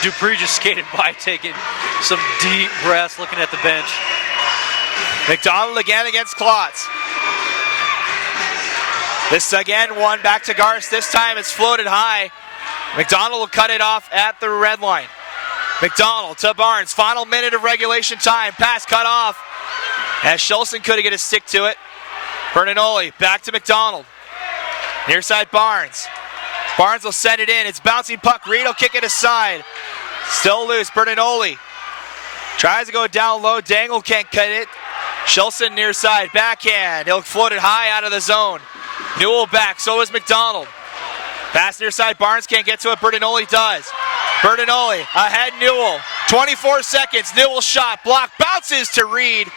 Dupree just skated by, taking some deep breaths, looking at the bench. McDonald again against Klotz. This again, one back to Garst. This time it's floated high. McDonald will cut it off at the red line. McDonald to Barnes. Final minute of regulation time. Pass cut off as Schulson couldn't get a stick to it. Bertinoli back to McDonald. Near side Barnes. Barnes will send it in. It's bouncing puck. Reed will kick it aside. Still loose. Bertinoli tries to go down low. Dangle can't cut it. Schulson near side. Backhand. He'll float it high out of the zone. Newell back. So is McDonald. Pass near side. Barnes can't get to it. Bertinoli does. Bertinoli ahead. Newell. 24 seconds. Newell shot. Block. Bounces to Reed.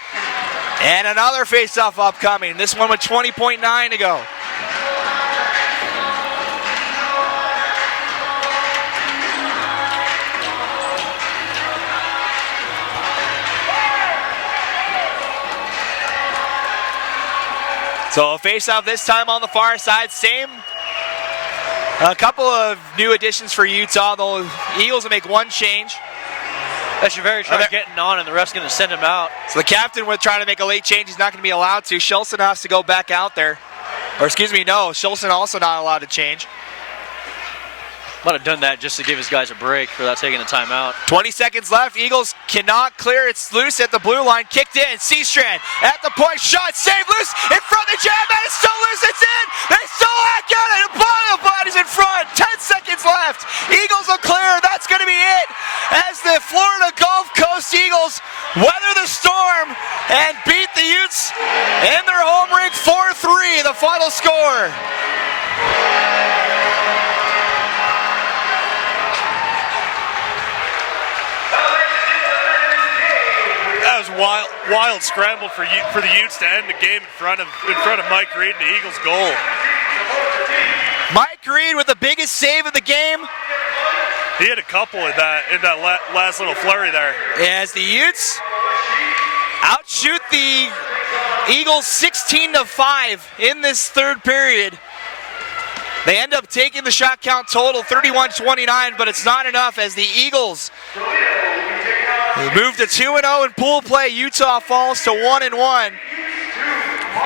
And another faceoff upcoming. This one with 20.9 to go. So a face-off this time on the far side. A couple of new additions for Utah. The Eagles will make one change. Echeverry trying getting on, and the ref's going to send him out. So the captain was trying to make a late change. He's not going to be allowed to. Schulson has to go back out there. Or excuse me, no. Schulson also not allowed to change. Might have done that just to give his guys a break for that taking a timeout. 20 seconds left. Eagles cannot clear. It's loose at the blue line. Kicked in. Seastrand at the point. Shot. Save. Loose. In front of the jam. And it's still loose. It's in. They still hack at it. The body's in front. 10 seconds left. Eagles will clear. That's going to be it. As the Florida Gulf Coast Eagles weather the storm and beat the Utes in their home rink 4-3. The final score. That was wild scramble for the Utes to end the game in front of Mike Reed and the Eagles' goal. Mike Reed with the biggest save of the game. He had a couple in that last little flurry there. As the Utes outshoot the Eagles 16-5 in this third period. They end up taking the shot count total 31-29, but it's not enough as the Eagles move to 2-0 in pool play. Utah falls to 1-1.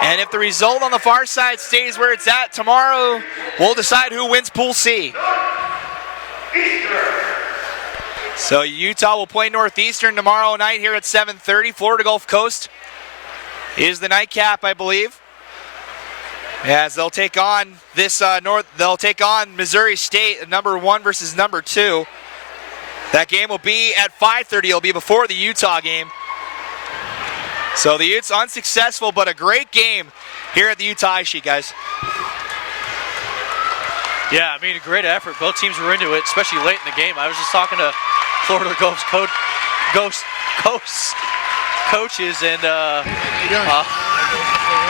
And if the result on the far side stays where it's at, tomorrow we'll decide who wins Pool C. So Utah will play Northeastern tomorrow night here at 7:30. Florida Gulf Coast is the nightcap, I believe. As they'll take on they'll take on Missouri State, number 1 versus number 2. That game will be at 5:30. It'll be before the Utah game. So the Utes unsuccessful, but a great game here at the Utah Ice Sheet, guys. Yeah, I mean, a great effort. Both teams were into it, especially late in the game. I was just talking to Florida Gulf's coaches, and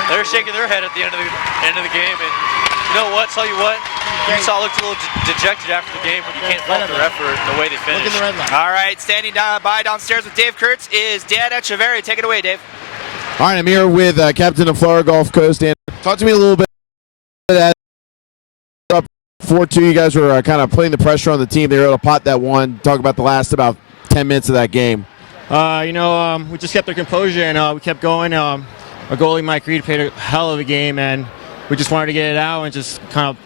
they're shaking their head at the end of the game. And you know what? Tell you what, Utah looked a little dejected after the game when you can't fault their effort and the way they finished. All right, standing by downstairs with Dave Kurtz is Dan Echeverry. Take it away, Dave. All right, I'm here with captain of Florida Gulf Coast. Dan, talk to me a little bit about that. Up 4-2, you guys were kind of putting the pressure on the team. They were able to pot that one. Talk about the last about 10 minutes of that game. We just kept our composure and we kept going. Our goalie Mike Reed played a hell of a game, and we just wanted to get it out and just kind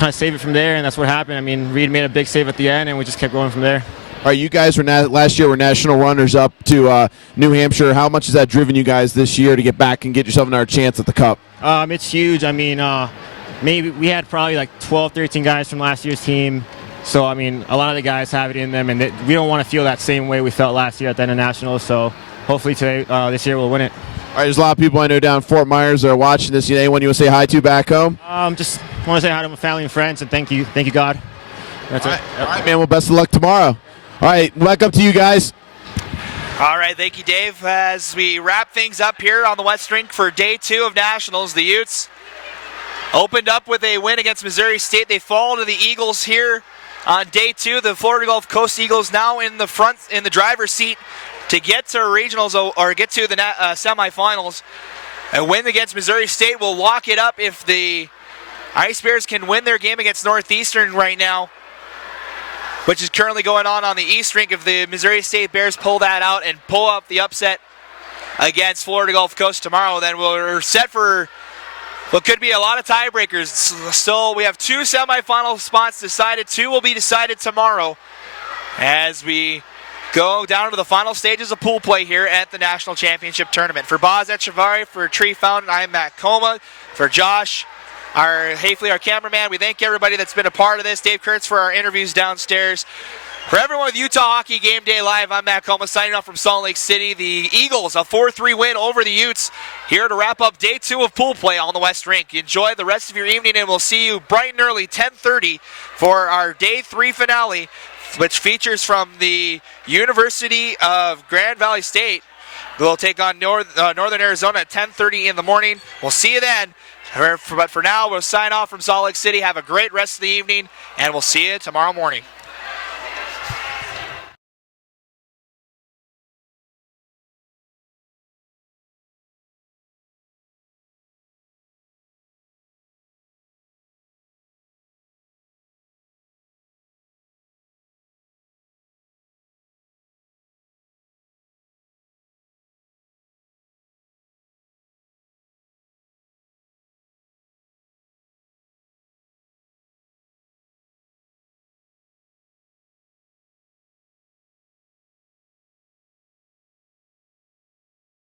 of save it from there, and that's what happened. I mean, Reed made a big save at the end, and we just kept going from there. All right, you guys were last year were national runners up to New Hampshire. How much has that driven you guys this year to get back and get yourself another chance at the Cup? It's huge. I mean, maybe we had probably like 12, 13 guys from last year's team. So, I mean, a lot of the guys have it in them, and we don't want to feel that same way we felt last year at the International. So, hopefully this year we'll win it. All right, there's a lot of people I know down in Fort Myers that are watching this. Anyone you want to say hi to back home? Just want to say hi to my family and friends, and thank you God. That's it. All right, man. Well, best of luck tomorrow. All right, back up to you guys. All right, thank you, Dave. As we wrap things up here on the West Rink for Day 2 of Nationals, the Utes opened up with a win against Missouri State. They fall to the Eagles here on Day 2. The Florida Gulf Coast Eagles now in the driver's seat to get to regionals or get to the semifinals. A win against Missouri State will lock it up if the Ice Bears can win their game against Northeastern right now, which is currently going on the East Rink. If the Missouri State Bears pull that out and pull up the upset against Florida Gulf Coast tomorrow, then we're set for what could be a lot of tiebreakers. Still, we have 2 semifinal spots decided. 2 will be decided tomorrow as we go down to the final stages of pool play here at the National Championship Tournament. For Boz Echevarri, for Tree Fountain, I'm Matt Coma. For Josh, our cameraman, we thank everybody that's been a part of this. Dave Kurtz for our interviews downstairs. For everyone with Utah Hockey Game Day Live, I'm Matt Coma signing off from Salt Lake City. The Eagles, a 4-3 win over the Utes, here to wrap up Day 2 of pool play on the West Rink. Enjoy the rest of your evening, and we'll see you bright and early, 10:30, for our Day 3 finale, which features from the University of Grand Valley State. We'll take on Northern Arizona at 10:30 in the morning. We'll see you then. But for now, we'll sign off from Salt Lake City. Have a great rest of the evening, and we'll see you tomorrow morning.